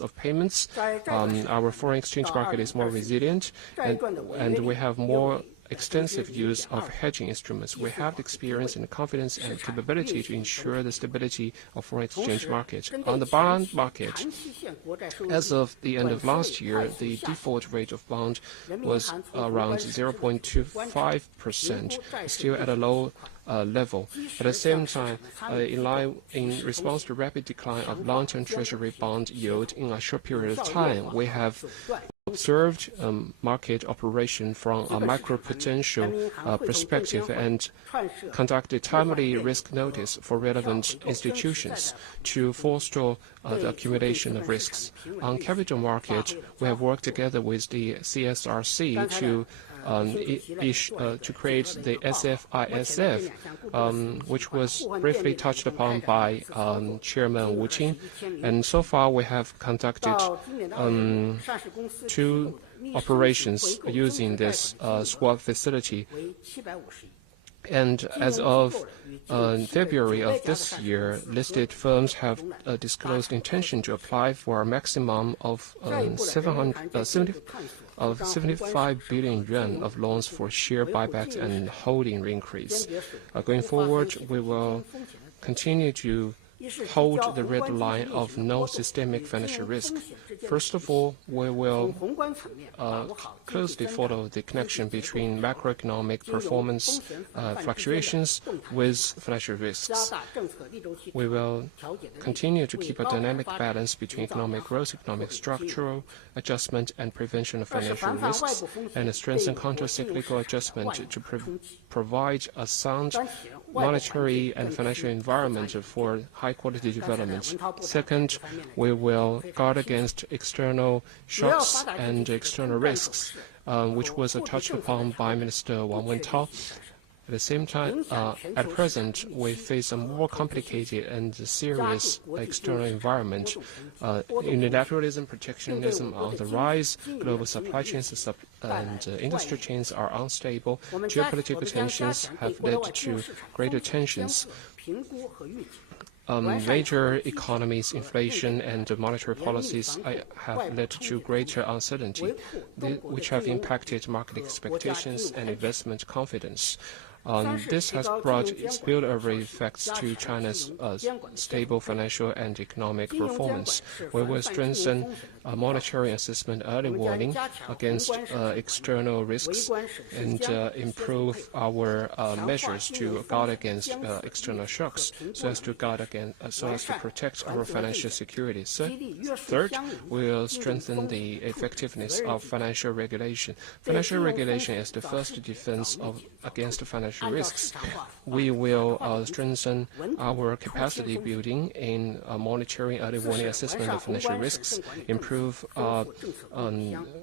of payments. Our foreign exchange market is more resilient, and we have more extensive use of hedging instruments. We have the experience and confidence and capability to ensure the stability of foreign exchange market. On the bond market, as of the end of last year, the default rate of bond was around 0.25%, still at a low level. At the same time, in response to rapid decline of long-term treasury bond yield in a short period of time, we have observed market operation from a macroprudential perspective and conducted timely risk notice for relevant institutions to forestall the accumulation of risks. On capital market, we have worked together with the CSRC to create the SFISF, which was briefly touched upon by Chairman Wu Qing. And so far, we have conducted 2 operations using this swap facility. And as of February of this year, listed firms have disclosed intention to apply for a maximum of 75 billion yuan of loans for share buybacks and holding increase. Going forward, we will continue to hold the red line of no systemic financial risk. First of all, we will closely follow the connection between macroeconomic performance fluctuations with financial risks. We will continue to keep a dynamic balance between economic growth, economic structural adjustment, and prevention of financial risks, and strengthen counter-cyclical adjustment to provide a sound monetary and financial environment for high-quality development. Second, we will guard against external shocks and external risks, which was touched upon by Minister Wang Wentao. At the same time, at present, we face a more complicated and serious external environment. Unilateralism, protectionism on the rise, global supply chains and industry chains are unstable. Geopolitical tensions have led to greater tensions. Major economies, inflation, and monetary policies have led to greater uncertainty, which have impacted market expectations and investment confidence. This has brought spillover effects to China's stable financial and economic performance. We will strengthen monetary assessment early warning against external risks and improve our measures to guard against external shocks so as to protect our financial security. Third, we will strengthen the effectiveness of financial regulation. Financial regulation is the first defense against financial risks. We will strengthen our capacity building in monitoring early warning assessment of financial risks, improve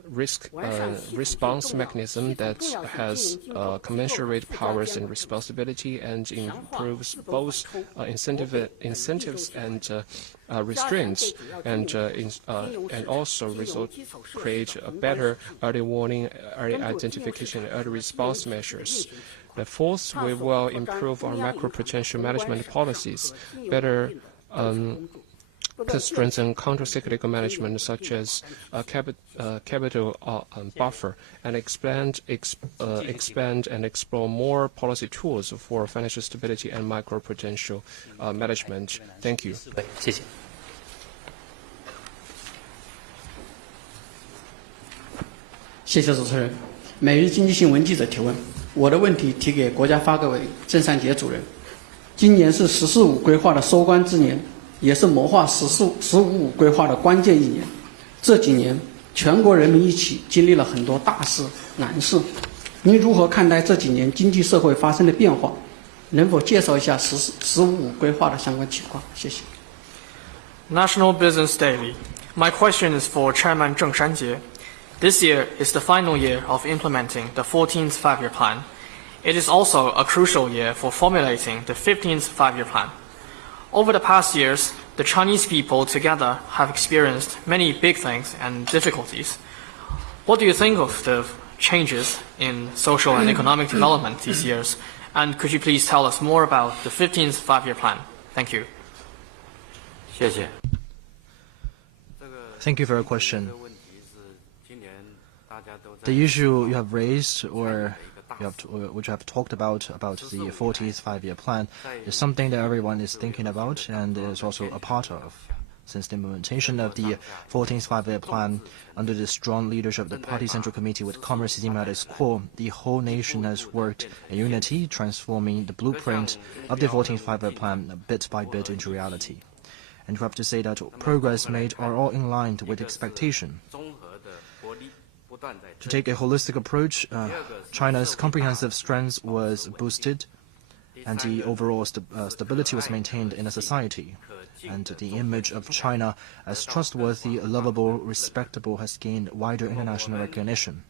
risk response mechanism that has commensurate powers and responsibility, and improves both incentives and restraints, and also create a better early warning, early identification, and early response measures. The fourth, we will improve our macroprudential management policies, better to strengthen counter-cyclical management, such as capital buffer, and expand and explore more policy tools for financial stability and macroprudential management. Thank you. 谢谢主持人。每日经济新闻记者提问，我的问题提给国家发改委郑善杰主任。今年是“十四五”规划的收官之年，也是谋划“十五五”规划的关键一年。这几年，全国人民一起经历了很多大事难事。您如何看待这几年经济社会发生的变化？能否介绍一下“十五五”规划的相关情况？谢谢。National Business Daily. My question is for Chairman Zheng Shanjie. This year is the final year of implementing the 14th Five-Year Plan. It is also a crucial year for formulating the 15th Five-Year Plan. Over the past years, the Chinese people together have experienced many big things and difficulties. What do you think of the changes in social and economic development these years? And could you please tell us more about the 15th Five-Year Plan? Thank you. 谢谢。 Thank you for your question. The issue you have raised, or which you have talked about the 14th Five-Year Plan, is something that everyone is thinking about and is also a part of. Since the implementation of the 14th Five-Year Plan, under the strong leadership of the Party Central Committee with Commerce theme at its core, the whole nation has worked in unity, transforming the blueprint of the 14th Five-Year Plan bit by bit into reality. And we have to say that progress made are all in line with expectation. To take a holistic approach, China's comprehensive strength was boosted, and the overall stability was maintained in a society. And the image of China as trustworthy, lovable, respectable has gained wider international recognition.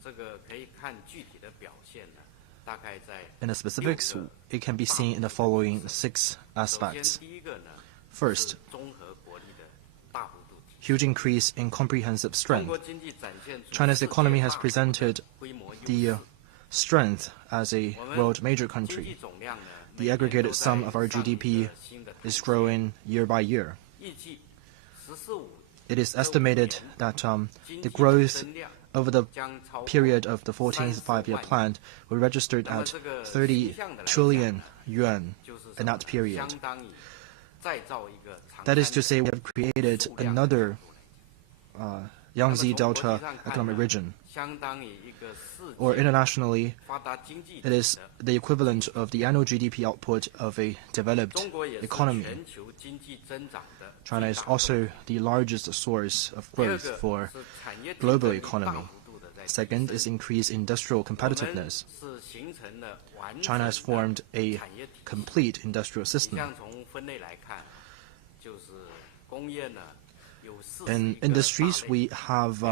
In the specifics, it can be seen in the following 6 aspects. First, huge increase in comprehensive strength. China's economy has presented the strength as a world major country. The aggregated sum of our GDP is growing year by year. It is estimated that the growth over the period of the 14th Five-Year Plan were registered at 30 trillion yuan in that period. That is to say, we have created another Yangtze Delta economic region. Or internationally, it is the equivalent of the annual GDP output of a developed economy. China is also the largest source of growth for global economy. Second is increased industrial competitiveness. China has formed a complete industrial system. In industries, we have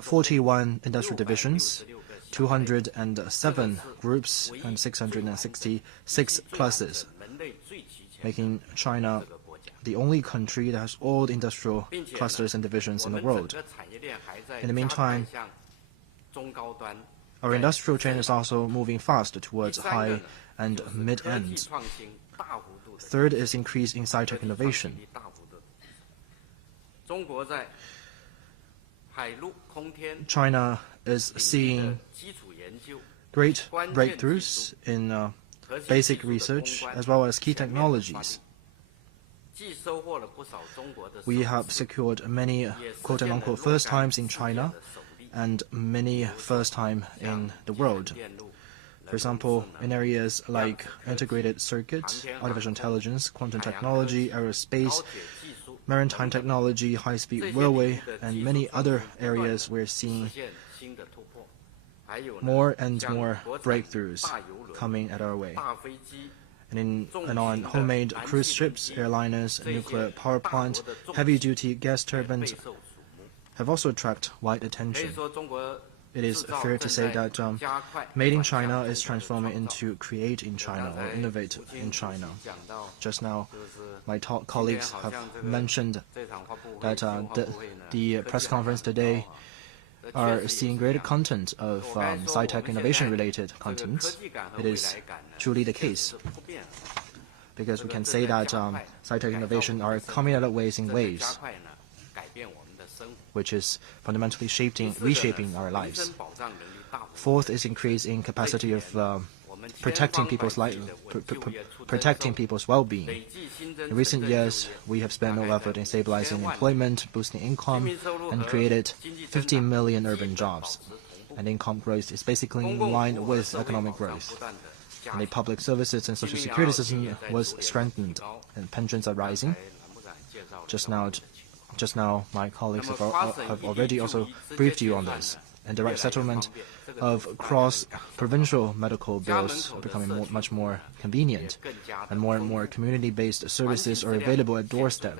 41 industrial divisions, 207 groups, and 666 classes, making China the only country that has all the industrial clusters and divisions in the world. In the meantime, our industrial chain is also moving fast towards high and mid-end. Third is increase in sci-tech innovation. China is seeing great breakthroughs in basic research as well as key technologies. We have secured many quote-unquote first times in China and many first time in the world. For example, in areas like integrated circuits, artificial intelligence, quantum technology, aerospace, maritime technology, high-speed railway, and many other areas, we're seeing more and more breakthroughs coming at our way. And on homemade cruise ships, airliners, nuclear power plant, heavy-duty gas turbines have also attracted wide attention. It is fair to say that Made in China is transforming into Create in China or Innovate in China. Just now, my colleagues have mentioned that the press conference today are seeing greater content of sci-tech innovation-related contents. It is truly the case, because we can say that sci-tech innovation are coming out of ways in waves, which is fundamentally reshaping our lives. Fourth is increase in capacity of protecting people's protecting people's well-being. In recent years, we have spent no effort in stabilizing employment, boosting income, and created 15 million urban jobs. And income growth is basically in line with economic growth. And the public services and social security system was strengthened, and pensions are rising. Just now, my colleagues have already also briefed you on this. And direct settlement of cross-provincial medical bills are becoming much more convenient, and more community-based services are available at doorstep,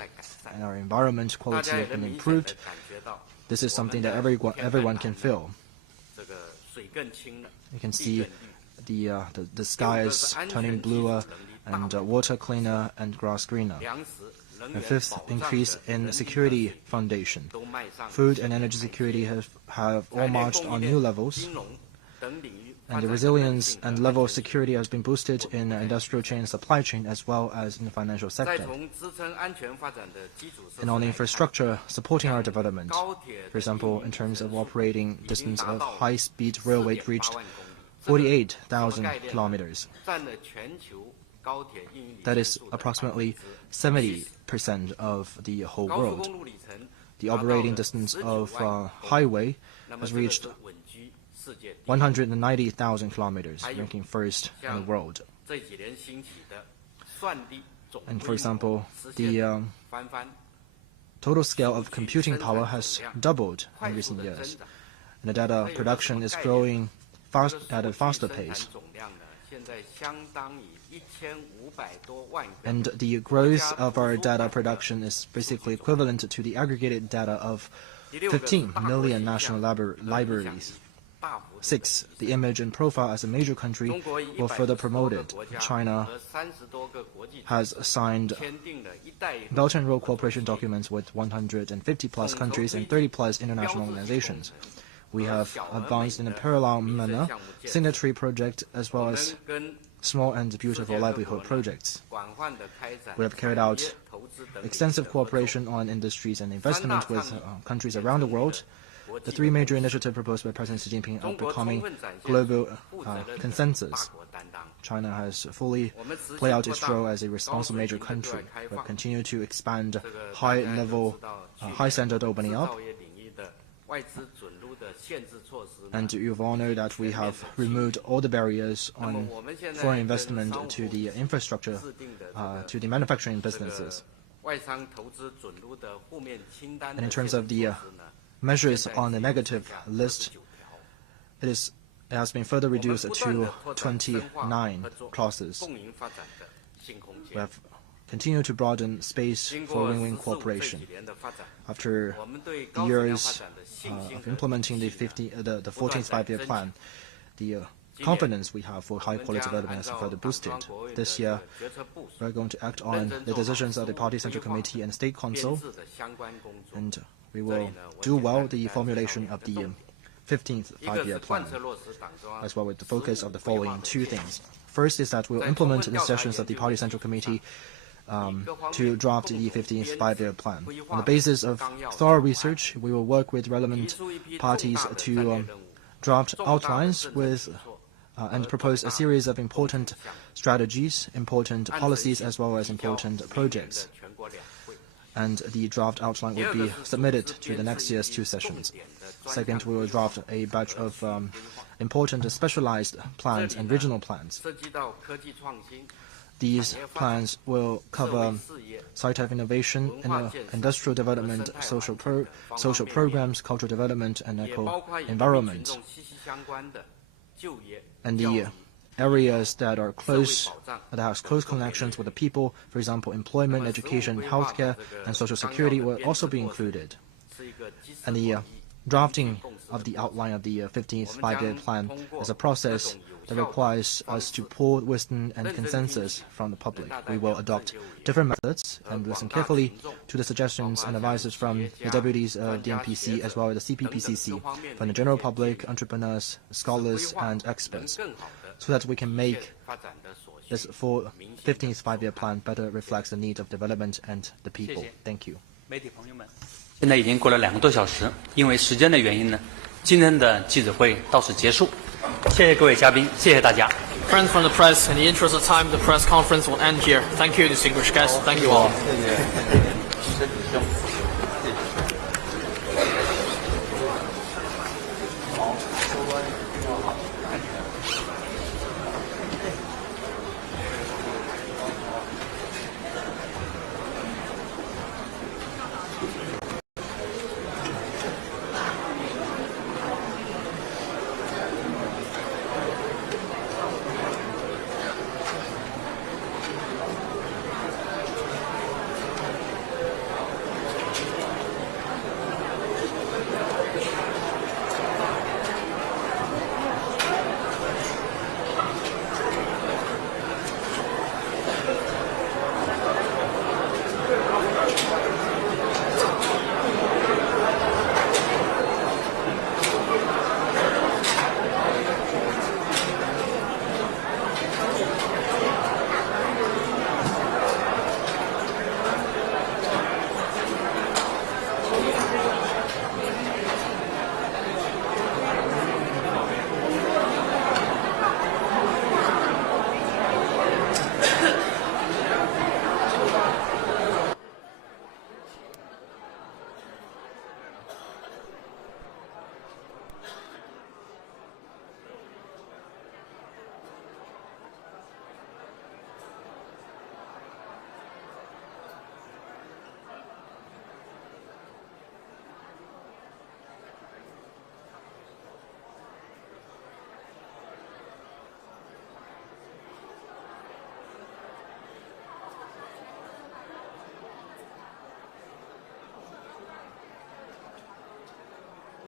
and our environment quality has been improved. This is something that everyone can feel. You can see the sky is turning bluer, and water cleaner, and grass greener. A fifth increase in security foundation. Food and energy security have all marched on new levels, and the resilience and level of security has been boosted in industrial chain and supply chain as well as in the financial sector. And on infrastructure supporting our development, for example, in terms of operating distance of high-speed railway reached 48,000 kilometers. That is approximately 70% of the whole world. The operating distance of highway has reached 190,000 kilometers, ranking first in the world. And for example, the total scale of computing power has doubled in recent years, and the data production is growing at a faster pace. And the growth of our data production is basically equivalent to the aggregated data of 15 million national libraries. 6. The image and profile as a major country will further promoted. China has signed Belt and Road cooperation documents with 150-plus countries and 30-plus international organizations. We have advanced in a parallel manner signatory project as well as small and beautiful livelihood projects. We have carried out extensive cooperation on industries and investment with countries around the world. The three major initiatives proposed by President Xi Jinping are becoming global consensus. China has fully played out its role as a responsible major country. We have continued to expand high standard opening up. And you've all know that we have removed all the barriers on foreign investment to the infrastructure, to the manufacturing businesses. And in terms of the measures on the negative list, it has been further reduced to 29 clauses. We have continued to broaden space for win-win cooperation. After years of implementing the 14th five-year plan, the confidence we have for high-quality development has further boosted. This year, we are going to act on the decisions of the Party Central Committee and State Council, and we will do well the formulation of the 15th five-year plan, as well with the focus of the following two things. First is that we will implement the sessions of the Party Central Committee to draft the 15th five-year plan. On the basis of thorough research, we will work with relevant parties to draft outlines and propose a series of important strategies, important policies, as well as important projects. And the draft outline will be submitted to the next year's two sessions. Second, we will draft a batch of important specialized plans and regional plans. These plans will cover sci-tech innovation, industrial development, social programs, cultural development, and eco-environment. And the areas that have close connections with the people, for example, employment, education, healthcare, and social security will also be included. And the drafting of the outline of the 15th five-year plan is a process that requires us to pull wisdom and consensus from the public. We will adopt different methods and listen carefully to the suggestions and advices from the deputies of the NPC as well as the CPPCC, from the general public, entrepreneurs, scholars, and experts, so that we can make this 15th five-year plan better reflects the need of development and the people. Thank you. 现在已经过了2个多小时，因为时间的原因呢，今天的记者会到此结束。谢谢各位嘉宾，谢谢大家。Friends from the press, in the interest of time, the press conference will end here. Thank you, distinguished guests. Thank you all.